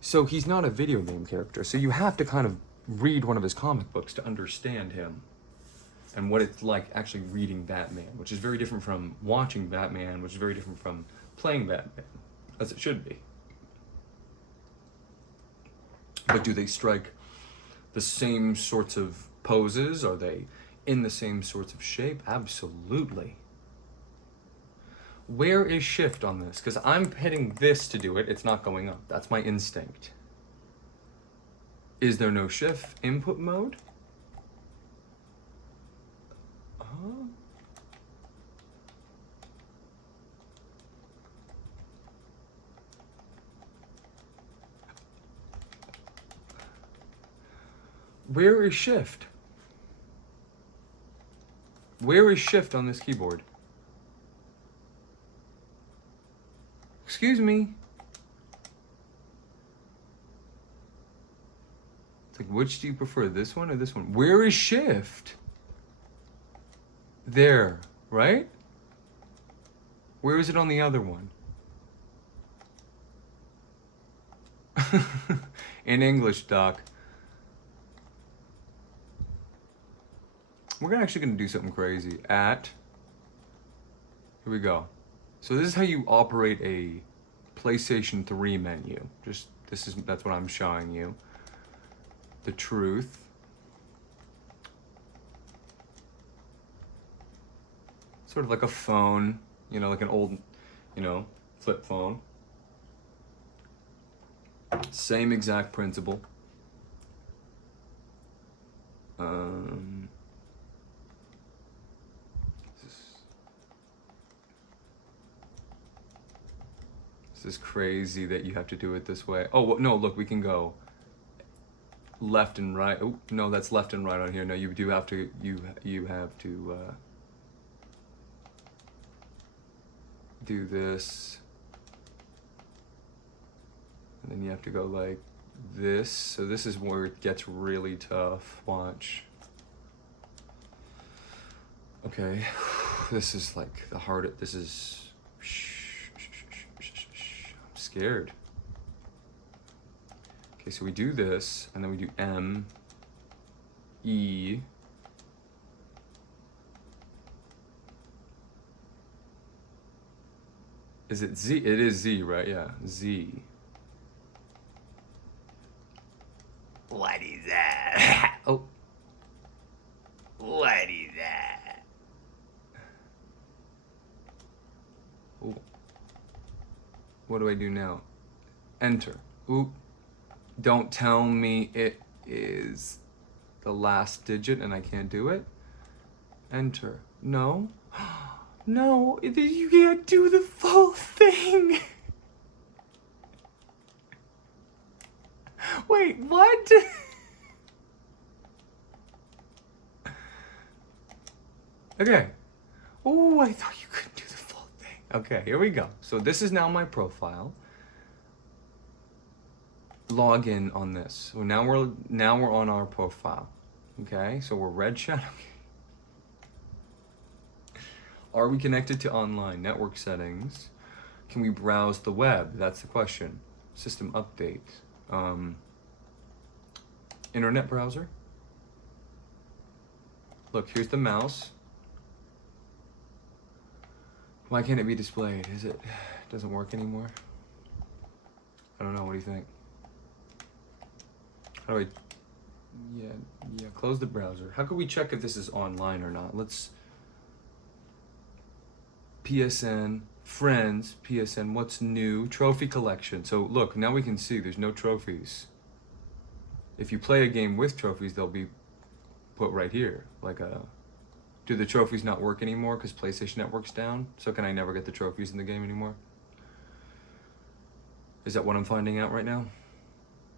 So he's not a video game character. So you have to kind of read one of his comic books to understand him and what it's like actually reading Batman, which is very different from watching Batman, which is very different from playing Batman, as it should be. But do they strike the same sorts of poses? Are they in the same sorts of shape? Absolutely. Where is shift on this? Because I'm hitting this to do it. It's not going up. That's my instinct. Is there no shift? Input mode? Where is shift? Where is shift on this keyboard? Excuse me. It's like, which do you prefer, this one or this one? Where is shift? There, right? Where is it on the other one? In English, Doc. We're actually gonna do something crazy. Here we go. So this is how you operate a PlayStation 3 menu. That's what I'm showing you. The truth. Sort of like a phone, you know, like an old, you know, flip phone. Same exact principle. This is crazy that you have to do it this way. Oh, no, look, we can go left and right. Oh, no, that's left and right on here. No, you do have to, you have to do this. And then you have to go like this. So this is where it gets really tough. Watch. Okay. This is like the hardest. This is... scared. Okay, so we do this, and then we do M, E, is it Z? It is Z, right? Yeah, Z. What is that? Oh. What is that? Oh. What do I do now? Enter. Oop. Don't tell me it is the last digit and I can't do it. Enter. No. No, you can't do the full thing. Wait, what? Okay. Oh, I thought you couldn't do the full thing. Okay, here we go. So this is now my profile. Log in on this. So now we're on our profile. Okay, so we're red shadow. Are we connected to online network settings? Can we browse the web? That's the question. System update. Internet browser. Look, here's the mouse. Why can't it be displayed? Is it doesn't work anymore? I don't know. What do you think? How do I? Yeah. Close the browser. How can we check if this is online or not? Let's. PSN, friends, PSN, what's new? Trophy collection. So look, now we can see there's no trophies. If you play a game with trophies, they'll be put right here. Do the trophies not work anymore because PlayStation Network's down? So can I never get the trophies in the game anymore? Is that what I'm finding out right now?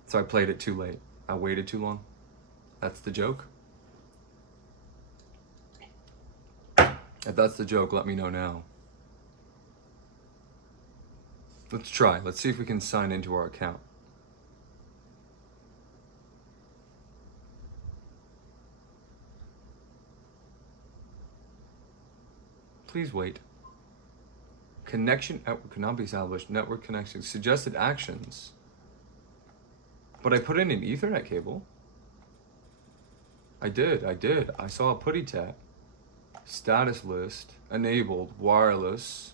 So I played it too late. I waited too long. That's the joke? If that's the joke, let me know now. Let's try. Let's see if we can sign into our account. Please wait. Connection cannot be established. Network connection. Suggested actions. But I put in an Ethernet cable. I did. I saw a putty tat. Status list. Enabled. Wireless.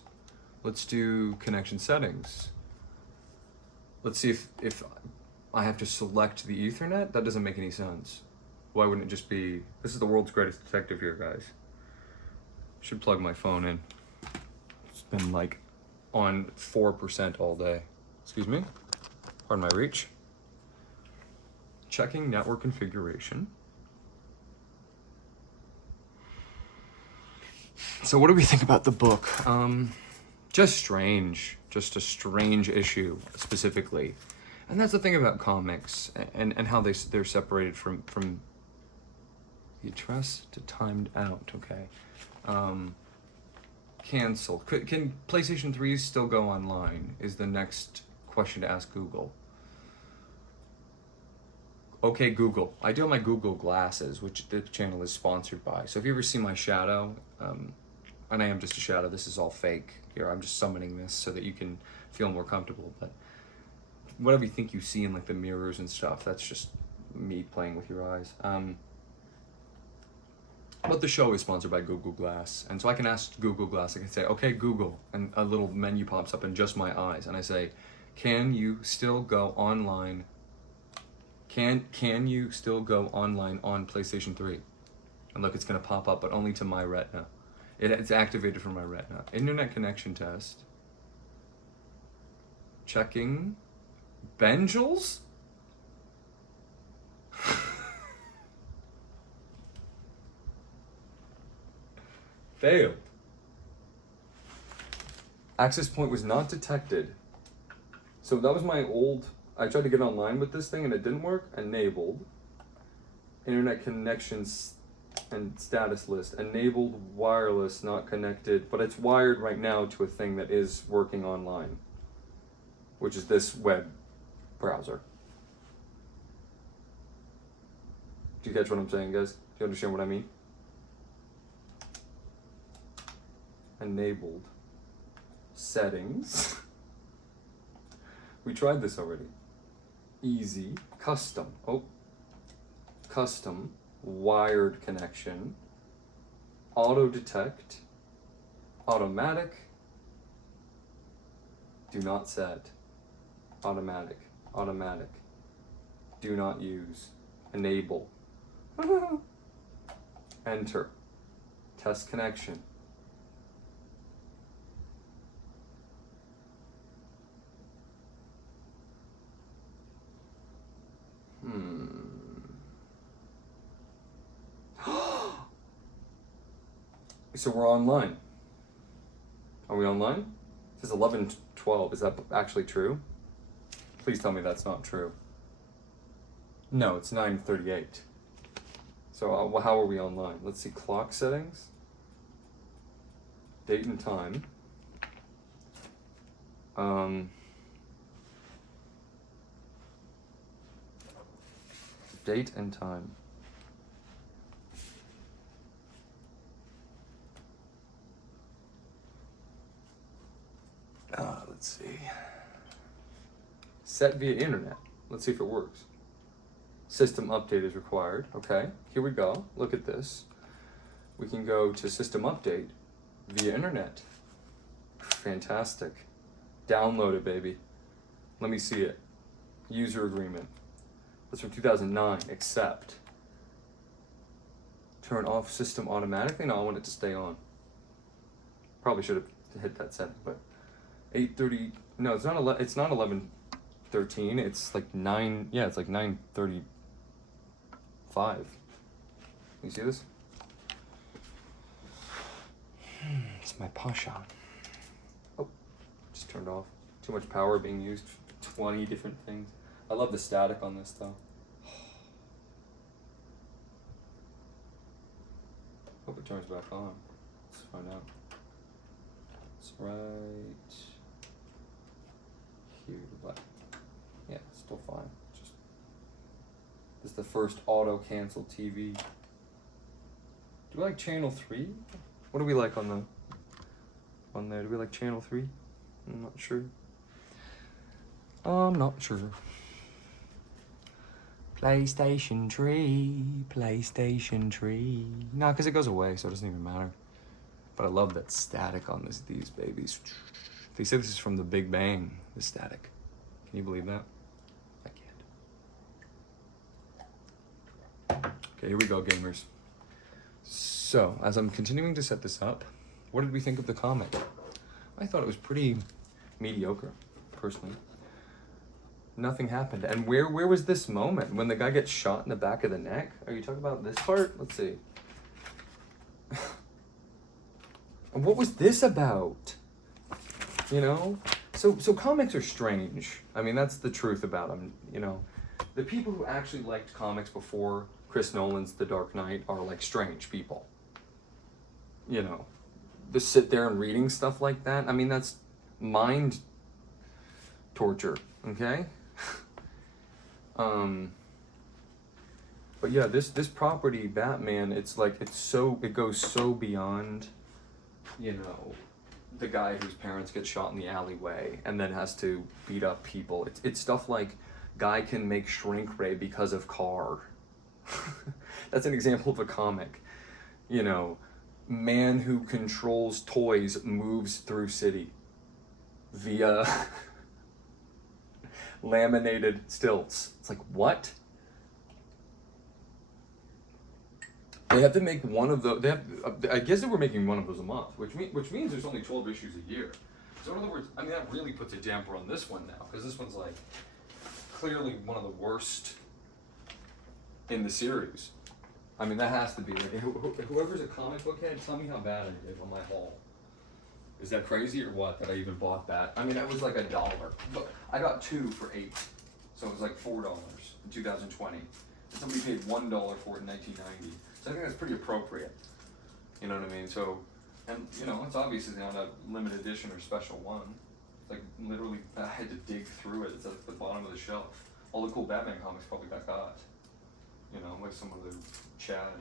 Let's do connection settings. Let's see if I have to select the Ethernet. That doesn't make any sense. Why wouldn't it just be... This is the world's greatest detective here, guys. Should plug my phone in. It's been like on 4% all day. Excuse me. Pardon my reach. Checking network configuration. So what do we think about the book? Just strange. Just a strange issue, specifically. And that's the thing about comics and how they're separated from the address to timed out, okay. Cancel. Can PlayStation 3 still go online is the next question to ask Google. Okay, Google. I do have my Google glasses, which the channel is sponsored by. So if you ever see my shadow, and I am just a shadow, this is all fake. Here, I'm just summoning this so that you can feel more comfortable. But whatever you think you see in like the mirrors and stuff, that's just me playing with your eyes. But the show is sponsored by Google Glass. And so I can ask Google Glass, I can say, okay, Google, and a little menu pops up in just my eyes. And I say, can you still go online? Can you still go online on PlayStation 3? And look, it's gonna pop up, but only to my retina. It's activated from my retina. Internet connection test. Checking. Benjels? Failed. Access point was not detected. So that was my old... I tried to get online with this thing and it didn't work. Enabled. Internet connections and status list. Enabled wireless, not connected. But it's wired right now to a thing that is working online. Which is this web browser. Do you catch what I'm saying, guys? Do you understand what I mean? Enabled. Settings. We tried this already. Easy. Custom. Oh. Custom. Wired connection. Auto detect. Automatic. Do not set. Automatic. Automatic. Do not use. Enable. Enter. Test connection. So we're online. Are we online? It says 11:12. Is that actually true? Please tell me that's not true. No, it's 9:38. So how are we online? Let's see, clock settings. Date and time. Date and time. Let's see. Set via internet. Let's see if it works. System update is required. Okay, here we go. Look at this. We can go to system update via internet. Fantastic. Download it, baby. Let me see it. User agreement. That's from 2009. Accept. Turn off system automatically? No, I want it to stay on. Probably should have hit that setting, but 8:30. No, it's not. It's not 11:13. It's like 9. Yeah, it's like 9:35. You see this? It's my Pasha. Oh, just turned off. Too much power being used. 20 different things. I love the static on this though. Hope it turns back on. Let's find out. It's right here. But yeah, it's still fine. Just this is the first auto cancel TV. Do we like channel 3? What do we like on there? Do we like channel 3? I'm not sure. I'm not sure. PlayStation tree, PlayStation tree. No, because it goes away, so it doesn't even matter. But I love that static on these babies. They say this is from the Big Bang, the static. Can you believe that? I can't. Okay, here we go, gamers. So, as I'm continuing to set this up, what did we think of the comic? I thought it was pretty mediocre, personally. Nothing happened. And where was this moment? When the guy gets shot in the back of the neck? Are you talking about this part? Let's see. And what was this about? You know? So comics are strange. I mean, that's the truth about them, you know? The people who actually liked comics before Chris Nolan's The Dark Knight are like strange people. You know? To sit there and reading stuff like that, I mean, that's mind torture, okay? But yeah, this property, Batman, it's like, it goes so beyond, you know, the guy whose parents get shot in the alleyway and then has to beat up people. It's stuff like, guy can make shrink ray because of car. That's an example of a comic. You know, man who controls toys moves through city via laminated stilts. It's like, what? They have to make one of those. I guess they were making one of those a month, which means there's only 12 issues a year. So in other words, I mean, that really puts a damper on this one now, because this one's like clearly one of the worst in the series. I mean, that has to be. Like, whoever's a comic book head, tell me how bad it is on my haul. Is that crazy or what, that I even bought that? I mean, that was like $1. But I got 2 for $8. So it was like $4 in 2020. And somebody paid $1 for it in 1990. So I think that's pretty appropriate. You know what I mean? So, and you know, it's obviously not a limited edition or special one. It's like literally, I had to dig through it. It's at the bottom of the shelf. All the cool Batman comics probably got. You know, like some of the Chad.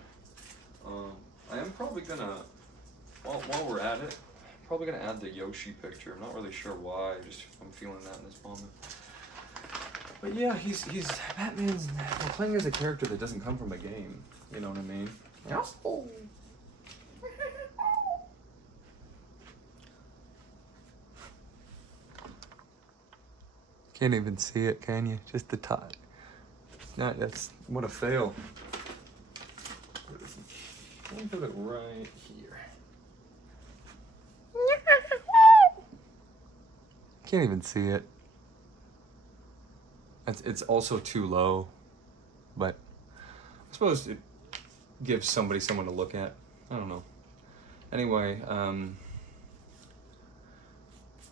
I am probably gonna, while we're at it, probably gonna add the Yoshi picture. I'm not really sure why. Just I'm feeling that in this moment. But yeah, he's Batman's. We're playing as a character that doesn't come from a game. You know what I mean? Yes. Oh. Can't even see it, can you? Just the top. It's not. That's what a fail. Let me put it right here. Can't even see it. It's also too low, but I suppose it gives somebody someone to look at. I don't know. Anyway,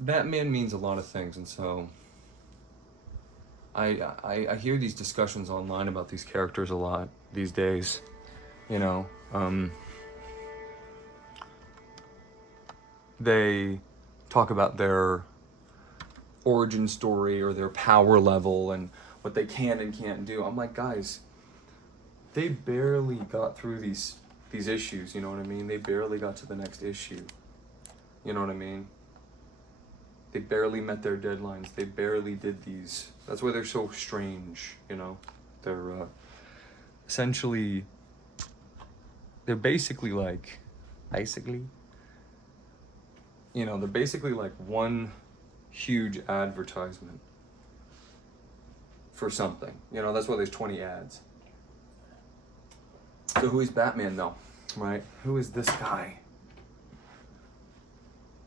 Batman means a lot of things, and so I hear these discussions online about these characters a lot these days. You know, they talk about their origin story or their power level and what they can and can't do. I'm like, guys, they barely got through these issues, you know what I mean? They barely got to the next issue. You know what I mean? They barely met their deadlines. They barely did these. That's why they're so strange, you know? They're essentially, they're basically like, you know, they're basically like one huge advertisement for something. You know, that's why there's 20 ads. So who is Batman though, right? Who is this guy?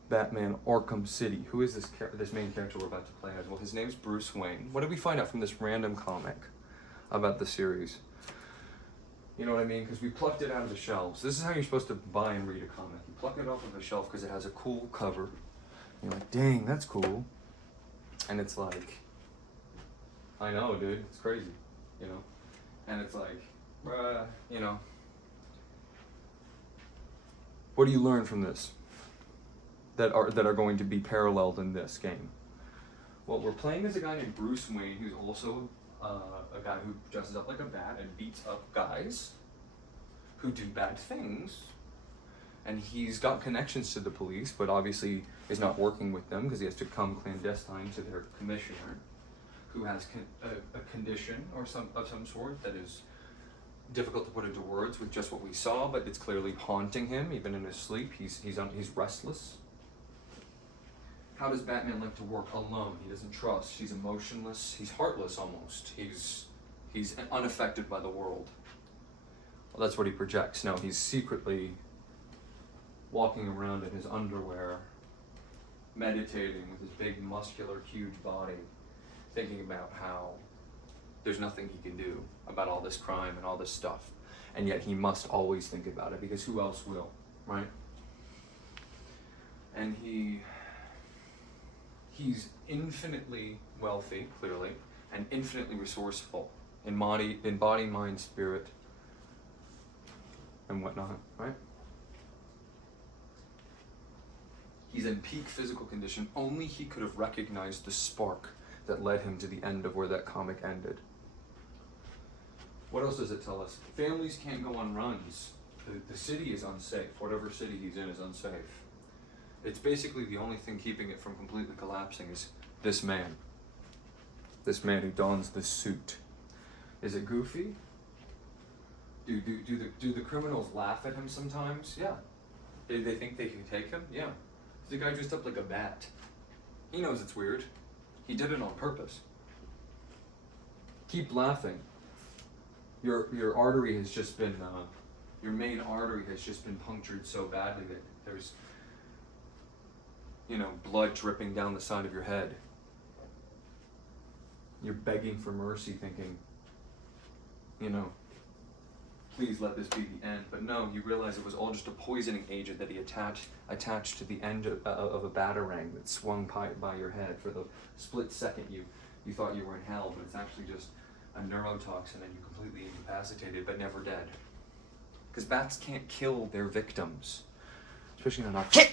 Batman Arkham City. Who is this main character we're about to play as? Well, his name's Bruce Wayne. What did we find out from this random comic about the series? You know what I mean? Because we plucked it out of the shelves. This is how you're supposed to buy and read a comic. You pluck it off of the shelf because it has a cool cover. You're like, dang, that's cool. And it's like, I know, dude, it's crazy, you know? And it's like, bruh, you know. What do you learn from this that are going to be paralleled in this game? Well, we're playing as a guy named Bruce Wayne, who's also a guy who dresses up like a bat and beats up guys who do bad things. And he's got connections to the police, but obviously is not working with them because he has to come clandestine to their commissioner, who has a condition or some sort that is difficult to put into words with just what we saw, but it's clearly haunting him even in his sleep. He's restless. How does Batman like to work? Alone. He doesn't trust. He's emotionless. He's heartless almost. He's unaffected by the world. Well, that's what he projects. No, he's secretly walking around in his underwear, meditating with his big, muscular, huge body, thinking about how there's nothing he can do about all this crime and all this stuff. And yet he must always think about it because who else will, right? And he's infinitely wealthy, clearly, and infinitely resourceful in body, mind, spirit, and whatnot, right? He's in peak physical condition. Only he could have recognized the spark that led him to the end of where that comic ended. What else does it tell us? Families can't go on runs. The city is unsafe. Whatever city he's in is unsafe. It's basically the only thing keeping it from completely collapsing is this man. This man who dons this suit. Is it goofy? Do the criminals laugh at him sometimes? Yeah. Do they think they can take him? Yeah. The guy dressed up like a bat. He knows it's weird. He did it on purpose. Keep laughing. Your artery has just been, your main artery has just been punctured so badly that there's, you know, blood dripping down the side of your head. You're begging for mercy, thinking, you know, please let this be the end. But no, you realize it was all just a poisoning agent that he attached to the end of a batarang that swung by your head. For the split second you thought you were in hell, but it's actually just a neurotoxin and you completely incapacitated but never dead. Because bats can't kill their victims. Especially not a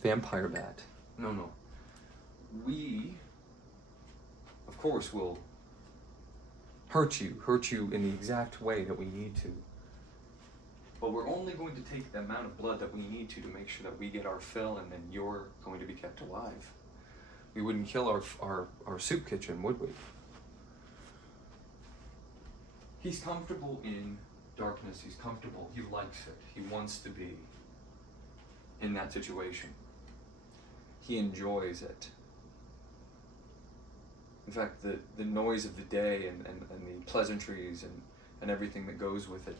vampire bat. No. We, of course, will hurt you in the exact way that we need to. But we're only going to take the amount of blood that we need to make sure that we get our fill, and then you're going to be kept alive. We wouldn't kill our soup kitchen, would we? He's comfortable in darkness. He's comfortable. He likes it. He wants to be in that situation. He enjoys it. In fact, the noise of the day and the pleasantries and everything that goes with it,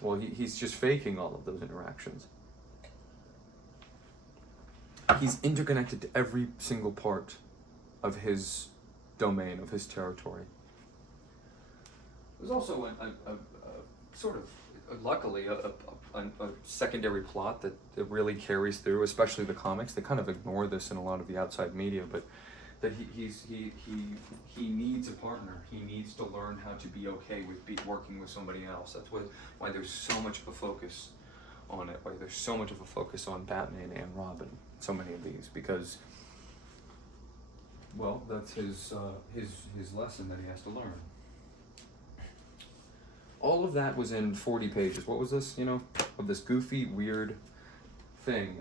well, he's just faking all of those interactions. He's interconnected to every single part of his domain, of his territory. There's also a sort of, luckily, a secondary plot that really carries through, especially the comics. They kind of ignore this in a lot of the outside media, but that he needs a partner. He needs to learn how to be okay with working with somebody else. That's why there's so much of a focus on it, why there's so much of a focus on Batman and Robin, so many of these, because, well, that's his lesson that he has to learn. All of that was in 40 pages. What was this, you know, of this goofy, weird thing,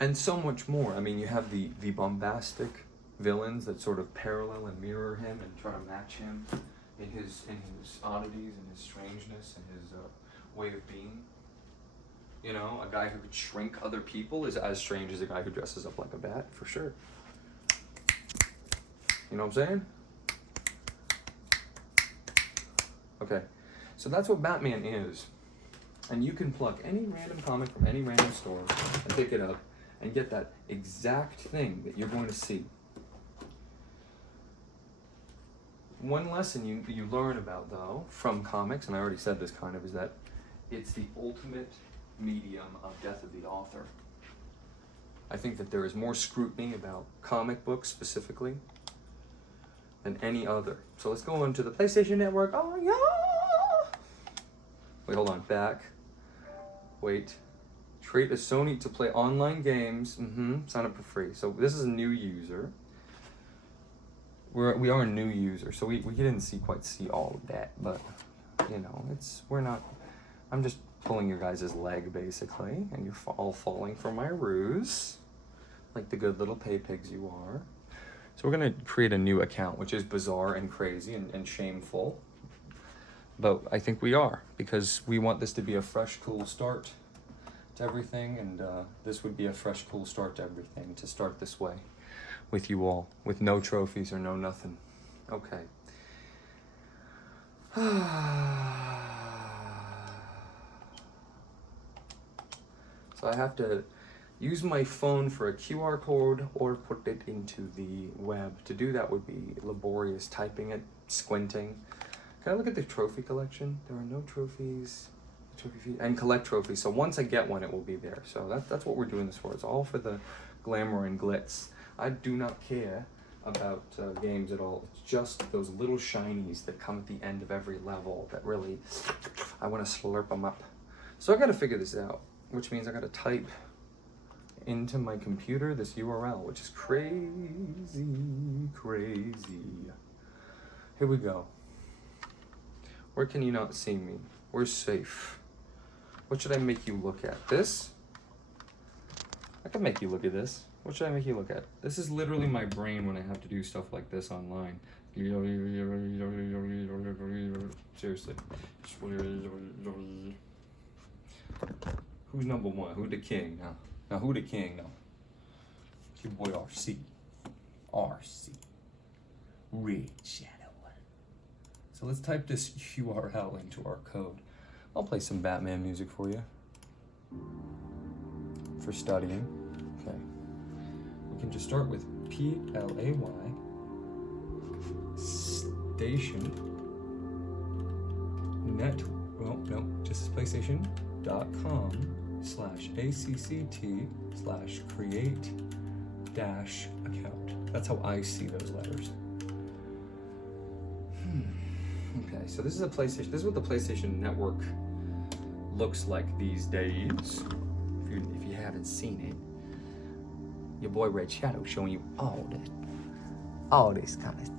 and so much more. I mean, you have the bombastic villains that sort of parallel and mirror him and try to match him in his oddities and his strangeness and his way of being. You know, a guy who could shrink other people is as strange as a guy who dresses up like a bat, for sure. You know what I'm saying? Okay, so that's what Batman is. And you can pluck any random comic from any random store and pick it up and get that exact thing that you're going to see. One lesson you learn about, though, from comics, and I already said this kind of, is that it's the ultimate medium of death of the author. I think that there is more scrutiny about comic books specifically than any other. So let's go on to the PlayStation Network. Oh, yeah! Wait, hold on. Back. Wait. Create a Sony to play online games. Sign up for free. So this is a new user. We are a new user, so we didn't quite see all of that, but you know, we're not. I'm just pulling your guys' leg basically, and you're all falling for my ruse, like the good little pay pigs you are. So we're gonna create a new account, which is bizarre and crazy and shameful, but I think we are, because we want this to be a fresh, cool start to everything, and this would be a fresh, cool start to everything, to start this way with you all, with no trophies or no nothing. Okay. So I have to use my phone for a QR code or put it into the web. To do that would be laborious, typing it, squinting. Can I look at the trophy collection? There are no trophies. And collect trophies. So once I get one, it will be there. So that's what we're doing this for. It's all for the glamour and glitz. I do not care about games at all. It's just those little shinies that come at the end of every level that really, I want to slurp them up. So I got to figure this out, which means I got to type into my computer this URL, which is crazy. Here we go. Where can you not see me? We're safe. What should I make you look at? This? I can make you look at this. What should I make you look at? This is literally my brain when I have to do stuff like this online. Seriously. Who's number one? Who the king? Now who the king? No. It's your boy RC. RC. Red Shadow. So let's type this URL into our code. I'll play some Batman music for you. For studying. Okay. We can just start with PLAY station net, well, no, just PlayStation.com/ACCT/create-account. That's how I see those letters. Okay, so this is a PlayStation. This is what the PlayStation Network looks like these days. If you haven't seen it, your boy Red Shadow showing you all this kind of stuff.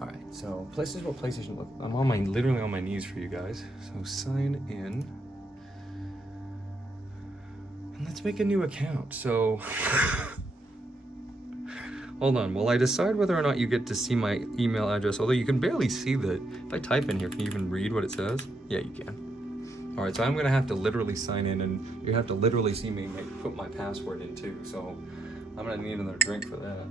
All right, so this is what PlayStation looks. I'm literally on my knees for you guys. So sign in, and let's make a new account. So. Hold on, while I decide whether or not you get to see my email address, although you can barely see that. If I type in here, can you even read what it says? Yeah, you can. All right, so I'm gonna have to literally sign in, and you have to literally see me put my password in too, so I'm gonna need another drink for that.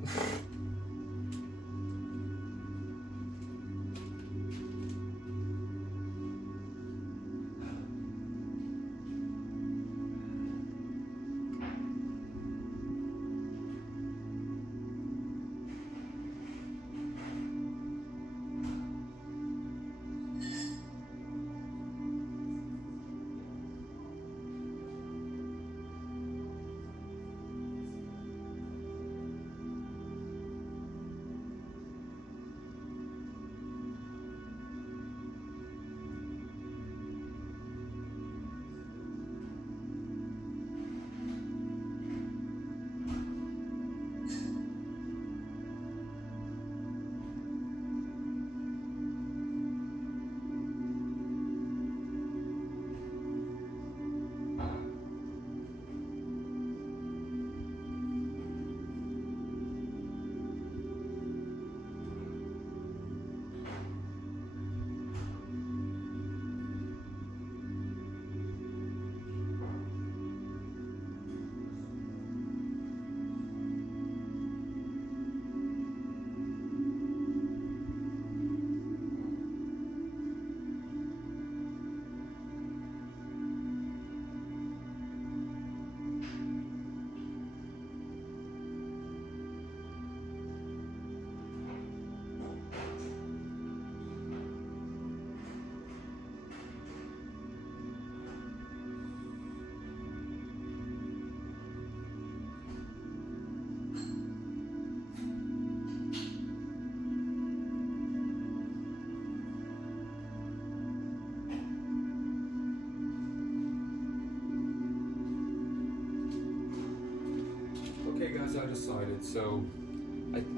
guys, I decided. So,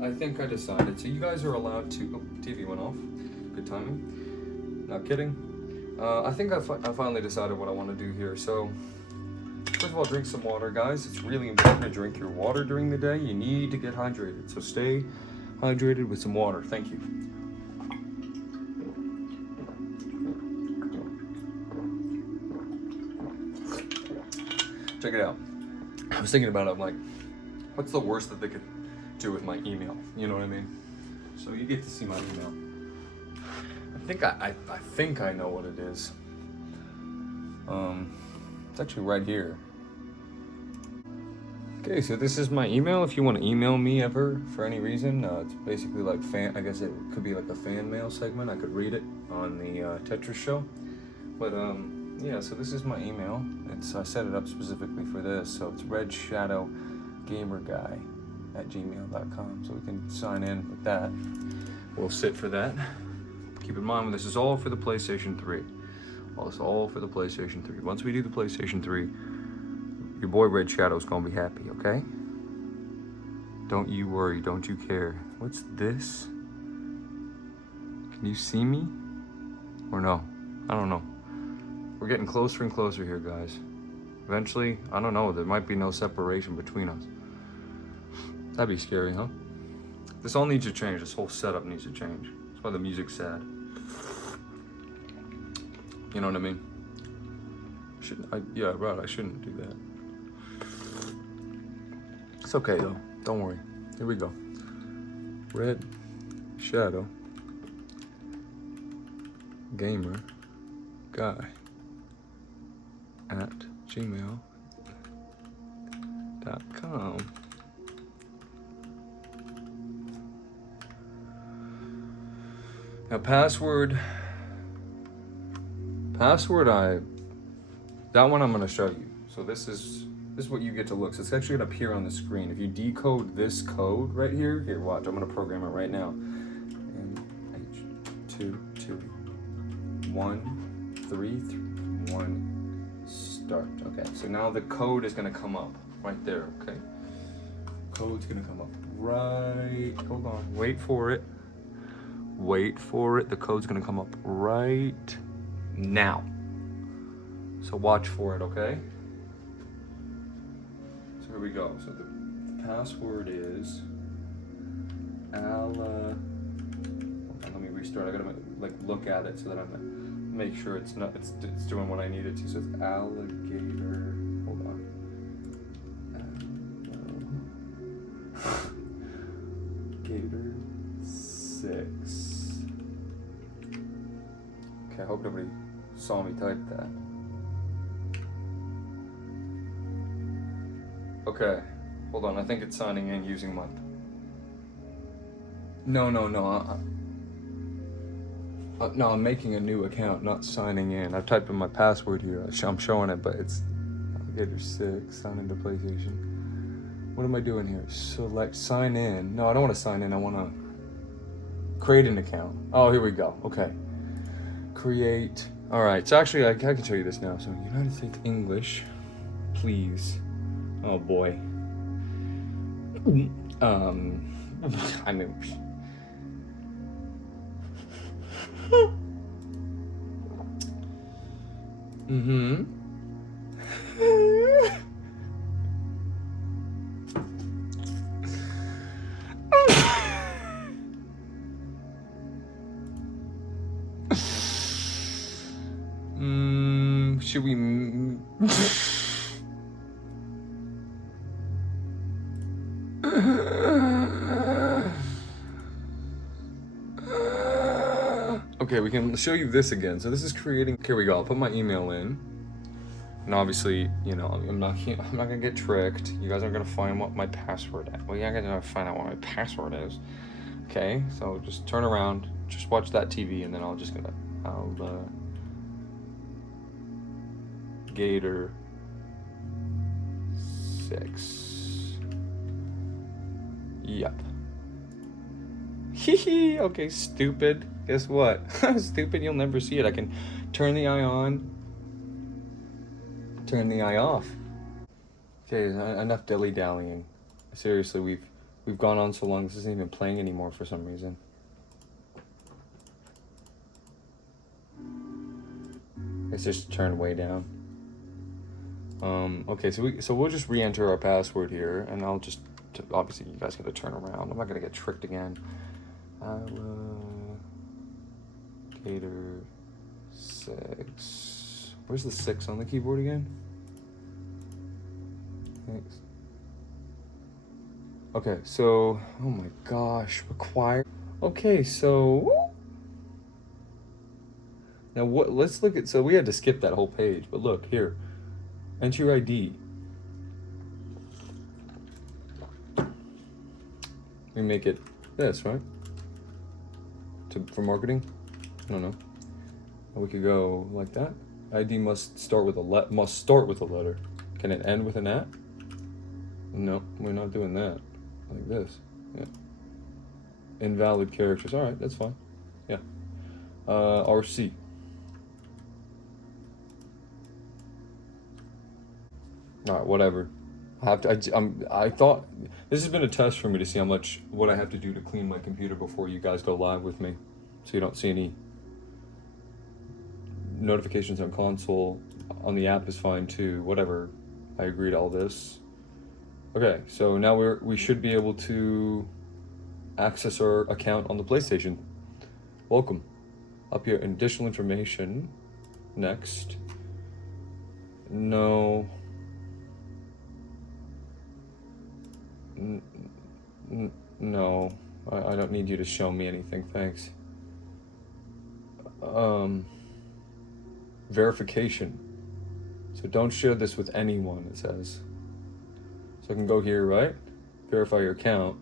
I think I decided. So you guys are allowed to. Oh, TV went off. Good timing. Not kidding. I think I finally decided what I want to do here. So, first of all, drink some water, guys. It's really important to drink your water during the day. You need to get hydrated. So stay hydrated with some water. Thank you. Check it out. I was thinking about it. I'm like, what's the worst that they could do with my email? You know what I mean? So you get to see my email. I think I know what it is. It's actually right here. Okay, so this is my email. If you want to email me ever for any reason, it's basically like I guess it could be like a fan mail segment. I could read it on the Tetris show. But yeah, so this is my email. I set it up specifically for this. So it's redshadowgamerguy@gmail.com. So we can sign in with that. We'll sit for that. Keep in mind, this is all for the PlayStation 3. Well, it's all for the PlayStation 3. Once we do the PlayStation 3, your boy Red Shadow's gonna be happy, okay? Don't you worry, don't you care. What's this? Can you see me? Or no? I don't know. We're getting closer and closer here, guys. Eventually, I don't know, there might be no separation between us. That'd be scary, huh? This all needs to change. This whole setup needs to change. That's why the music's sad. You know what I mean? Yeah, right, I shouldn't do that. It's okay though, don't worry. Here we go. Red Shadow Gamer Guy at gmail.com. Now password, that one I'm gonna show you. So this is what you get to look. So it's actually gonna appear on the screen. If you decode this code right here, watch, I'm gonna program it right now. NH22131 start. Okay, so now the code is gonna come up right there, okay? Code's gonna come up right, hold on, wait for it. Wait for it, the code's gonna come up right now. So watch for it, okay? So here we go. So the password is hold on, let me restart. I gotta like look at it so that I'm make sure it's doing what I need it to. So it's alligator. Hold on. Gator 6. Okay, I hope nobody saw me type that. Okay, hold on. I think it's signing in using my. No. No, I'm making a new account, not signing in. I've typed in my password here. I'm showing it, but it's Alligator 6. Sign into PlayStation. What am I doing here? Select sign in. No, I don't want to sign in. I want to create an account. Oh, here we go. Okay. Create. All right. So actually, I can show you this now. So United States English, please. Oh boy. I mean. Should we? Okay, we can show you this again. So this is creating. Here we go. I'll put my email in, and obviously, you know, I'm not gonna get tricked. You guys aren't gonna find what my password is. Well, you're gonna find out what my password is. Okay, so just turn around, just watch that TV, and then I'll Gator 6. Yep. Hee. Okay, stupid. Guess what? Stupid, you'll never see it. I can turn the eye on, turn the eye off. Okay, enough dilly-dallying. Seriously, we've gone on so long. This isn't even playing anymore for some reason. It's just turned way down. Okay, so we'll just re-enter our password here, and I'll just obviously you guys got to turn around. I'm not gonna get tricked again. Gator 6. Where's the 6 on the keyboard again? Thanks. Okay, so oh my gosh, required. Okay, so now what? Let's look at. So we had to skip that whole page, but look here. Enter your ID. We make it this, right? For marketing? I don't know. We could go like that. ID must start with a letter. Can it end with an at? No, we're not doing that. Like this. Yeah. Invalid characters. All right, that's fine. Yeah. RC. All right, whatever. I thought this has been a test for me to see what I have to do to clean my computer before you guys go live with me, so you don't see any notifications on console. On the app is fine too. Whatever. I agree to all this. Okay, so now we should be able to access our account on the PlayStation. Welcome. Up here, additional information. Next. No. No, I don't need you to show me anything, thanks. Verification. So don't share this with anyone, it says. So I can go here, right? Verify your account.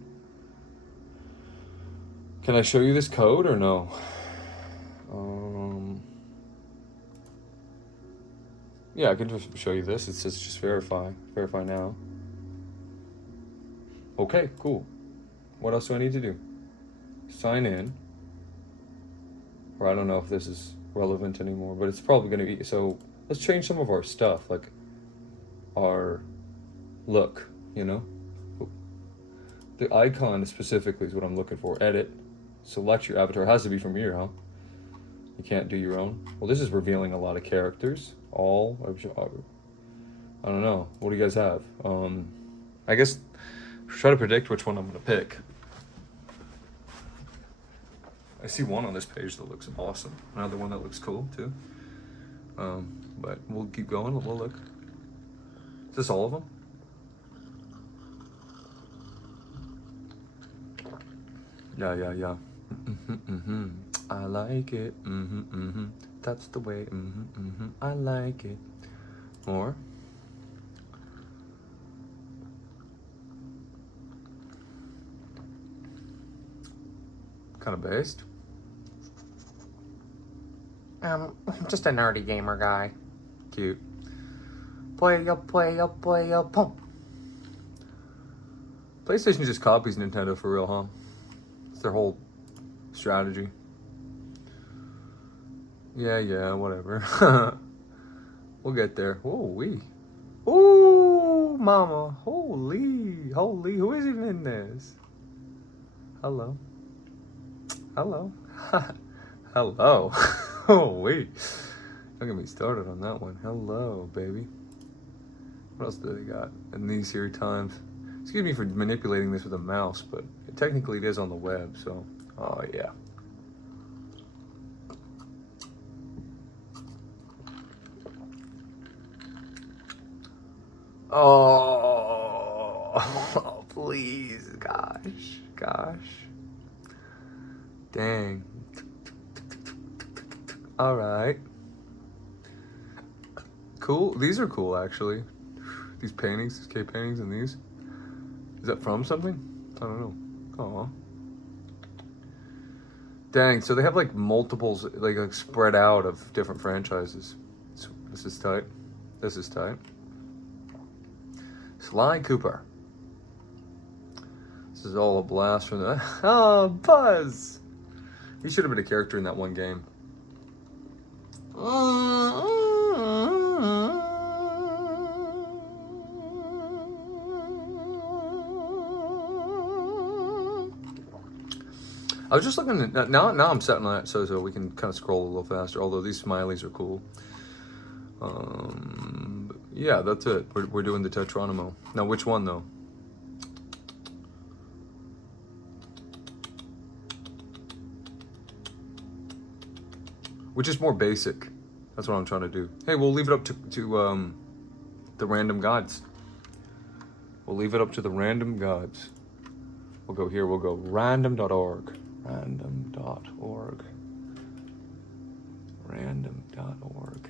Can I show you this code or no? Yeah, I can just show you this. It says just verify. Verify now. Okay, cool. What else do I need to do? Sign in. Or I don't know if this is relevant anymore, but it's probably going to be. So let's change some of our stuff, like our look, you know? The icon specifically is what I'm looking for. Edit. Select your avatar. It has to be from here, huh? You can't do your own. Well, this is revealing a lot of characters. All. I don't know. What do you guys have? I guess try to predict which one I'm going to pick. I see one on this page that looks awesome. Another one that looks cool too. But we'll keep going. We'll look. Is this all of them? Yeah. I like it. That's the way. I like it. More. Kind of based. I'm just a nerdy gamer guy. Cute. Play up, pump. PlayStation just copies Nintendo for real, huh? It's their whole strategy. Yeah, whatever. We'll get there. Ooh, mama. Holy. Who is even in this? Hello. Hello. Oh, wait. Don't get me started on that one. Hello, baby. What else do they got in these here times? Excuse me for manipulating this with a mouse, but technically it is on the web, so. Oh, yeah. Oh, please, gosh. Dang. All right. Cool. These are cool, actually. These paintings, these cave paintings, and these. Is that from something? I don't know. Aw. Dang. So they have like multiples, like spread out of different franchises. So this is tight. This is tight. Sly Cooper. This is all a blast from the. Oh, Buzz. He should have been a character in that one game. I was just looking at, now I'm setting that so we can kind of scroll a little faster, although these smileys are cool. Yeah, that's it. We're doing the Tetronimo. Now, which one though? Which is more basic? That's what I'm trying to do. Hey, we'll leave it up to the random gods. We'll leave it up to the random gods. We'll go here. We'll go random.org. Random.org. Random.org.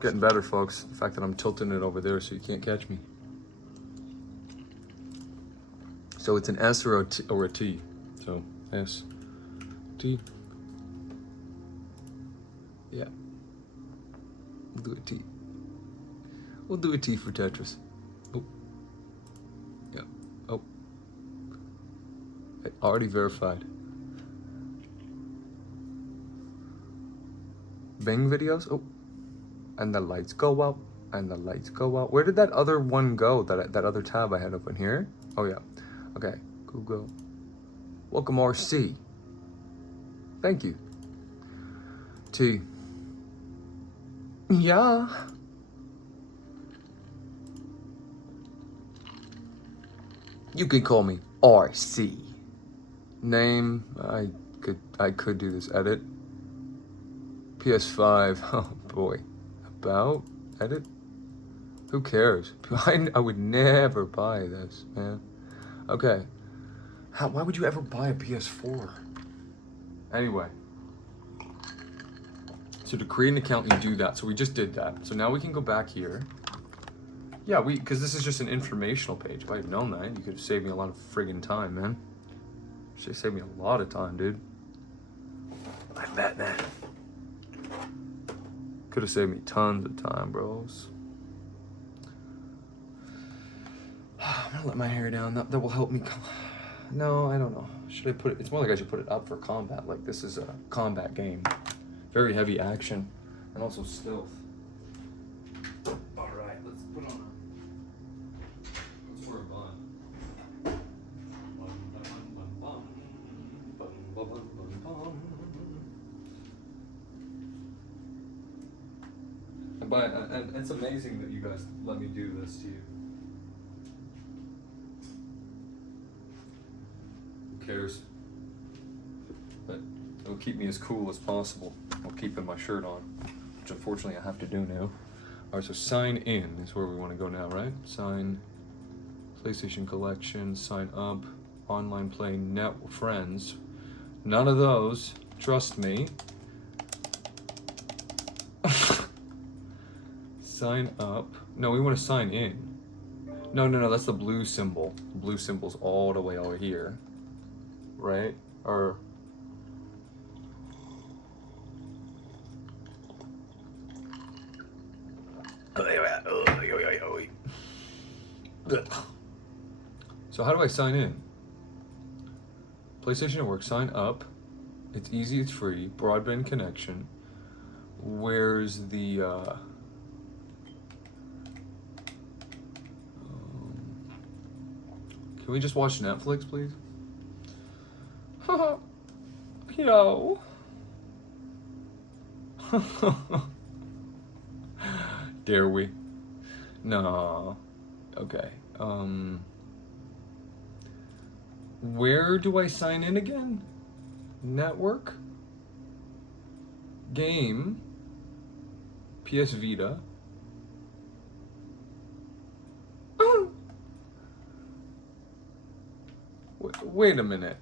Getting better, folks. The fact that I'm tilting it over there so you can't catch me. So it's an S or a T. So S, T. Yeah. We'll do a T. We'll do a T for Tetris. Oh. Yeah. Oh. Hey, already verified. Bing videos? Oh. And the lights go out. And the lights go out. Where did that other one go? That other tab I had open here? Oh, yeah. Okay. Google. Welcome, RC. Thank you. T. Yeah. You can call me RC. Name. I could do this. Edit. PS5. Oh boy. About. Edit. Who cares? I would never buy this, man. Okay. Why would you ever buy a PS4? Anyway. So to create an account, you do that. So we just did that. So now we can go back here. Yeah, because this is just an informational page. If I had known that, you could have saved me a lot of friggin' time, man. Should have saved me a lot of time, dude. I bet, man. Could have saved me tons of time, bros. I'm gonna let my hair down. That will help me. No, I don't know. Should I put it? It's more like I should put it up for combat. Like this is a combat game. Very heavy action and also stealth. All right, let's put on let's wear a bun. And it's amazing that you guys let me do this to you. Who cares? But it'll keep me as cool as possible. I'll keep my shirt on, which unfortunately I have to do now. All right, so sign in is where we want to go now, right? Sign, PlayStation collection, sign up, online play, net friends. None of those. Trust me. Sign up. No, we want to sign in. No, that's the blue symbol. The blue symbol's all the way over here. Right? Or... So how do I sign in? PlayStation Network, sign up. It's easy, it's free. Broadband connection. Where's the... Can we just watch Netflix, please? Yo. Dare we? No. Okay. Where do I sign in again? Network? Game? PS Vita? Wait a minute.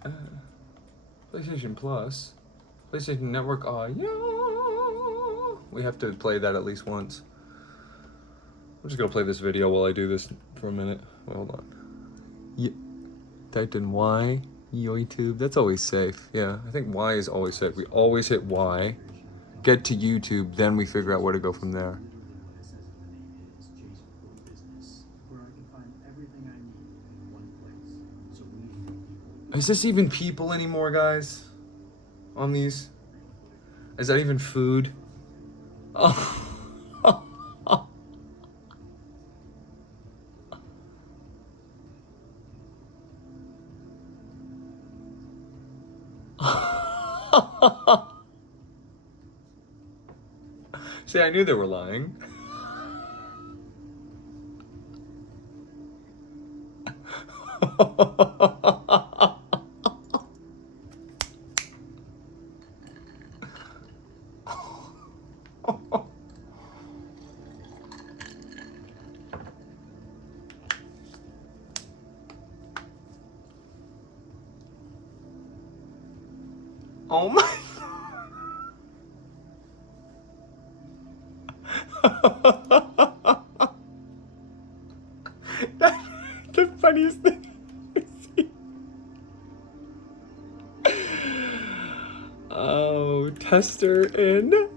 PlayStation Plus? PlayStation Network? Oh, yeah. We have to play that at least once. I'm just gonna play this video while I do this for a minute. Wait, hold on. Yeah. Typed in Y, YouTube. That's always safe. Yeah, I think Y is always safe. We always hit Y, get to YouTube, then we figure out where to go from there. Is this even people anymore, guys? On these? Is that even food? Oh. See, I knew they were lying. Oh my. That's the funniest thing I've seen. Oh, tester in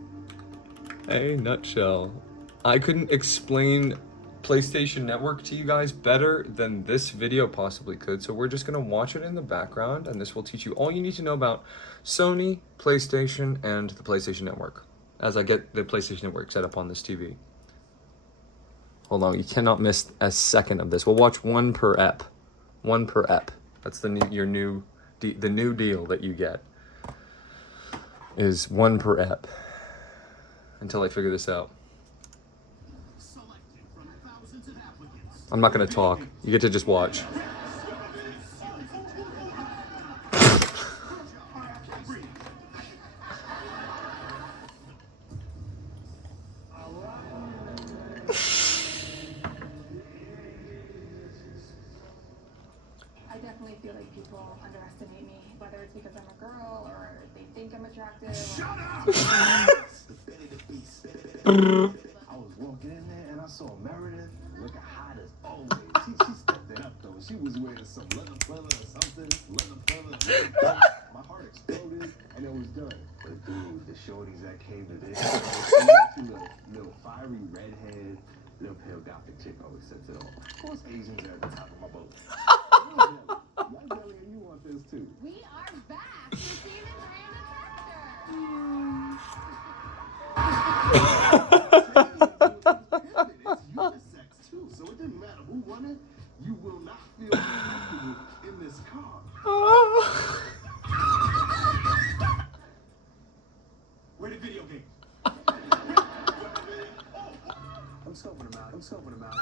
a nutshell. I couldn't explain PlayStation Network to you guys better than this video possibly could, so we're just gonna watch it in the background, and this will teach you all you need to know about Sony, PlayStation, and the PlayStation Network as I get the PlayStation Network set up on this TV. Hold on, you cannot miss a second of this. We'll watch one per ep. One per ep. That's the new deal that you get. Is one per ep. Until I figure this out. I'm not gonna talk. You get to just watch. I definitely feel like people underestimate me, whether it's because I'm a girl or they think I'm attractive. Shut up! I was walking in there and I saw Meredith looking hot as always. She stepped it up though. She was wearing some leather fella or something. Leather fella. My heart exploded and it was done. But dude, the shorties that came to this, little fiery redhead, little pale gothic chick always sets it off. Of course, Asians are at the top of my boat. Y'all Jelly, you want this too? We are back for Steven Brandon It's unisex too, so it didn't matter who won it. You will not feel comfortable in this car. Where the video game? I'm scoping them out.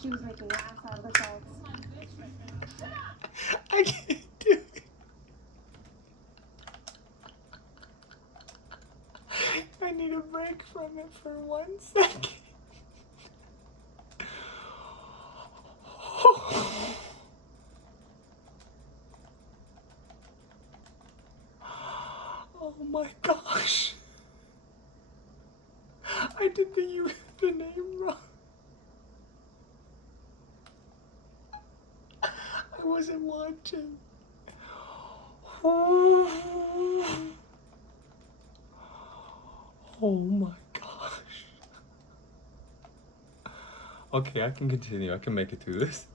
She was making laughs out of the dogs. I can't do it. I need a break from it for 1 second. Oh my gosh. I did the name wrong. I wasn't watching. Oh my gosh. Okay, I can continue. I can make it through this.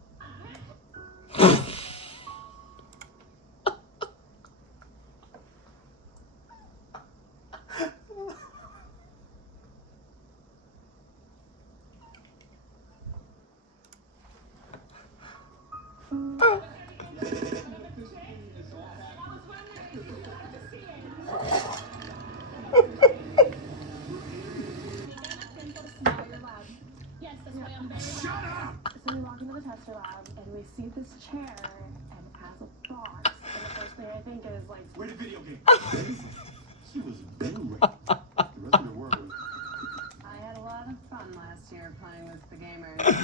So we walk into the tester lab and we see this chair and it has a box. And the first thing I think is like, Where the video game? She was blue. The rest of the world was. I had a lot of fun last year playing with the gamers. And I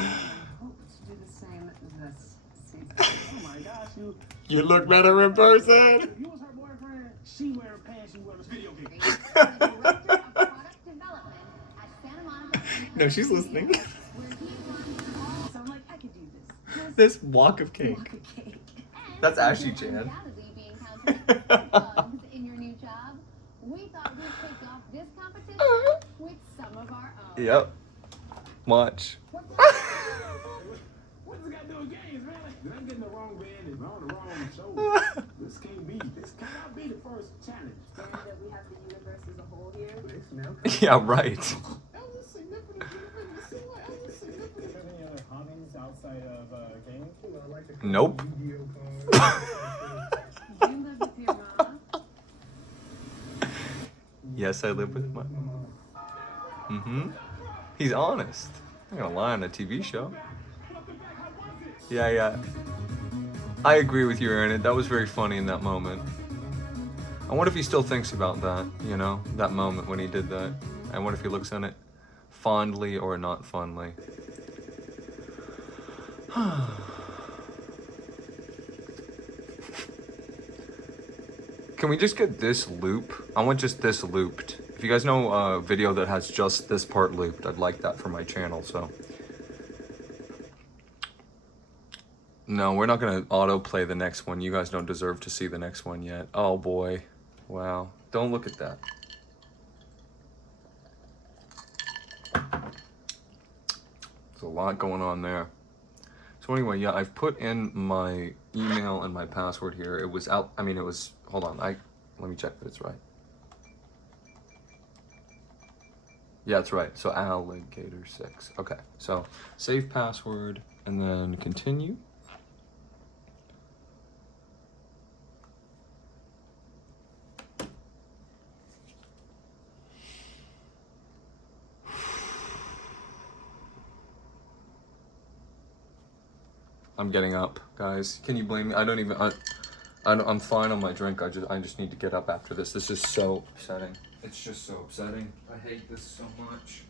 hope to do the same this season. Oh my gosh, You look better in person. you was her boyfriend. She wearing pants. You wearing a video game. Director of Product Development at Santa Monica. No, she's listening. Where he runs all So I'm like, I could do this. This walk of cake. Okay. That's and Ashley you'll Chan. undoubtedly be encountering bugs in your new job. We thought we'd kick off this competition with some of our own. Yep. Watch. What does this got to do with games, man? Did I get in the wrong band? If I'm on the wrong show, this cannot be the first challenge. that we have the universe as a whole here. It's now. Yeah, right. That was a significant Any other hobbies outside of gaming? I like to Nope. Yu-Gi-Oh cards. Yes, I live with my mom. Mm-hmm. He's honest. I'm not gonna lie on a TV show. Yeah. I agree with you, Aaron. That was very funny in that moment. I wonder if he still thinks about that, you know, that moment when he did that. I wonder if he looks on it fondly or not fondly. Can we just get this loop? I want just this looped. If you guys know a video that has just this part looped, I'd like that for my channel, so. No, we're not gonna autoplay the next one. You guys don't deserve to see the next one yet. Oh boy. Wow. Don't look at that. There's a lot going on there. So anyway, yeah, I've put in my email and my password here. It was out, hold on, let me check that it's right. Yeah, it's right, so alligator6. Okay, so save password and then continue. I'm getting up, guys. Can you blame me? I'm fine on my drink. I just need to get up after this. This is so upsetting. It's just so upsetting. I hate this so much.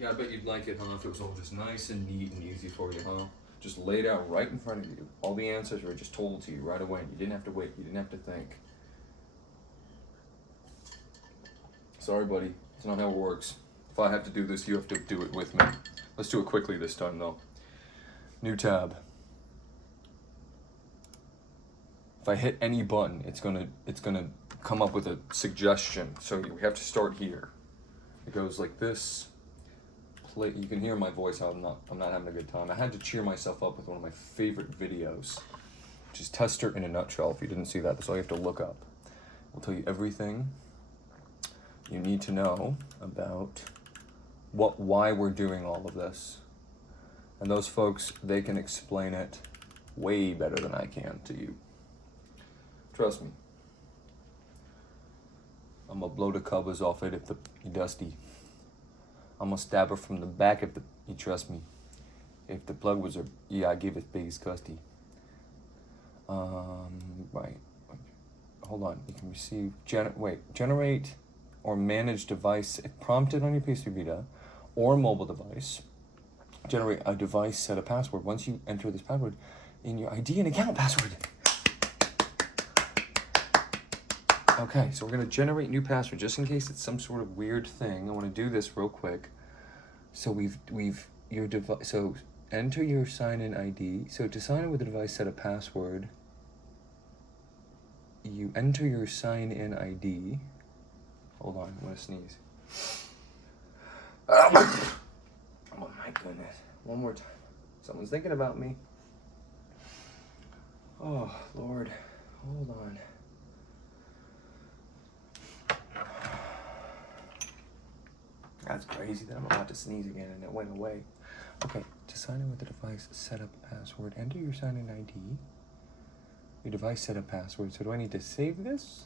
Yeah, I bet you'd like it, huh? If it was all just nice and neat and easy for you, huh? Just laid out right in front of you. All the answers were just told to you right away. You didn't have to wait. You didn't have to think. Sorry, buddy. It's not how it works. If I have to do this, you have to do it with me. Let's do it quickly this time, though. New tab. If I hit any button, it's gonna come up with a suggestion. So we have to start here. It goes like this. You can hear my voice. I'm not having a good time. I had to cheer myself up with one of my favorite videos, which is Tester in a Nutshell. If you didn't see that, that's all you have to look up. We'll tell you everything you need to know about why we're doing all of this. And those folks, they can explain it way better than I can to you. Trust me. I'm gonna blow the covers off it if you dusty. I'm gonna stab her from the back if you trust me. If the plug was her, yeah, I give it biggest custy. Right. Hold on. You can receive generate or manage device if prompted on your PC Vita or mobile device. Generate a device set a password. Once you enter this password in your ID and account password. Okay, so we're gonna generate new password just in case it's some sort of weird thing. I want to do this real quick. So we've your device. So enter your sign-in ID. So to sign in with the device, set a password. You enter your sign-in ID. Hold on, I'm gonna sneeze. Oh my goodness! One more time. Someone's thinking about me. Oh Lord, hold on. That's crazy that I'm about to sneeze again and it went away. Okay, to sign in with the device, set up a password. Enter your sign-in ID. Your device set a password. So do I need to save this?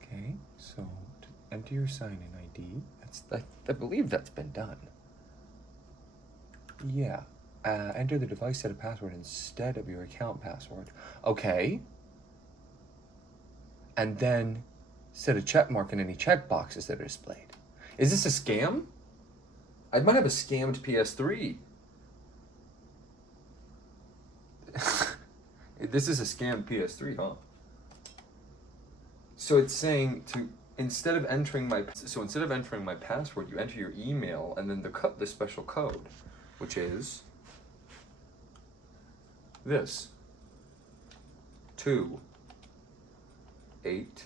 Okay, so to enter your sign-in ID. I believe that's been done. Yeah. Enter the device set a password instead of your account password. Okay. And then set a check mark in any check boxes that are displayed. Is this a scam? I might have a scammed PS3. This is a scammed PS3, huh? So it's saying instead of entering my password, you enter your email and then the special code, which is this. 2 8.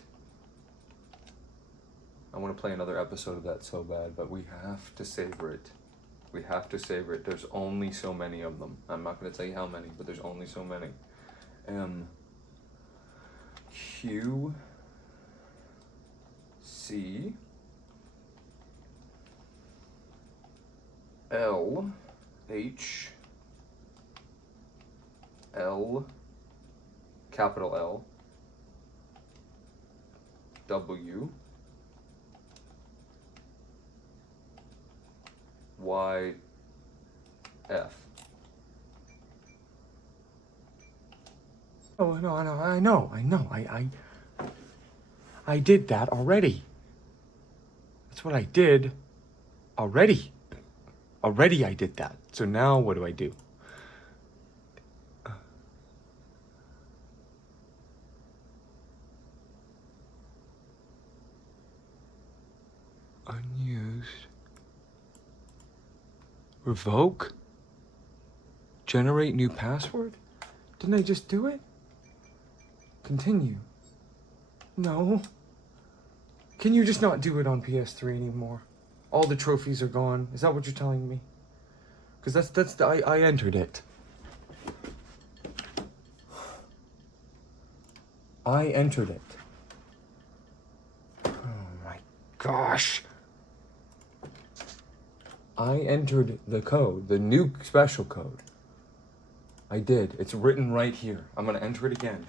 I want to play another episode of that so bad, but we have to savor it. We have to savor it. There's only so many of them. I'm not going to tell you how many, but there's only so many. Q C L H L, capital L, W, Y, F. Oh, no, I did that already. That's what I did already. Already I did that. So now what do I do? Unused. Revoke? Generate new password? Didn't I just do it? Continue. No. Can you just not do it on PS3 anymore? All the trophies are gone. Is that what you're telling me? Because I entered it. I entered it. Oh my gosh. I entered the code, the new special code. I did. It's written right here. I'm gonna enter it again.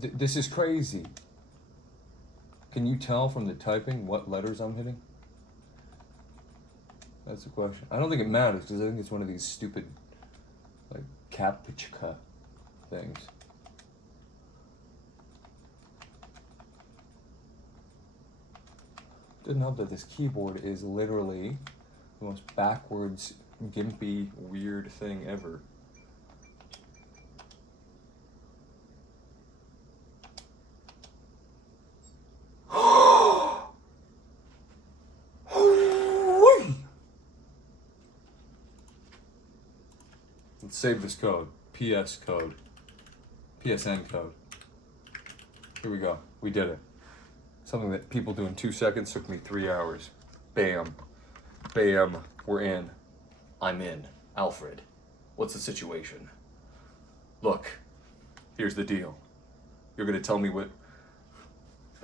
This is crazy. Can you tell from the typing what letters I'm hitting? That's the question. I don't think it matters because I think it's one of these stupid, like, captcha things. Doesn't help that this keyboard is literally the most backwards, gimpy, weird thing ever. Let's save this code. PS code. PSN code. Here we go. We did it. Something that people do in 2 seconds took me 3 hours. Bam. Bam. We're in. I'm in. Alfred, what's the situation? Look, here's the deal. You're gonna tell me what...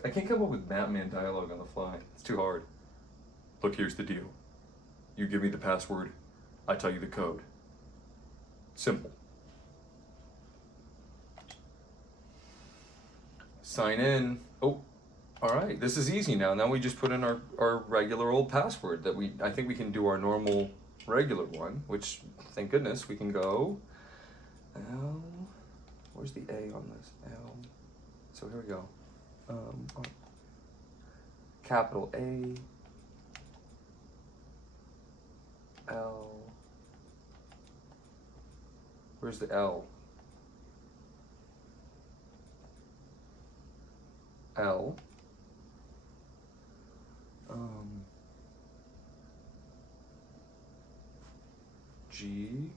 I can't come up with Batman dialogue on the fly. It's too hard. Look, here's the deal. You give me the password, I tell you the code. Simple. Sign in. Oh, all right. This is easy now. Now we just put in our regular old password that I think we can do our normal regular one, which, thank goodness, we can go L. Where's the A on this? L. So here we go. Capital A. L. Where's the L? L. G.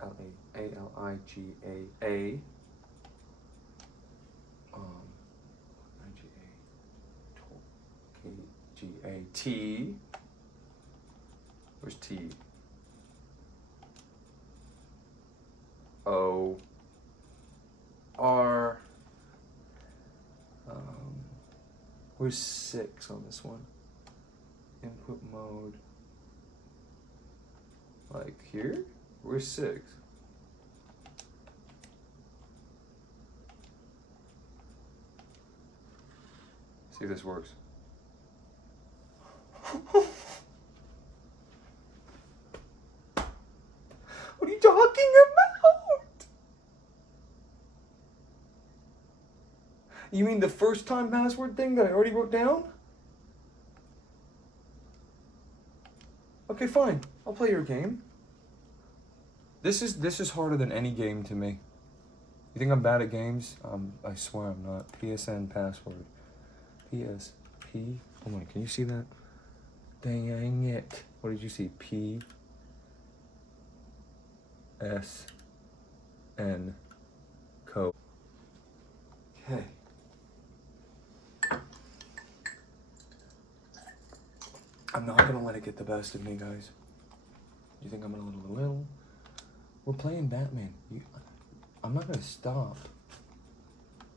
L-A-L-I-G-A-A. G-A-T. Where's T? O. R. Where's 6 on this one? Input mode. Like here? Where's 6? See if this works. What are you talking about? You mean the first time password thing that I already wrote down? Okay, fine. I'll play your game. This is harder than any game to me. You think I'm bad at games? I swear I'm not. PSN password. PSP. Oh my, can you see that? Dang it. What did you see? P S N code. Okay. I'm not gonna let it get the best of me, guys. You think I'm gonna let a little? We're playing Batman. I'm not gonna stop.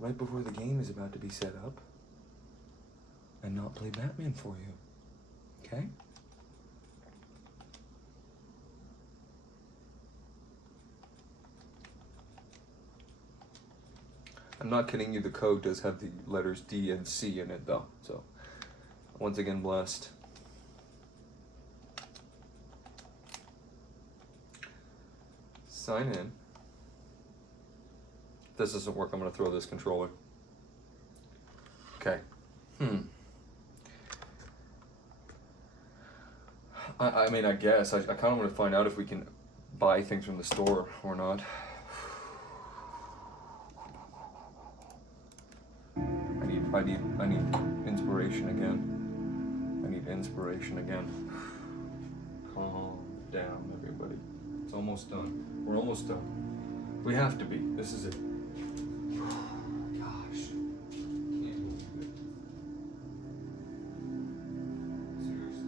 right before the game is about to be set up and not play Batman for you. Okay? I'm not kidding you, the code does have the letters D and C in it though, so once again blessed. Sign in. If this doesn't work, I'm gonna throw this controller. Okay. I mean, I guess. I kind of want to find out if we can buy things from the store or not. I need inspiration again. I need inspiration again. Calm down, everybody. It's almost done. We're almost done. We have to be. This is it. Gosh. Can't believe it. Seriously.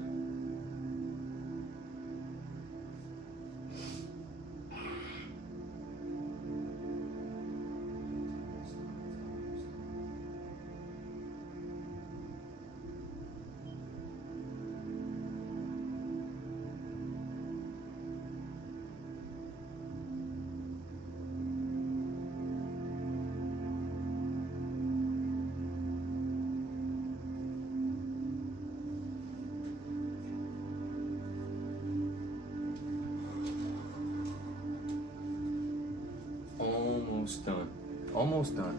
Almost done. Almost done.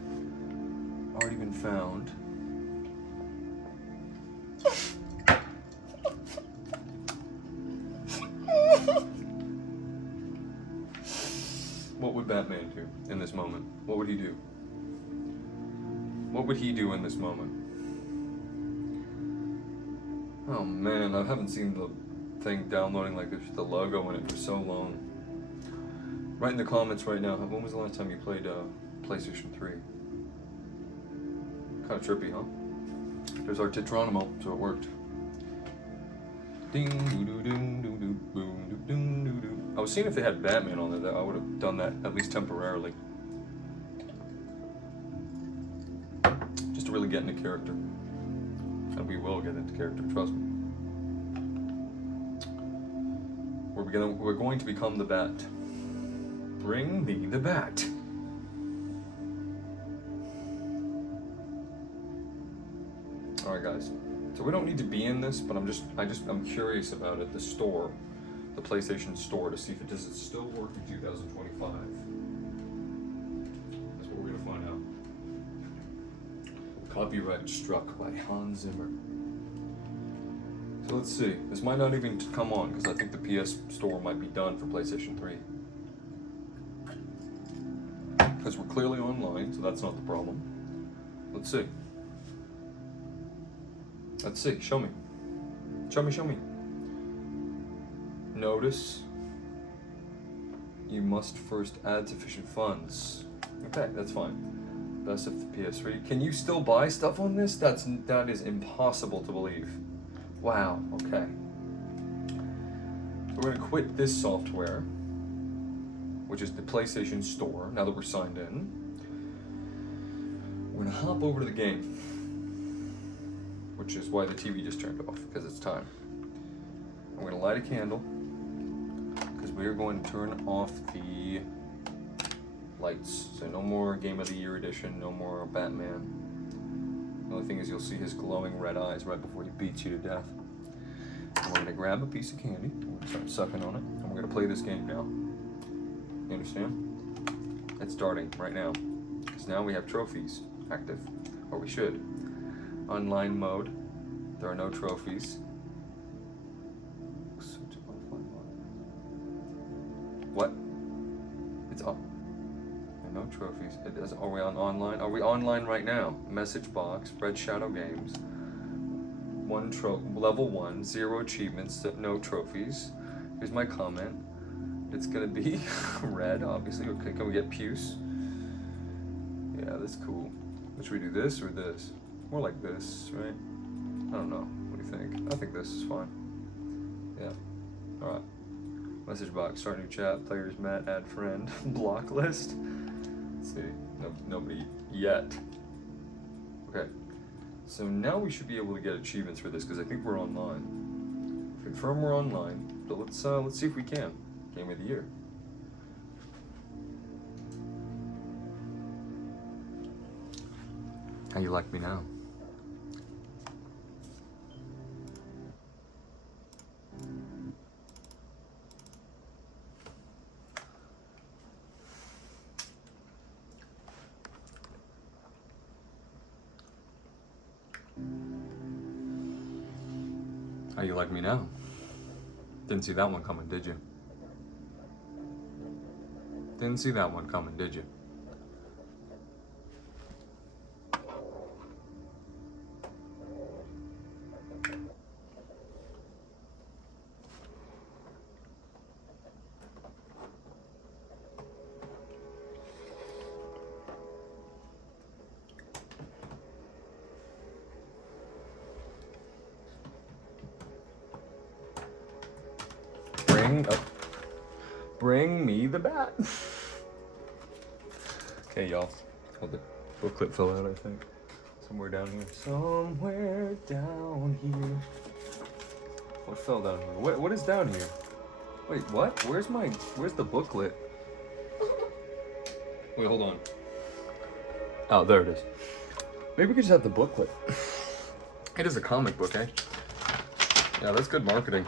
Already been found. What would Batman do in this moment? What would he do? What would he do in this moment? Oh man, I haven't seen the thing downloading like this with the logo in it for so long. Write in the comments right now, when was the last time you played PlayStation 3? Kind of trippy, huh? There's our Titronimo, so it worked. Ding doo doo doo doo doo boom doo doo doo doo. I was seeing if they had Batman on there, I would have done that at least temporarily. Just to really get into character. And we will get into character, trust me. We're going to become the Bat. Bring me the Bat. Alright guys, so we don't need to be in this, but I'm curious about it, the store, the PlayStation Store, to see if does it still work in 2025. That's what we're gonna find out. Copyright struck by Hans Zimmer. So let's see, this might not even come on, because I think the PS Store might be done for PlayStation 3. Because we're clearly online, so that's not the problem. Let's see. Let's see, show me. Show me. Notice. You must first add sufficient funds. Okay, that's fine. Best of the PS3. Can you still buy stuff on this? That is impossible to believe. Wow, okay. So we're gonna quit this software, which is the PlayStation Store, now that we're signed in. We're gonna hop over to the game, which is why the TV just turned off, because it's time. I'm gonna light a candle, because we are going to turn off the lights. So no more Game of the Year edition, no more Batman. The only thing is you'll see his glowing red eyes right before he beats you to death. And we're gonna grab a piece of candy, we're gonna start sucking on it, and we're gonna play this game now. You understand? It's starting right now. Because now we have trophies active. Or we should. Online mode. There are no trophies. What? It's up. There are no trophies. It does. Are we on online? Are we online right now? Message box. Red Shadow Games. Level 1. 0 achievements. No trophies. Here's my comment. It's gonna be red, obviously. Okay, can we get puce? Yeah, that's cool. Should we do this or this? More like this, right? I don't know. What do you think? I think this is fine. Yeah. Alright. Message box, start new chat, players met, add friend, block list. Let's see. Nobody yet. Okay. So now we should be able to get achievements for this because I think we're online. Confirm we're online. But let's see if we can. Game of the year. How you like me now? How you like me now? Didn't see that one coming, did you? Didn't see that one coming, did you? Bring me the bat. Okay, y'all. Oh, the booklet fell out, I think. Somewhere down here. Somewhere down here. What fell down here? What is down here? Wait, what? Where's the booklet? Wait, hold on. Oh, there it is. Maybe we could just have the booklet. It is a comic book, eh? Yeah, that's good marketing.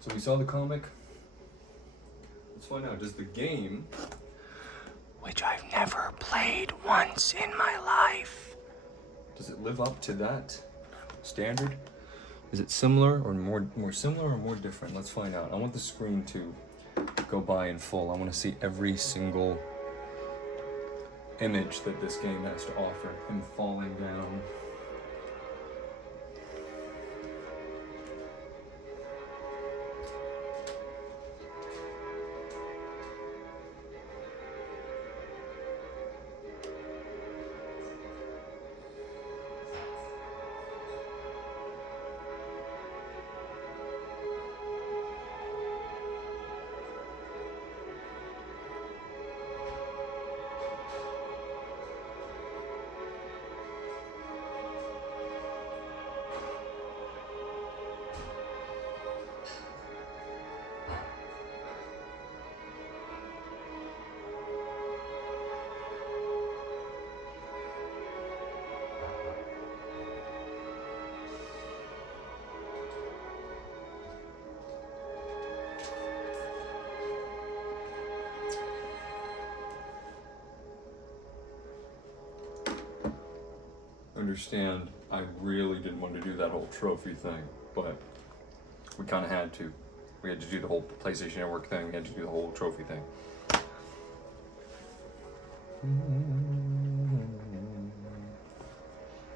So we saw the comic. Let's find out, does the game, Which I've never played once in my life. does it live up to that standard? Is it similar or more similar or more different? Let's find out. I want the screen to go by in full. I want to see every single image that this game has to offer. Him falling down. Understand, I really didn't want to do that whole trophy thing, but we kind of had to. We had to do the whole PlayStation Network thing. We had to do the whole trophy thing.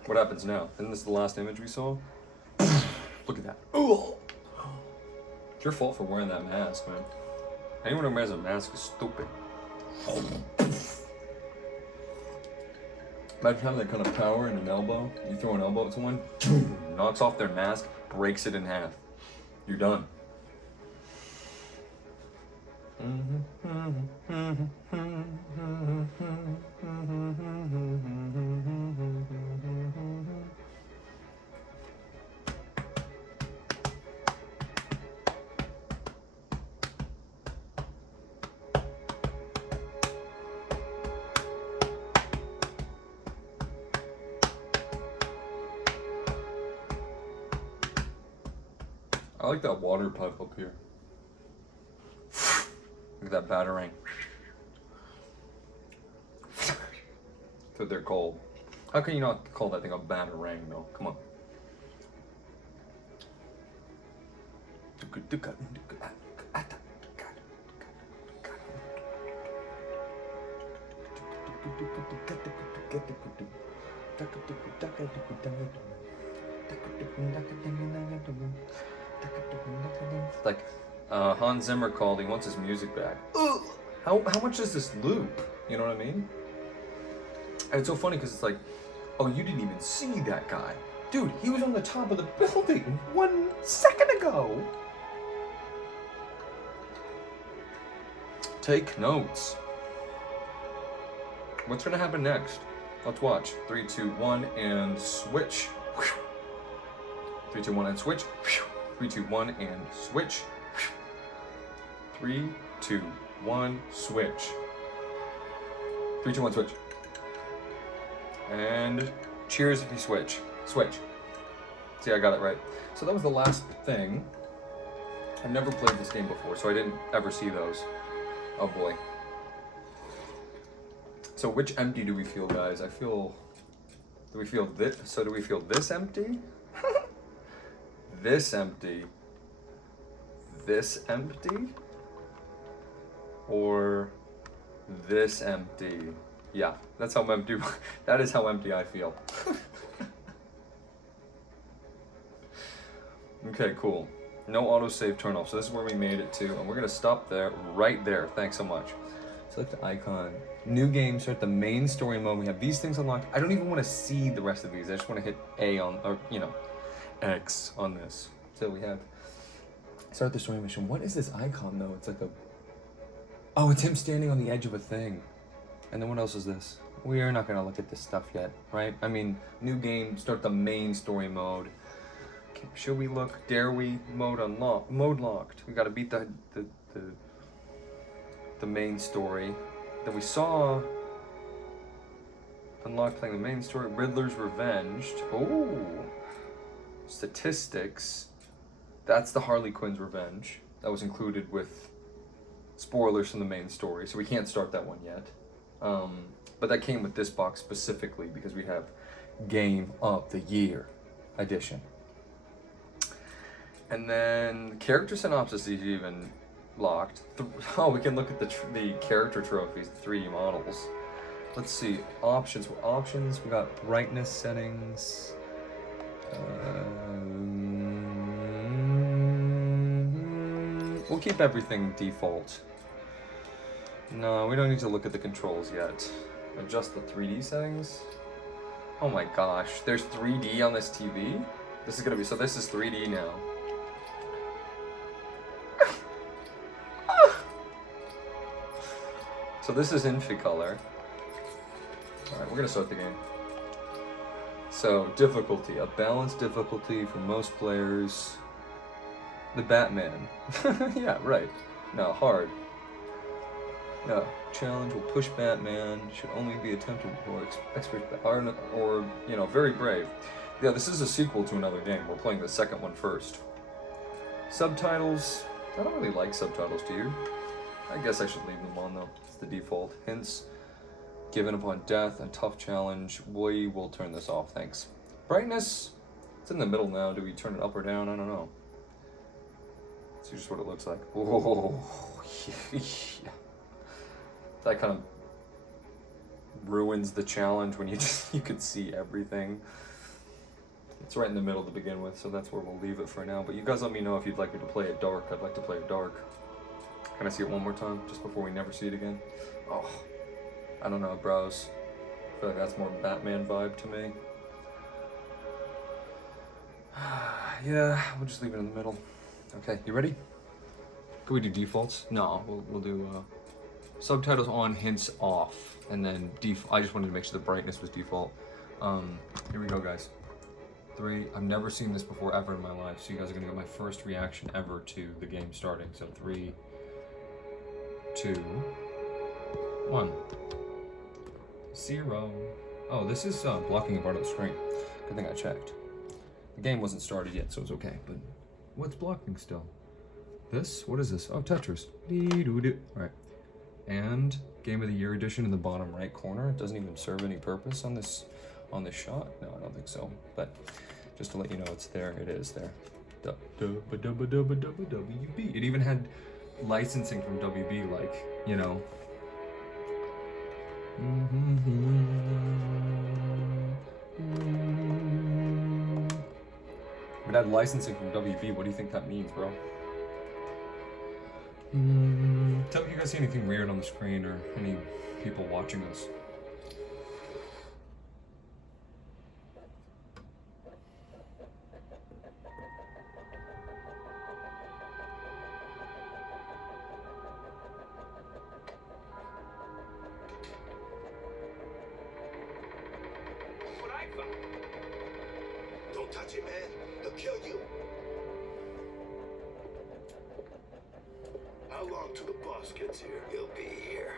What happens now? Isn't this the last image we saw? Look at that. Ooh. It's your fault for wearing that mask, man. Anyone who wears a mask is stupid. Imagine having that kind of power in an elbow. You throw an elbow at someone, knocks off their mask, breaks it in half. You're done. I like that water pipe up here. Look at that batarang. That's what they're called. How can you not call that thing a batarang though? Come on. Like Hans Zimmer called, he wants his music back. Ugh! How much does this loop? You know what I mean? And it's so funny because it's like, oh, you didn't even see that guy. Dude, he was on the top of the building 1 second ago. Take notes. What's gonna happen next? Let's watch. 3, 2, 1, and switch. 3, 2, 1, and switch. 3, 2, 1, and switch. 3, 2, 1, switch. 3, 2, 1, switch. And cheers if you switch. Switch. See, I got it right. So that was the last thing. I've never played this game before, so I didn't ever see those. Oh boy. So which empty do we feel, guys? Do we feel this? So do we feel this empty? This empty? This empty? Or this empty? Yeah, that's how empty, that is how empty I feel. Okay, cool. No autosave turn off. So this is where we made it to, and we're gonna stop there, right there. Thanks so much. Select the icon. New game, start the main story mode. We have these things unlocked. I don't even want to see the rest of these. I just want to hit A on, or X on this. So we have start the story mission. What is this icon though? It's like a, oh, it's him standing on the edge of a thing. And then what else is this? We are not gonna look at this stuff yet, right? I mean, new game, start the main story mode. Okay, should we look? Dare we? Mode unlocked. Mode locked. We gotta beat the main story. Then we saw unlock playing the main story. Riddler's Revenged. Oh, statistics. That's the Harley Quinn's Revenge. That was included with spoilers from the main story, so we can't start that one yet. But that came with this box specifically because we have Game of the Year edition. And then character synopsis is even locked. Oh, we can look at the character trophies, the 3D models. Let's see, options. What options? We got brightness settings. We'll keep everything default. No, we don't need to look at the controls yet. Adjust the 3D settings. Oh my gosh, there's 3D on this TV? This is gonna be, so this is 3D now. So this is Inficolor. Alright, we're gonna start the game. So, difficulty. A balanced difficulty for most players. The Batman. Yeah, right. No, hard. No, challenge will push Batman. Should only be attempted for expert or very brave. Yeah, this is a sequel to another game. We're playing the second one first. Subtitles. I don't really like subtitles, do you? I guess I should leave them on though. It's the default. Hints. Given upon death, a tough challenge. We will turn this off, thanks. Brightness. It's in the middle now. Do we turn it up or down? I don't know. See just what it looks like. Oh, yeah. That kind of ruins the challenge when you could see everything. It's right in the middle to begin with, so that's where we'll leave it for now. But you guys let me know if you'd like me to play it dark. I'd like to play it dark. Can I see it one more time, just before we never see it again? Oh, I don't know, bros. I feel like that's more Batman vibe to me. Yeah, we'll just leave it in the middle. Okay, you ready? Can we do defaults? No, we'll do subtitles on, hints off, and then I just wanted to make sure the brightness was default. Here we go, guys. 3. I've never seen this before ever in my life, so you guys are gonna get my first reaction ever to the game starting. So 3, 2, 1. 0. Oh, this is blocking a part of the screen. Good thing I checked. The game wasn't started yet, so it's okay. But what's blocking still? This? What is this? Oh, Tetris. All right. And Game of the Year edition in the bottom right corner. It doesn't even serve any purpose on this shot. No, I don't think so. But just to let you know, it's there. It is there. WB. It even had licensing from WB, like, you know. It had licensing from WB. What do you think that means, bro? Tell me if you guys see anything weird on the screen or any people watching us. Don't touch it, man. He'll kill you. How long till the boss gets here? He'll be here.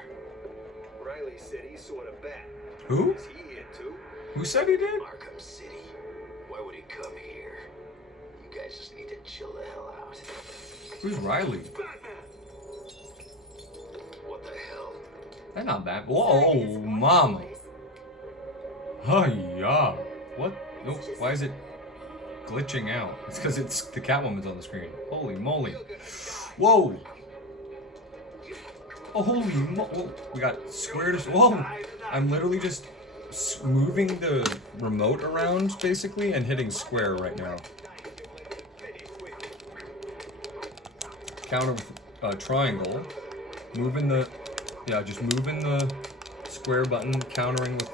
Riley said he saw the bat. Who? Is he here too? Who said he did? Arkham City. Why would he come here? You guys just need to chill the hell out. Who's Riley? What the hell? That's not bad. Whoa, mom. Oh yeah. What? Nope. Why is it glitching out? It's because it's the Catwoman's on the screen. Holy moly. Whoa. Oh, holy mo. We got square to. Whoa. I'm literally just moving the remote around basically and hitting square right now. Counter triangle. Moving the. Yeah, just moving the square button, countering with.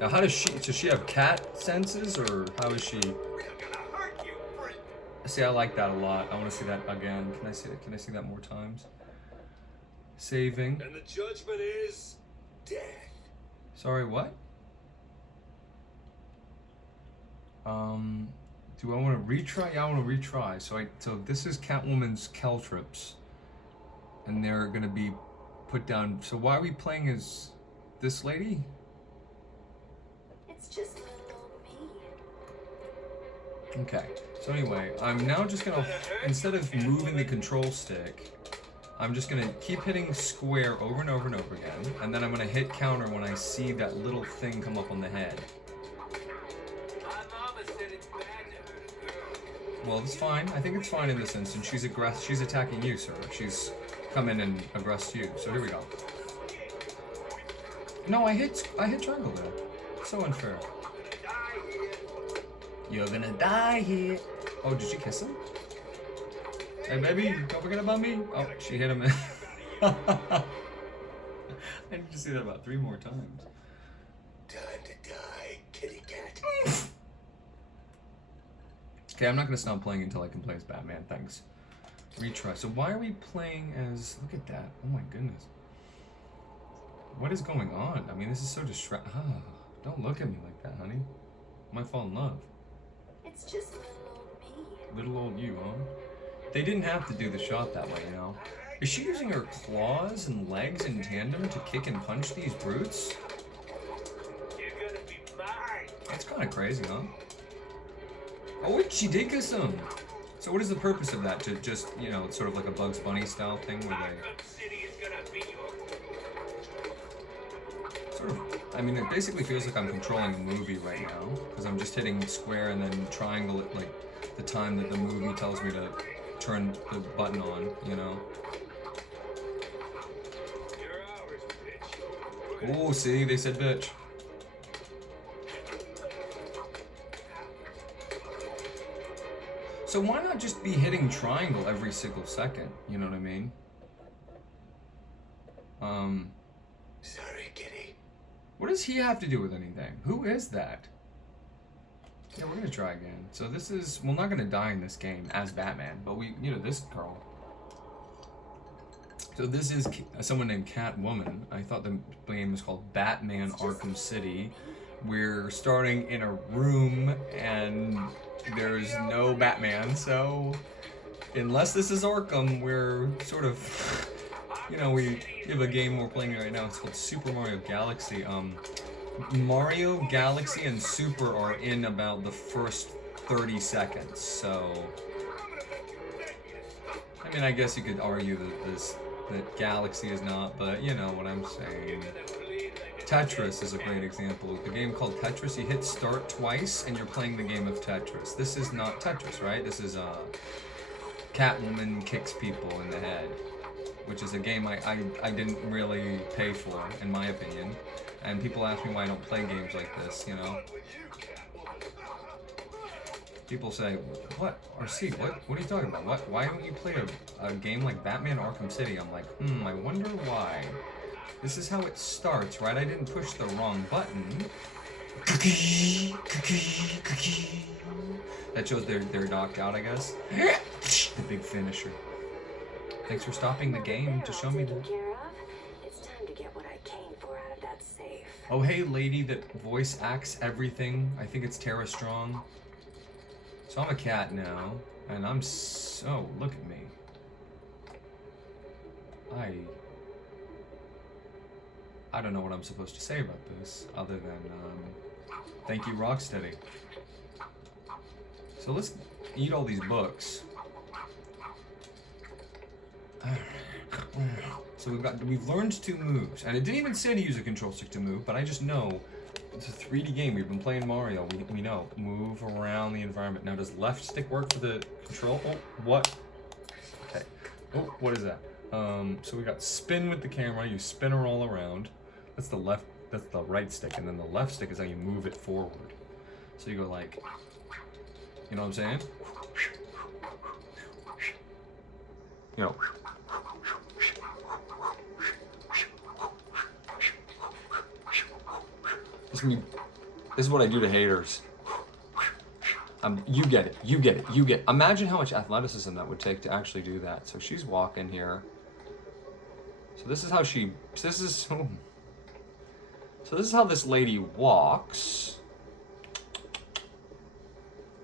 Now, how does she have cat senses, or how is she? See, I like that a lot. I want to see that again. Can I see it? Can I see that more times? Saving. And the judgment is death. Sorry, what? Do I want to retry? Yeah, I want to retry. So this is Catwoman's Caltrips, and they're gonna be put down. So why are we playing as this lady? It's just little me. Okay, so anyway, I'm now just gonna, instead of moving the control stick, I'm just gonna keep hitting square over and over and over again, and then I'm gonna hit counter when I see that little thing come up on the head. Well, it's fine. I think it's fine in this instance. She's attacking you, sir. She's come in and aggressed you. So here we go. No, I hit triangle there. So unfair. You're gonna die here. Oh, did she kiss him? Hey, baby, don't forget about me. Oh, she hit him. I need to see that about 3 more times. Time to die, kitty cat. Okay, I'm not gonna stop playing until I can play as Batman. Thanks. Retry. So why are we playing as? Look at that. Oh my goodness. What is going on? I mean, this is so distracting. Oh, don't look at me like that, honey. I might fall in love. It's just little me. Little old you, huh? They didn't have to do the shot that way, you know. Is she using her claws and legs in tandem to kick and punch these brutes? You're gonna be mine. That's kind of crazy, huh? Oh, wait, she did kiss him. So what is the purpose of that? To just, you know, it's sort of like a Bugs Bunny style thing where Arkham City is gonna be your... sort of, I mean, it basically feels like I'm controlling a movie right now, because I'm just hitting square and then triangle at, like, the time that the movie tells me to turn the button on, you know? You're ours, bitch. Oh, see, they said bitch. So why not just be hitting triangle every single second? You know what I mean? Sorry, kitty. What does he have to do with anything? Who is that? Yeah, we're gonna try again. So this is, we're not gonna die in this game as Batman, but we, you know, this girl. So this is someone named Catwoman. I thought the game was called Batman Arkham City. We're starting in a room and there's no Batman, so unless this is Arkham, we're sort of, you know, we have a game we're playing right now. It's called Super Mario Galaxy. Mario, Galaxy, and Super are in about the first 30 seconds, so I mean, I guess you could argue that Galaxy is not, but you know what I'm saying. Tetris is a great example. The game called Tetris, you hit start twice and you're playing the game of Tetris. This is not Tetris, right? This is Catwoman kicks people in the head, which is a game I didn't really pay for, in my opinion. And people ask me why I don't play games like this, you know? People say, what? RC, what are you talking about? Why don't you play a game like Batman Arkham City? I'm like, I wonder why. This is how it starts, right? I didn't push the wrong button. That shows they're knocked out, I guess. The big finisher. Thanks for stopping the game to show me that. It's time to get what I came for out of that safe. Oh, hey, lady that voice acts everything. I think it's Tara Strong. So I'm a cat now, and I'm so... Look at me. I don't know what I'm supposed to say about this, other than, thank you, Rocksteady. So let's eat all these books. So we've learned 2 moves, and it didn't even say to use a control stick to move, but I just know it's a 3D game. We've been playing Mario. We know. Move around the environment. Now, does left stick work for the control? Oh, what? Okay. Oh, what is that? So we got spin with the camera. You spin her all around. That's the left. That's the right stick, and then the left stick is how you move it forward. So you go like, you know what I'm saying? You know. This is what I do to haters. You get it. You get it. You get it. Imagine how much athleticism that would take to actually do that. So she's walking here. So this is how she. So this is how this lady walks.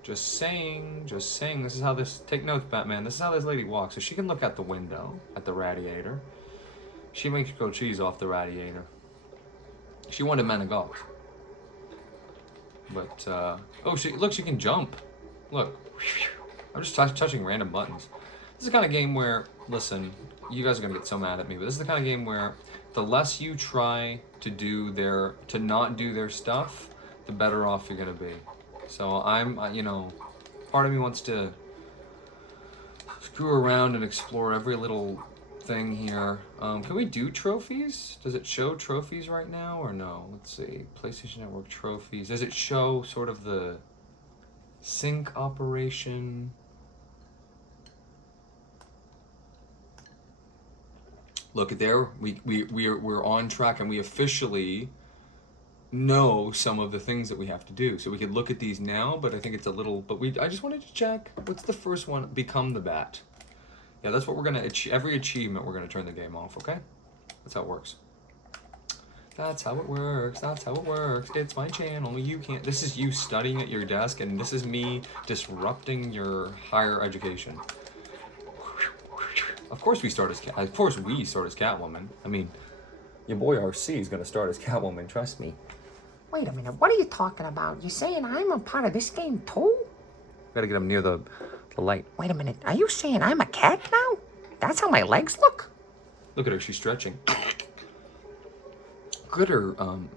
Just saying. Just saying. This is how this. Take notes, Batman. This is how this lady walks. So she can look at the window, at the radiator. She makes grilled cheese off the radiator. She wanted Manigault. But, oh, she can jump. Look. I'm just touching random buttons. This is the kind of game where, listen, you guys are going to get so mad at me, but this is the kind of game where the less you try to not do their stuff, the better off you're going to be. So I'm, you know, part of me wants to screw around and explore every little thing here. Can we do trophies? Does it show trophies right now or no? Let's see. PlayStation Network trophies. Does it show sort of the sync operation? Look at there. We're on track, and we officially know some of the things that we have to do. So we could look at these now, but I think it's a little. But I just wanted to check. What's the first one? Become the Bat. Yeah, that's what we're gonna achieve. Every achievement, we're gonna turn the game off. Okay, that's how it works. That's how it works. That's how it works. It's my channel. You can't. This is you studying at your desk, and this is me disrupting your higher education. Of course we start as Catwoman. I mean, your boy RC is gonna start as Catwoman. Trust me. Wait a minute, what are you talking about? You saying I'm a part of this game too? Gotta get him near the light. Wait a minute, are you saying I'm a cat now? That's how my legs look? Look at her, she's stretching. Look at her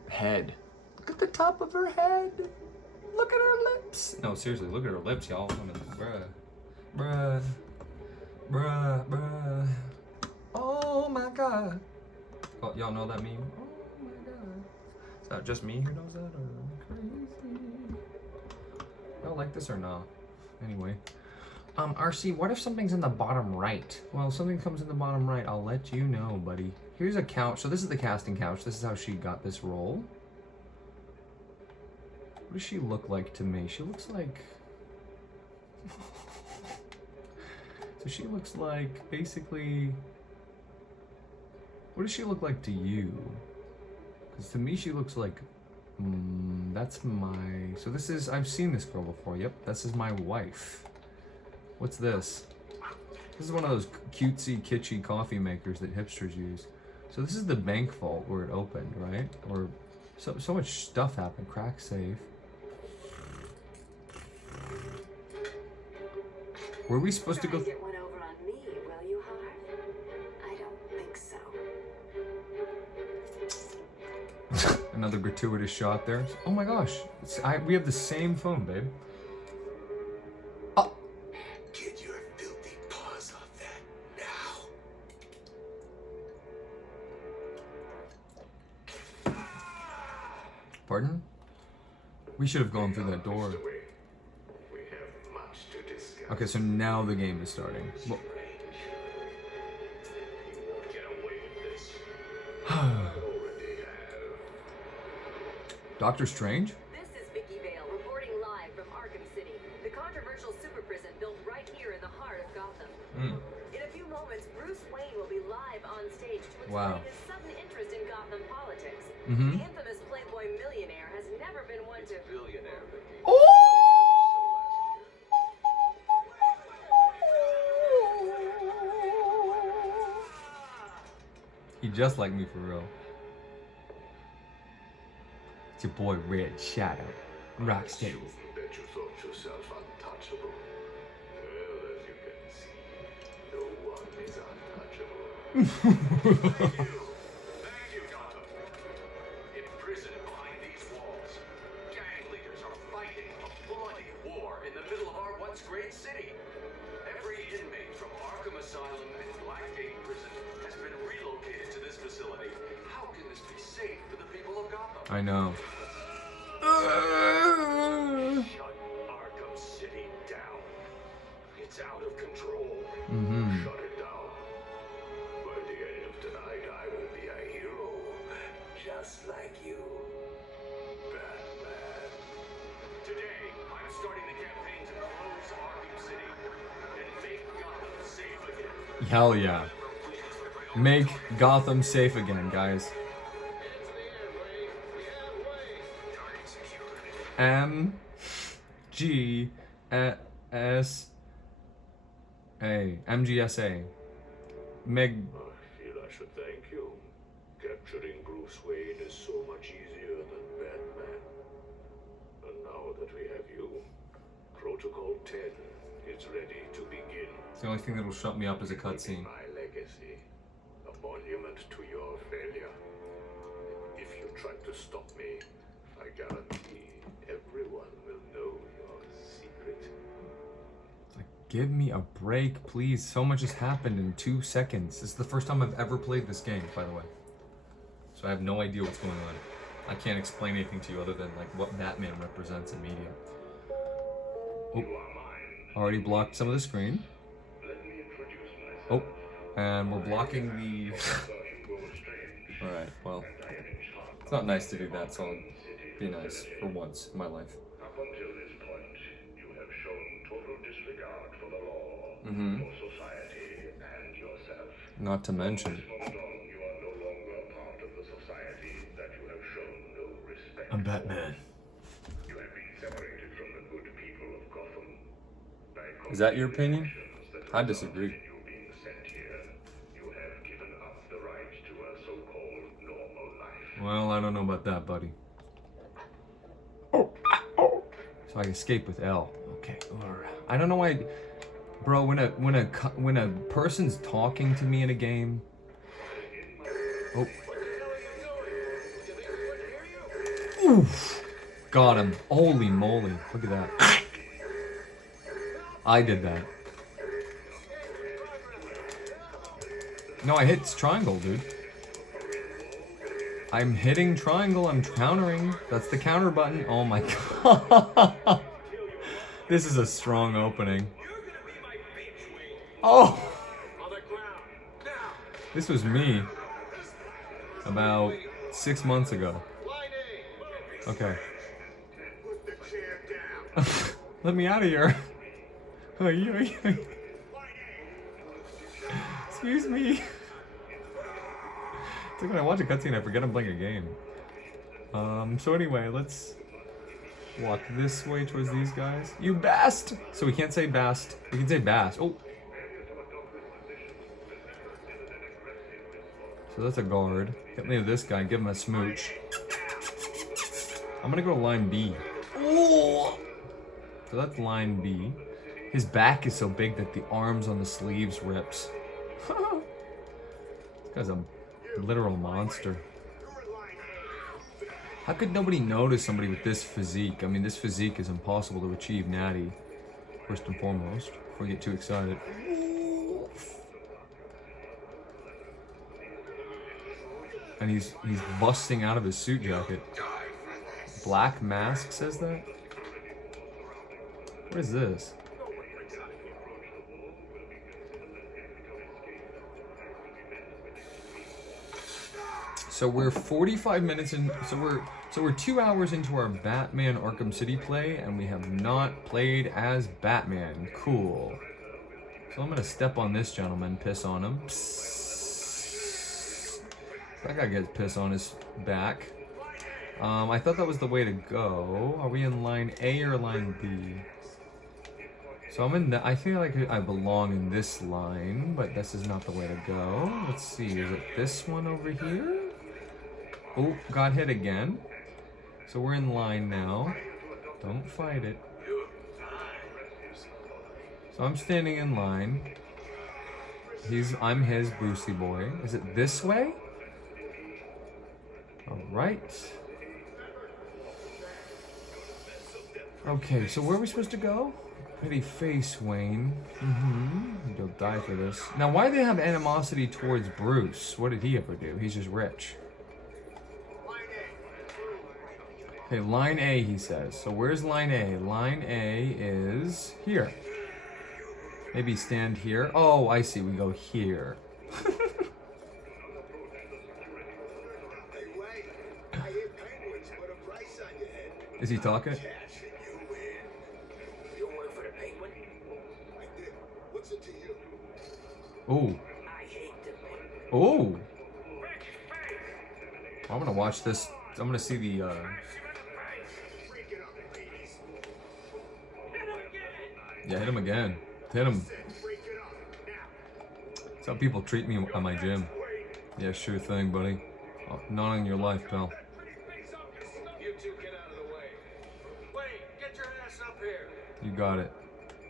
head. Look at the top of her head. Look at her lips. No, seriously, look at her lips, y'all. Bruh. Oh my god. Oh, y'all know that meme? Oh my god. Is that just me who knows that, or crazy? Y'all like this or not? Anyway. RC, what if something's in the bottom right? Well, if something comes in the bottom right, I'll let you know, buddy. Here's a couch. So this is the casting couch. This is how she got this role. What does she look like to me? She looks like... So she looks like, basically... What does she look like to you? Because to me, she looks like... that's my... So this is... I've seen this girl before. Yep, this is my wife. What's this? This is one of those cutesy, kitschy coffee makers that hipsters use. So this is the bank vault where it opened, right? Or so much stuff happened. Crack safe. Were we supposed to go? Get one over on me, will you, Harv? I don't think so. Another gratuitous shot there. Oh my gosh, we have the same phone, babe. Get your filthy paws off that now. Pardon? We should have gone through that door. We have Okay, so now the game is starting. Well, Doctor Strange? This is Vicky Vale reporting live from Arkham City, the controversial super prison built right here in the heart of Gotham. In a few moments, Bruce Wayne will be live on stage to explain his sudden interest in Gotham politics. The infamous Playboy millionaire has never been one to... Billionaire, Vicky. He just like me for real. It's your boy Red Shadow, Rocksteady. That you thought yourself untouchable. Well, as you can see, no one is untouchable. Thank you, Gotham. Imprisoned behind these walls, gang leaders are fighting a bloody war in the middle of our once great city. Every inmate from Arkham Asylum and Blackgate Prison has been relocated to this facility. How can this be safe for the people of Gotham? I know. Shut Arkham City down. It's out of control. Shut it down. By the end of tonight, I will be a hero, just like you, Batman. Today, I'm starting the campaign to close Arkham City and make Gotham safe again. Hell yeah. Make Gotham safe again, guys. MGSA. Meg. I feel I should thank you. Capturing Bruce Wayne is so much easier than Batman. And now that we have you, Protocol 10 is ready to begin. It's the only thing that'll shut me up is a cutscene. My legacy, a monument to your failure. If you try to stop me, I guarantee everyone will know your secret. Like, give me a break, please. So much has happened in 2 seconds. This is the first time I've ever played this game, by the way. So I have no idea what's going on. I can't explain anything to you other than like what Batman represents in media. Oh, already blocked some of the screen. Oh, and we're blocking the... Alright, well, it's not nice to do that, so I'll be nice for once in my life. Up until this point, you have shown total disregard for the law, for society, and yourself. Not to mention... You are no longer a part of the society that you have shown no respect. I'm Batman. You have been separated from the good people of Gotham. Is that your opinion? I disagree. You being sent here, you have given up the right to a so-called normal life. Well, I don't know about that, buddy. So I escape with L. Okay. I don't know why, bro. When a person's talking to me in a game. Oh. Oof. Got him. Holy moly! Look at that. I did that. No, I hit triangle, dude. I'm hitting triangle, I'm countering. That's the counter button. Oh my god. This is a strong opening. Oh! This was me about 6 months ago. Okay. Let me out of here. Excuse me. It's like when I watch a cutscene, I forget I'm playing a game. So anyway, let's walk this way towards these guys. You bast! So we can't say bast. We can say bast. Oh. So that's a guard. Get me with this guy, give him a smooch. I'm gonna go to line B. Oh. So that's line B. His back is so big that the arms on the sleeves rips. This guy's a literal monster. How could nobody notice somebody with this physique? I mean, this physique is impossible to achieve, Natty. First and foremost, before we get too excited. And he's busting out of his suit jacket. Black mask says that? What is this? So we're 45 minutes in. So we're 2 hours into our Batman Arkham City play, and we have not played as Batman. Cool. So I'm gonna step on this gentleman, piss on him. Psst. That guy gets piss on his back. I thought that was the way to go. Are we in line A or line B? So I'm in the, I feel like I belong in this line, but this is not the way to go. Let's see, is it this one over here? Oh, got hit again. So we're in line now. Don't fight it. So I'm standing in line. I'm his Brucey boy. Is it this way? All right. Okay, so where are we supposed to go? Pretty face, Wayne. You'll die for this. Now, why do they have animosity towards Bruce? What did he ever do? He's just rich. Okay, line A, he says. So where's line A? Line A is here. Maybe stand here. Oh, I see. We go here. Is he talking? Oh. Oh. I'm gonna watch this. I'm gonna see the. Yeah, hit him again. Hit him. That's how people treat me at my gym. Yeah, sure thing, buddy. Oh, not on your life, pal. You got it.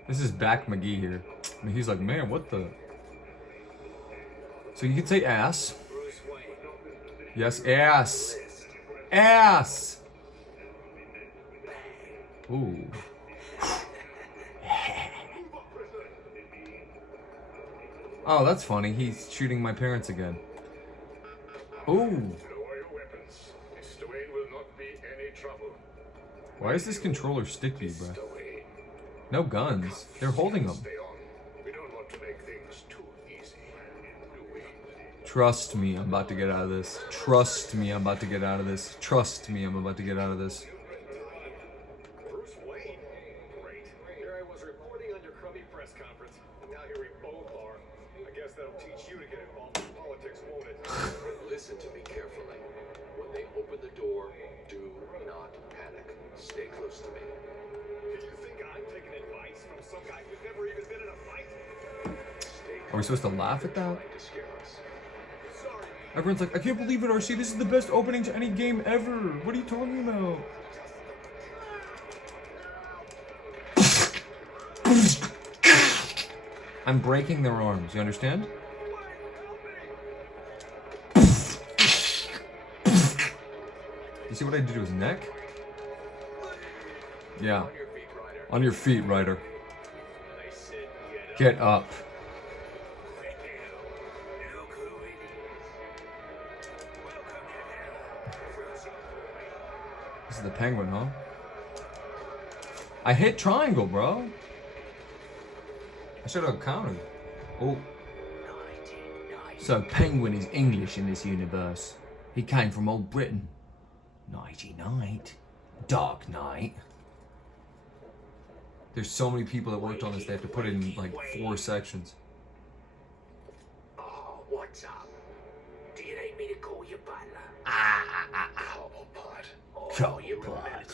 This is Back McGee here. I mean, he's like, man, what the? So you can say ass. Yes, ass. Ass. Ooh. Oh, that's funny. He's shooting my parents again. Ooh. Why is this controller sticky, bro? No guns. They're holding them. Trust me, I'm about to get out of this. Trust me, I'm about to get out of this. Trust me, I'm about to get out of this. Bruce Wayne? Great. Here I was reporting on your crummy press conference. Now here we both are. I guess that'll teach you to get involved in politics, won't it? Listen to me carefully. When they open the door, do not panic. Stay close to me. Do you think I'm taking advice from some guy who's never even been in a fight? Are we supposed to laugh at that? Everyone's like, I can't believe it, RC. This is the best opening to any game ever. What are you talking about? I'm breaking their arms. You understand? You see what I did to his neck? Yeah. On your feet, Ryder. Get up. This is the Penguin, huh? I hit triangle, bro. I should have counted. Oh. So Penguin is English in this universe. He came from old Britain. Nighty night. Dark night. There's so many people that worked on this, they have to put it in like 4 sections. Oh, what's up? Do you need me to call you butler? Call you bud.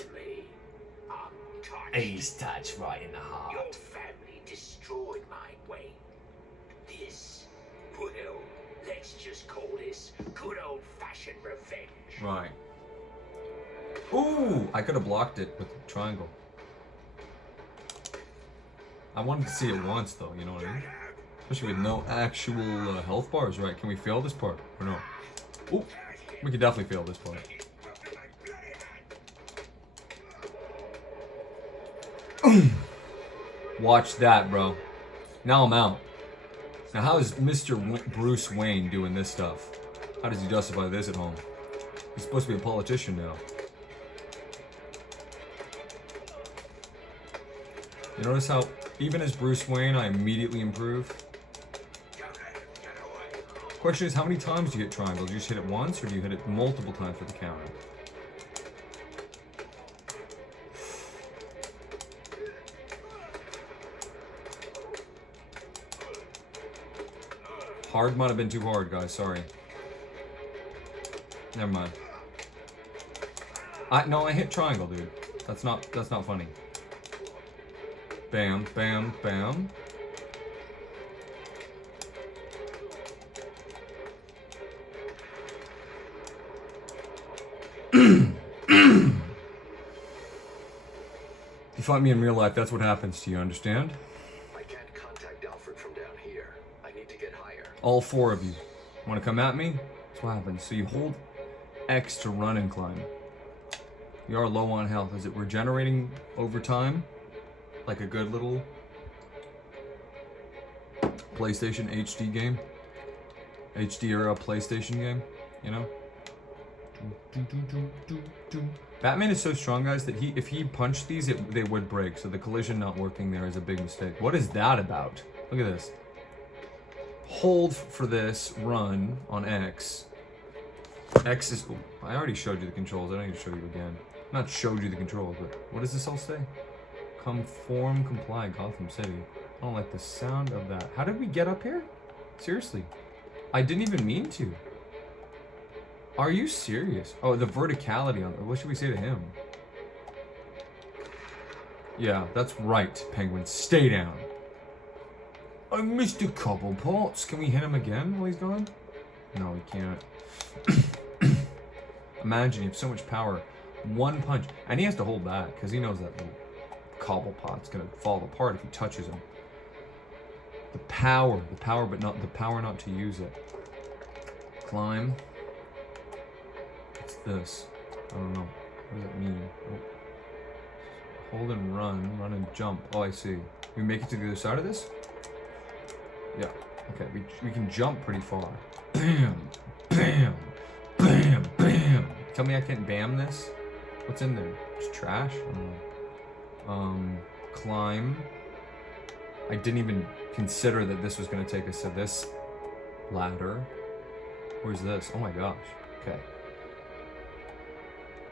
He's touched right in the heart. Your family destroyed my Wayne. This, well, let's just call this good old-fashioned revenge. Right. Ooh, I could have blocked it with the triangle. I wanted to see it once, though, you know what I mean? Especially with no actual health bars, right? Can we fail this part or no? Ooh, we can definitely fail this part. Watch that, bro. Now I'm out. Now how is Mr. Bruce Wayne doing this stuff? How does he justify this at home? He's supposed to be a politician now. You notice how, even as Bruce Wayne, I immediately improve? Question is, how many times do you hit triangle? Do you just hit it once, or do you hit it multiple times for the counter? Hard might have been too hard, guys. Sorry. Never mind. No, I hit triangle, dude. That's not funny. Bam, bam, bam. If you find me in real life, that's what happens to you, understand? I can't contact Alfred from down here. I need to get higher. All 4 of you. Want to come at me? That's what happens. So you hold X to run and climb. You are low on health. Is it regenerating over time? Like a good little PlayStation HD game? HD era PlayStation game, you know? Batman is so strong, guys, that if he punched these, they would break. So the collision not working there is a big mistake. What is that about? Look at this. Hold for this, run on X. X is... Oh, I already showed you the controls. I don't need to show you again. Not showed you the controls, but what does this all say? Conform, comply, Gotham City. I don't like the sound of that. How did we get up here? Seriously. I didn't even mean to. Are you serious? Oh, the verticality on it. What should we say to him? Yeah, that's right, Penguin. Stay down. I missed a couple parts. Can we hit him again while he's gone? No, we can't. Imagine you have so much power. One punch. And he has to hold back because he knows that little Cobblepot's gonna fall apart if he touches him. The power, but not the power not to use it. Climb. What's this? I don't know. What does that mean? Oh. Hold and run and jump. Oh, I see. We make it to the other side of this? Yeah. Okay, we can jump pretty far. Bam! Bam! Bam! Bam! Tell me I can't bam this? What's in there? Just trash? I don't know. Climb. I didn't even consider that this was going to take us to this ladder. Where's this? Oh my gosh. Okay.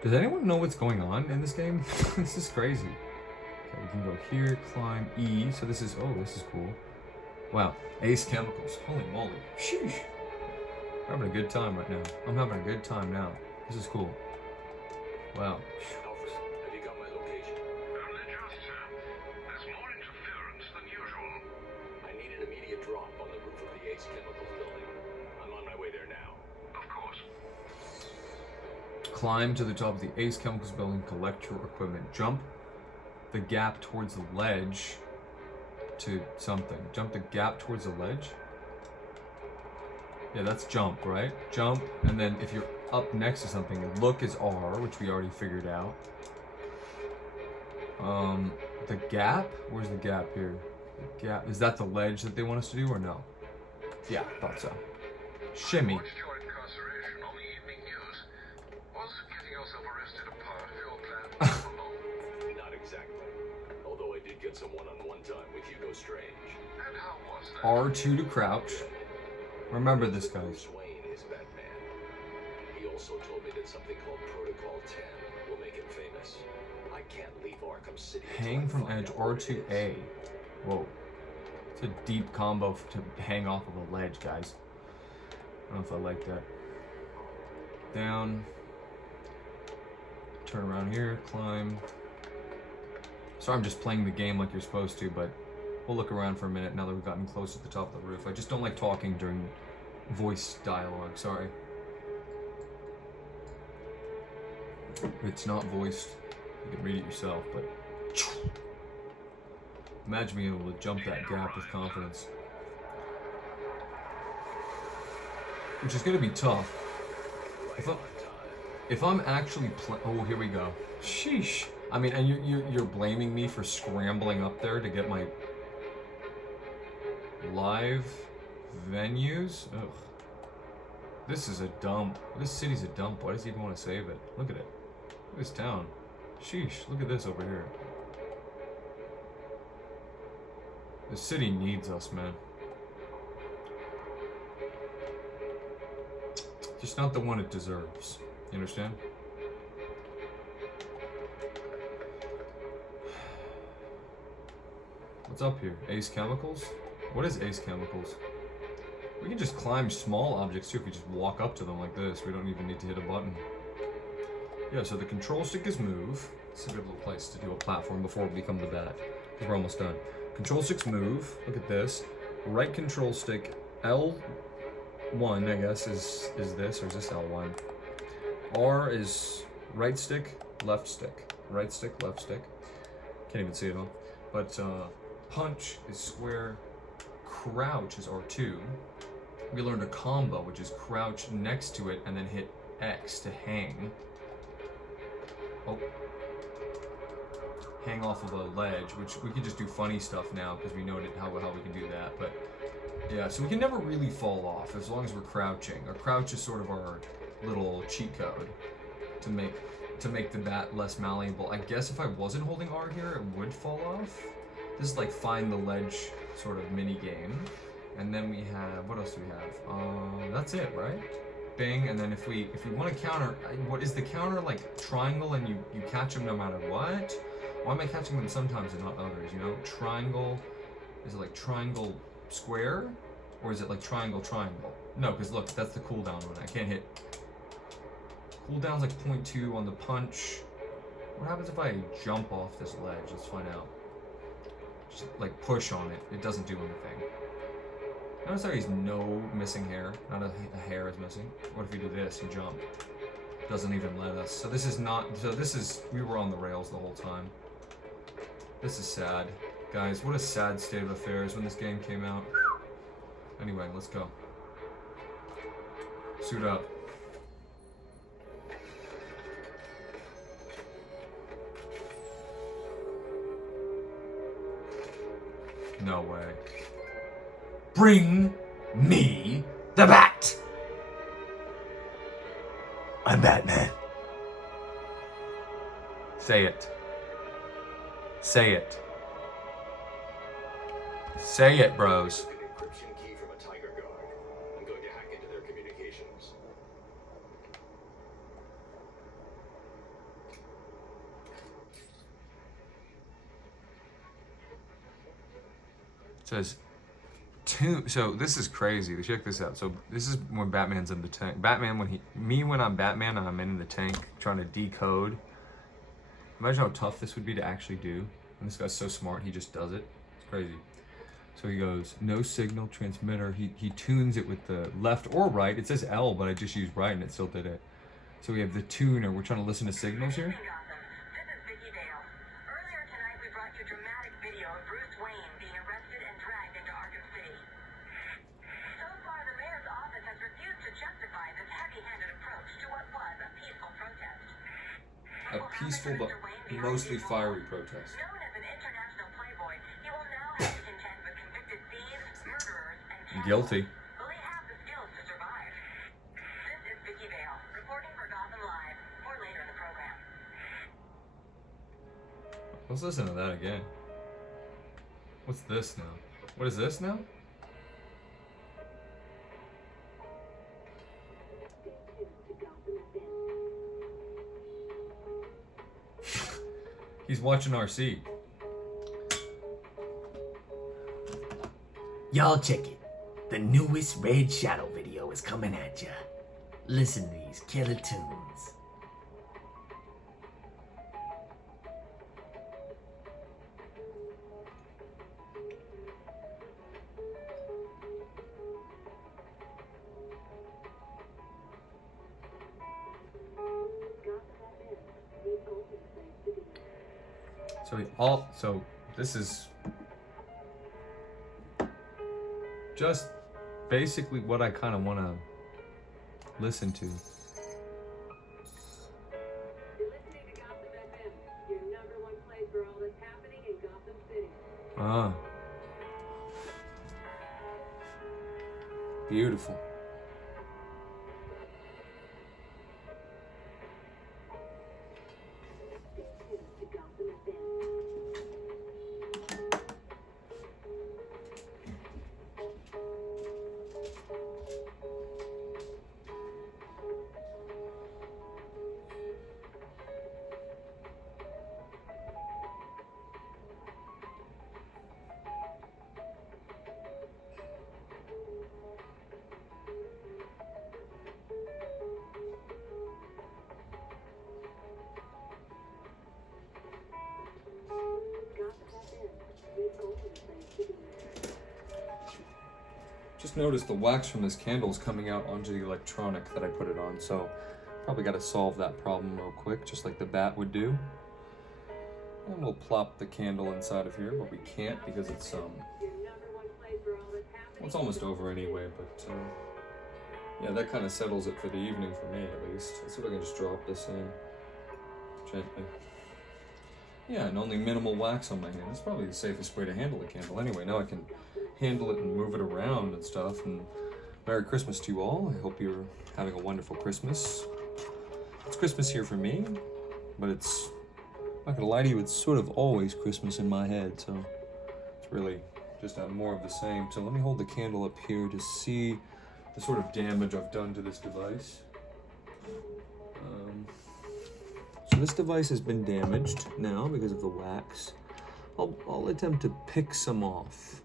Does anyone know what's going on in this game? This is crazy. Okay, we can go here, climb E. So this is, oh, this is cool. Wow. Ace Chemicals. Holy moly. Sheesh. We're having a good time right now. I'm having a good time now. This is cool. Wow. Alfred, have you got my location? Only just, sir. There's more interference than usual. I need an immediate drop on the roof of the Ace Chemicals building. I'm on my way there now. Of course. Climb to the top of the Ace Chemicals building, collect your equipment. Jump the gap towards the ledge to something. Jump the gap towards the ledge? Yeah, that's jump, right? Jump, and then if you're up next to something, look is R, which we already figured out. The gap? Where's the gap here? The gap. Is that the ledge that they want us to do, or no? Yeah, thought so. Shimmy. Watched your incarceration on the evening news. Was getting yourself arrested a part of your plan? Not exactly. Although I did get some one-on-one time with Hugo Strange. And how was that? R2 to crouch. Remember this, guys. Bruce Wayne is Batman. He also told me that something called Protocol 10 will make him famous. I can't leave Arkham City. Hang from edge R2A. Whoa. It's a deep combo to hang off of a ledge, guys. I don't know if I like that. Down. Turn around here, climb. Sorry, I'm just playing the game like you're supposed to, but we'll look around for a minute now that we've gotten close to the top of the roof. I just don't like talking during voice dialogue, sorry. It's not voiced. You can read it yourself, but imagine being able to jump that gap with confidence. Which is going to be tough. If I'm actually oh, here we go. Sheesh. I mean, and you're blaming me for scrambling up there to get my live venues? Ugh. This is a dump. This city's a dump. Why does he even want to save it? Look at it. Look at this town. Sheesh. Look at this over here. The city needs us, man. Just not the one it deserves. You understand? What's up here? Ace Chemicals? What is Ace Chemicals? We can just climb small objects too if we just walk up to them like this. We don't even need to hit a button. Yeah, so the control stick is move. It's a good little place to do a platform before we become the bat. Because we're almost done. Control stick's move. Look at this. Right control stick, L1, I guess, is this, or is this L1? R is right stick, left stick. Right stick, left stick. Can't even see it all. But punch is square. Crouch is R2. We learned a combo, which is crouch next to it and then hit X to hang. Oh. Hang off of a ledge, which we can just do funny stuff now because we know how we can do that. But yeah, so we can never really fall off as long as we're crouching. Our crouch is sort of our little cheat code to make the bat less malleable. I guess if I wasn't holding R here, it would fall off. This is like find the ledge sort of mini game. And then we have, what else do we have? That's it, right? Bing, and then if we want to counter, what is the counter, like triangle and you catch them no matter what? Why am I catching them sometimes and not others, you know? Triangle, is it like triangle square? Or is it like triangle triangle? No, because look, that's the cooldown one. I can't hit. Cooldown's like 0.2 on the punch. What happens if I jump off this ledge? Let's find out. Just like push on it. It doesn't do anything. Notice how he's no missing hair. Not a hair is missing. What if you do this? You jump. Doesn't even let us. So this is not. So this is. We were on the rails the whole time. This is sad, guys. What a sad state of affairs when this game came out. Anyway, let's go. Suit up. No way. Bring me the bat! I'm Batman. Say it. Say it. Say it, bros. An encryption key from a Tiger Guard. I'm going to hack into their communications. It says two. So this is crazy. Check this out. So this is when Batman's in the tank. Batman when I'm Batman and I'm in the tank trying to decode. Imagine how tough this would be to actually do. And this guy's so smart, he just does it. It's crazy. So he goes, no signal transmitter. He tunes it with the left or right. It says L, but I just used right and it still did it. So we have the tuner. We're trying to listen to signals here. Earlier tonight, we brought you a dramatic video of Bruce Wayne being arrested and dragged into Arkham City. So far, the mayor's office has refused to justify this heavy-handed approach to what was a peaceful protest. A peaceful but mostly fiery protest. Known as an international playboy, he will now have to contend with convicted thieves, murderers, and cannibals. Guilty. Will he have the skills to survive? This is Vicky Vale, reporting for Gotham Live, or later in the program. Let's listen to that again. What's this now? What is this now? He's watching RC. Y'all check it. The newest Red Shadow video is coming at ya. Listen to these killer tunes. So this is just basically what I kind of want to listen to. You're listening to Gotham FM, your #1 place for all that's happening in Gotham City. Ah. Beautiful. just noticed the wax from this candle is coming out onto the electronic that I put it on, so probably got to solve that problem real quick, just like the bat would do. And we'll plop the candle inside of here, but we can't because it's well, it's almost over anyway, but yeah, that kind of settles it for the evening for me at least. Let's see if I can just drop this in gently. Yeah, and only minimal wax on my hand. That's probably the safest way to handle the candle. Anyway, now I can handle it and move it around and stuff. And Merry Christmas to you all. I hope you're having a wonderful Christmas. It's Christmas here for me, but it's, I'm not gonna lie to you, it's sort of always Christmas in my head, so it's really just more of the same. So let me hold the candle up here to see the sort of damage I've done to this device. So this device has been damaged now because of the wax. I'll attempt to pick some off.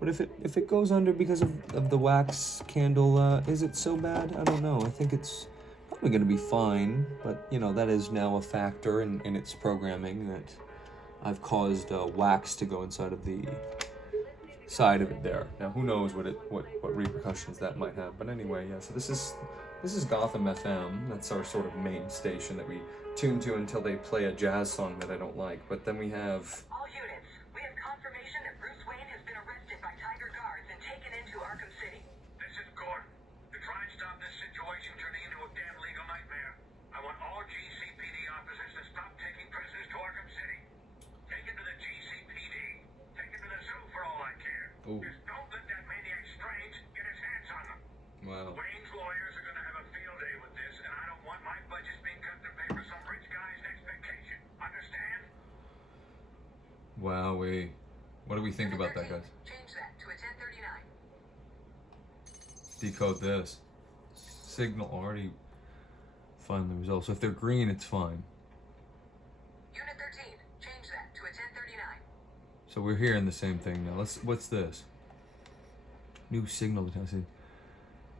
But if it goes under because of the wax candle, is it so bad? I don't know. I think it's probably going to be fine, but you know, that is now a factor in its programming that I've caused wax to go inside of the side of it there. Now who knows what repercussions that might have, but anyway, yeah, so this is Gotham FM. That's our sort of main station that we tune to until they play a jazz song that I don't like. But then we have... All units, we have confirmation that Bruce Wayne has been arrested by Tiger Guards and taken into Arkham City. This is Gordon. To try and stop this situation turning into a damn legal nightmare, I want all GCPD officers to stop taking prisoners to Arkham City. Take it to the GCPD. Take it to the zoo for all I care. Ooh. Just don't let that maniac Strange get his hands on them. Wow. Wayne's lawyers are going to have a field day with this, and I don't want my budgets being cut to pay for some rich guy's next vacation. Understand? Wowee. What do we think about that, guys? Change that to a 1039. Decode this. Signal already find the results. So if they're green, it's fine. Unit 13, change that to a 1039. So we're hearing the same thing now. What's this? New signal detected.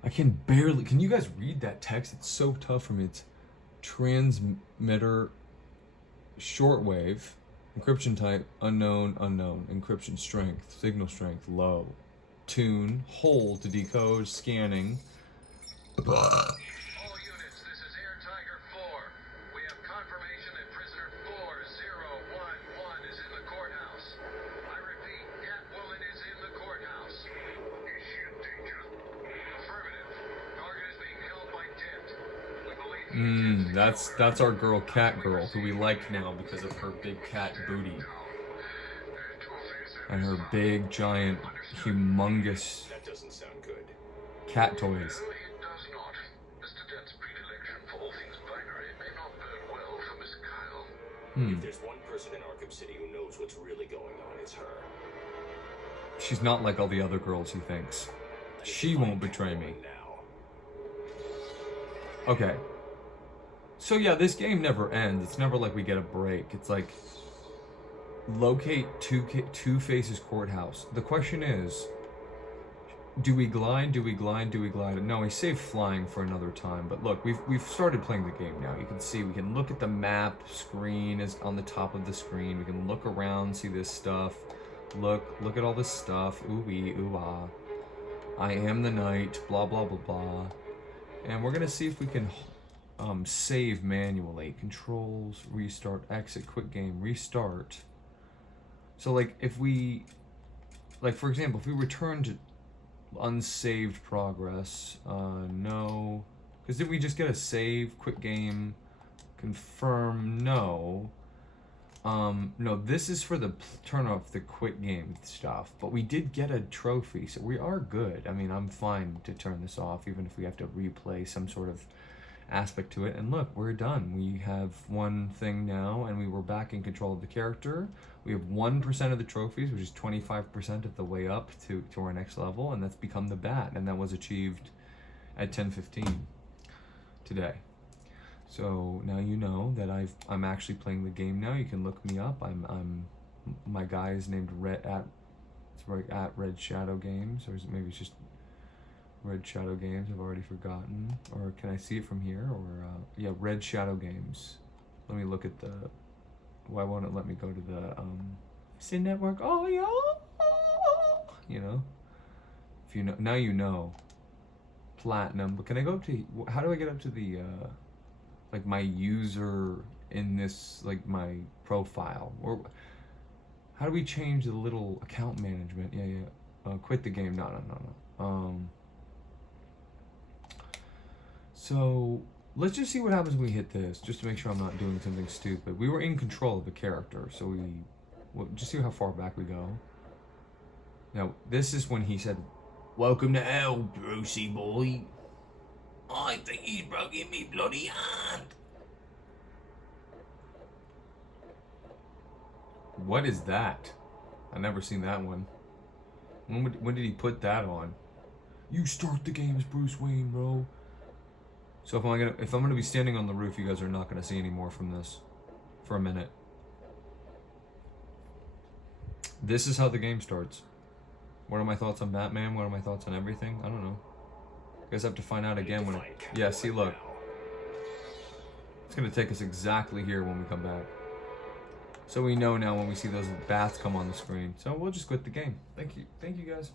I can barely, can you guys read that text? It's so tough for me. It's transmitter, shortwave, encryption type, unknown, encryption strength, signal strength, low, tune, hold to decode, scanning. All units, this is Air Tiger 4. We have confirmation that prisoner 4011 is in the courthouse. I repeat, Catwoman is in the courthouse. Is she in danger? Affirmative. Target is being held by Dent. We believe That's our girl Catgirl, who we like now because of her big cat booty. And her big, giant, humongous that doesn't sound good. cat toys. No, it does not. Mr. Dent's predilection for all things binary may not bode well for Miss Kyle. If there's one person in Arkham City who knows what's really going on, it's her. She's not like all the other girls he thinks. She won't betray me. Okay. So yeah, this game never ends. It's never like we get a break. It's like locate Two Faces courthouse. The question is, do we glide? Do we glide? Do we glide? No, we save flying for another time. But look, we've started playing the game now. You can see we can look at the map screen is on the top of the screen. We can look around, see this stuff. Look at all this stuff. Ooh wee, ooh ah. I am the knight. Blah blah blah blah. And we're gonna see if we can save manually. Controls, restart, exit, quit game, restart. So like if we, like for example, if we return to unsaved progress, no, because did we just get a save, quit game, confirm, no. No, this is for the turn off the quit game stuff, but we did get a trophy, so we are good. I mean, I'm fine to turn this off, even if we have to replay some sort of aspect to it. And look, we're done. We have one thing now, and we were back in control of the character. We have 1% of the trophies, which is 25% of the way up to our next level, and that's become the bat, and that was achieved at 10:15 today. So now you know that I'm actually playing the game now. You can look me up. My guy is named at Red Shadow Games, or is it maybe it's just Red Shadow Games? I've already forgotten. Or can I see it from here? Or yeah, Red Shadow Games. Let me look at the. Why won't it let me go to the Sin Network? Oh yeah. you know. If you know, now you know. Platinum, but can I go up to, how do I get up to the, like my user in this, like my profile? Or how do we change the little account management? Yeah. Quit the game, no. So let's just see what happens when we hit this, just to make sure I'm not doing something stupid. We were in control of the character, so we'll just see how far back we go. Now, this is when he said, "Welcome to hell, Brucey boy. I think he's broken me bloody hand." What is that? I've never seen that one. When did he put that on? You start the game as Bruce Wayne, bro. So if I'm gonna be standing on the roof, you guys are not gonna see any more from this for a minute. This is how the game starts. What are my thoughts on Batman? What are my thoughts on everything? I don't know. You guys have to find out again when yeah, see, look. It's gonna take us exactly here when we come back. So we know now when we see those bats come on the screen. So we'll just quit the game. Thank you guys.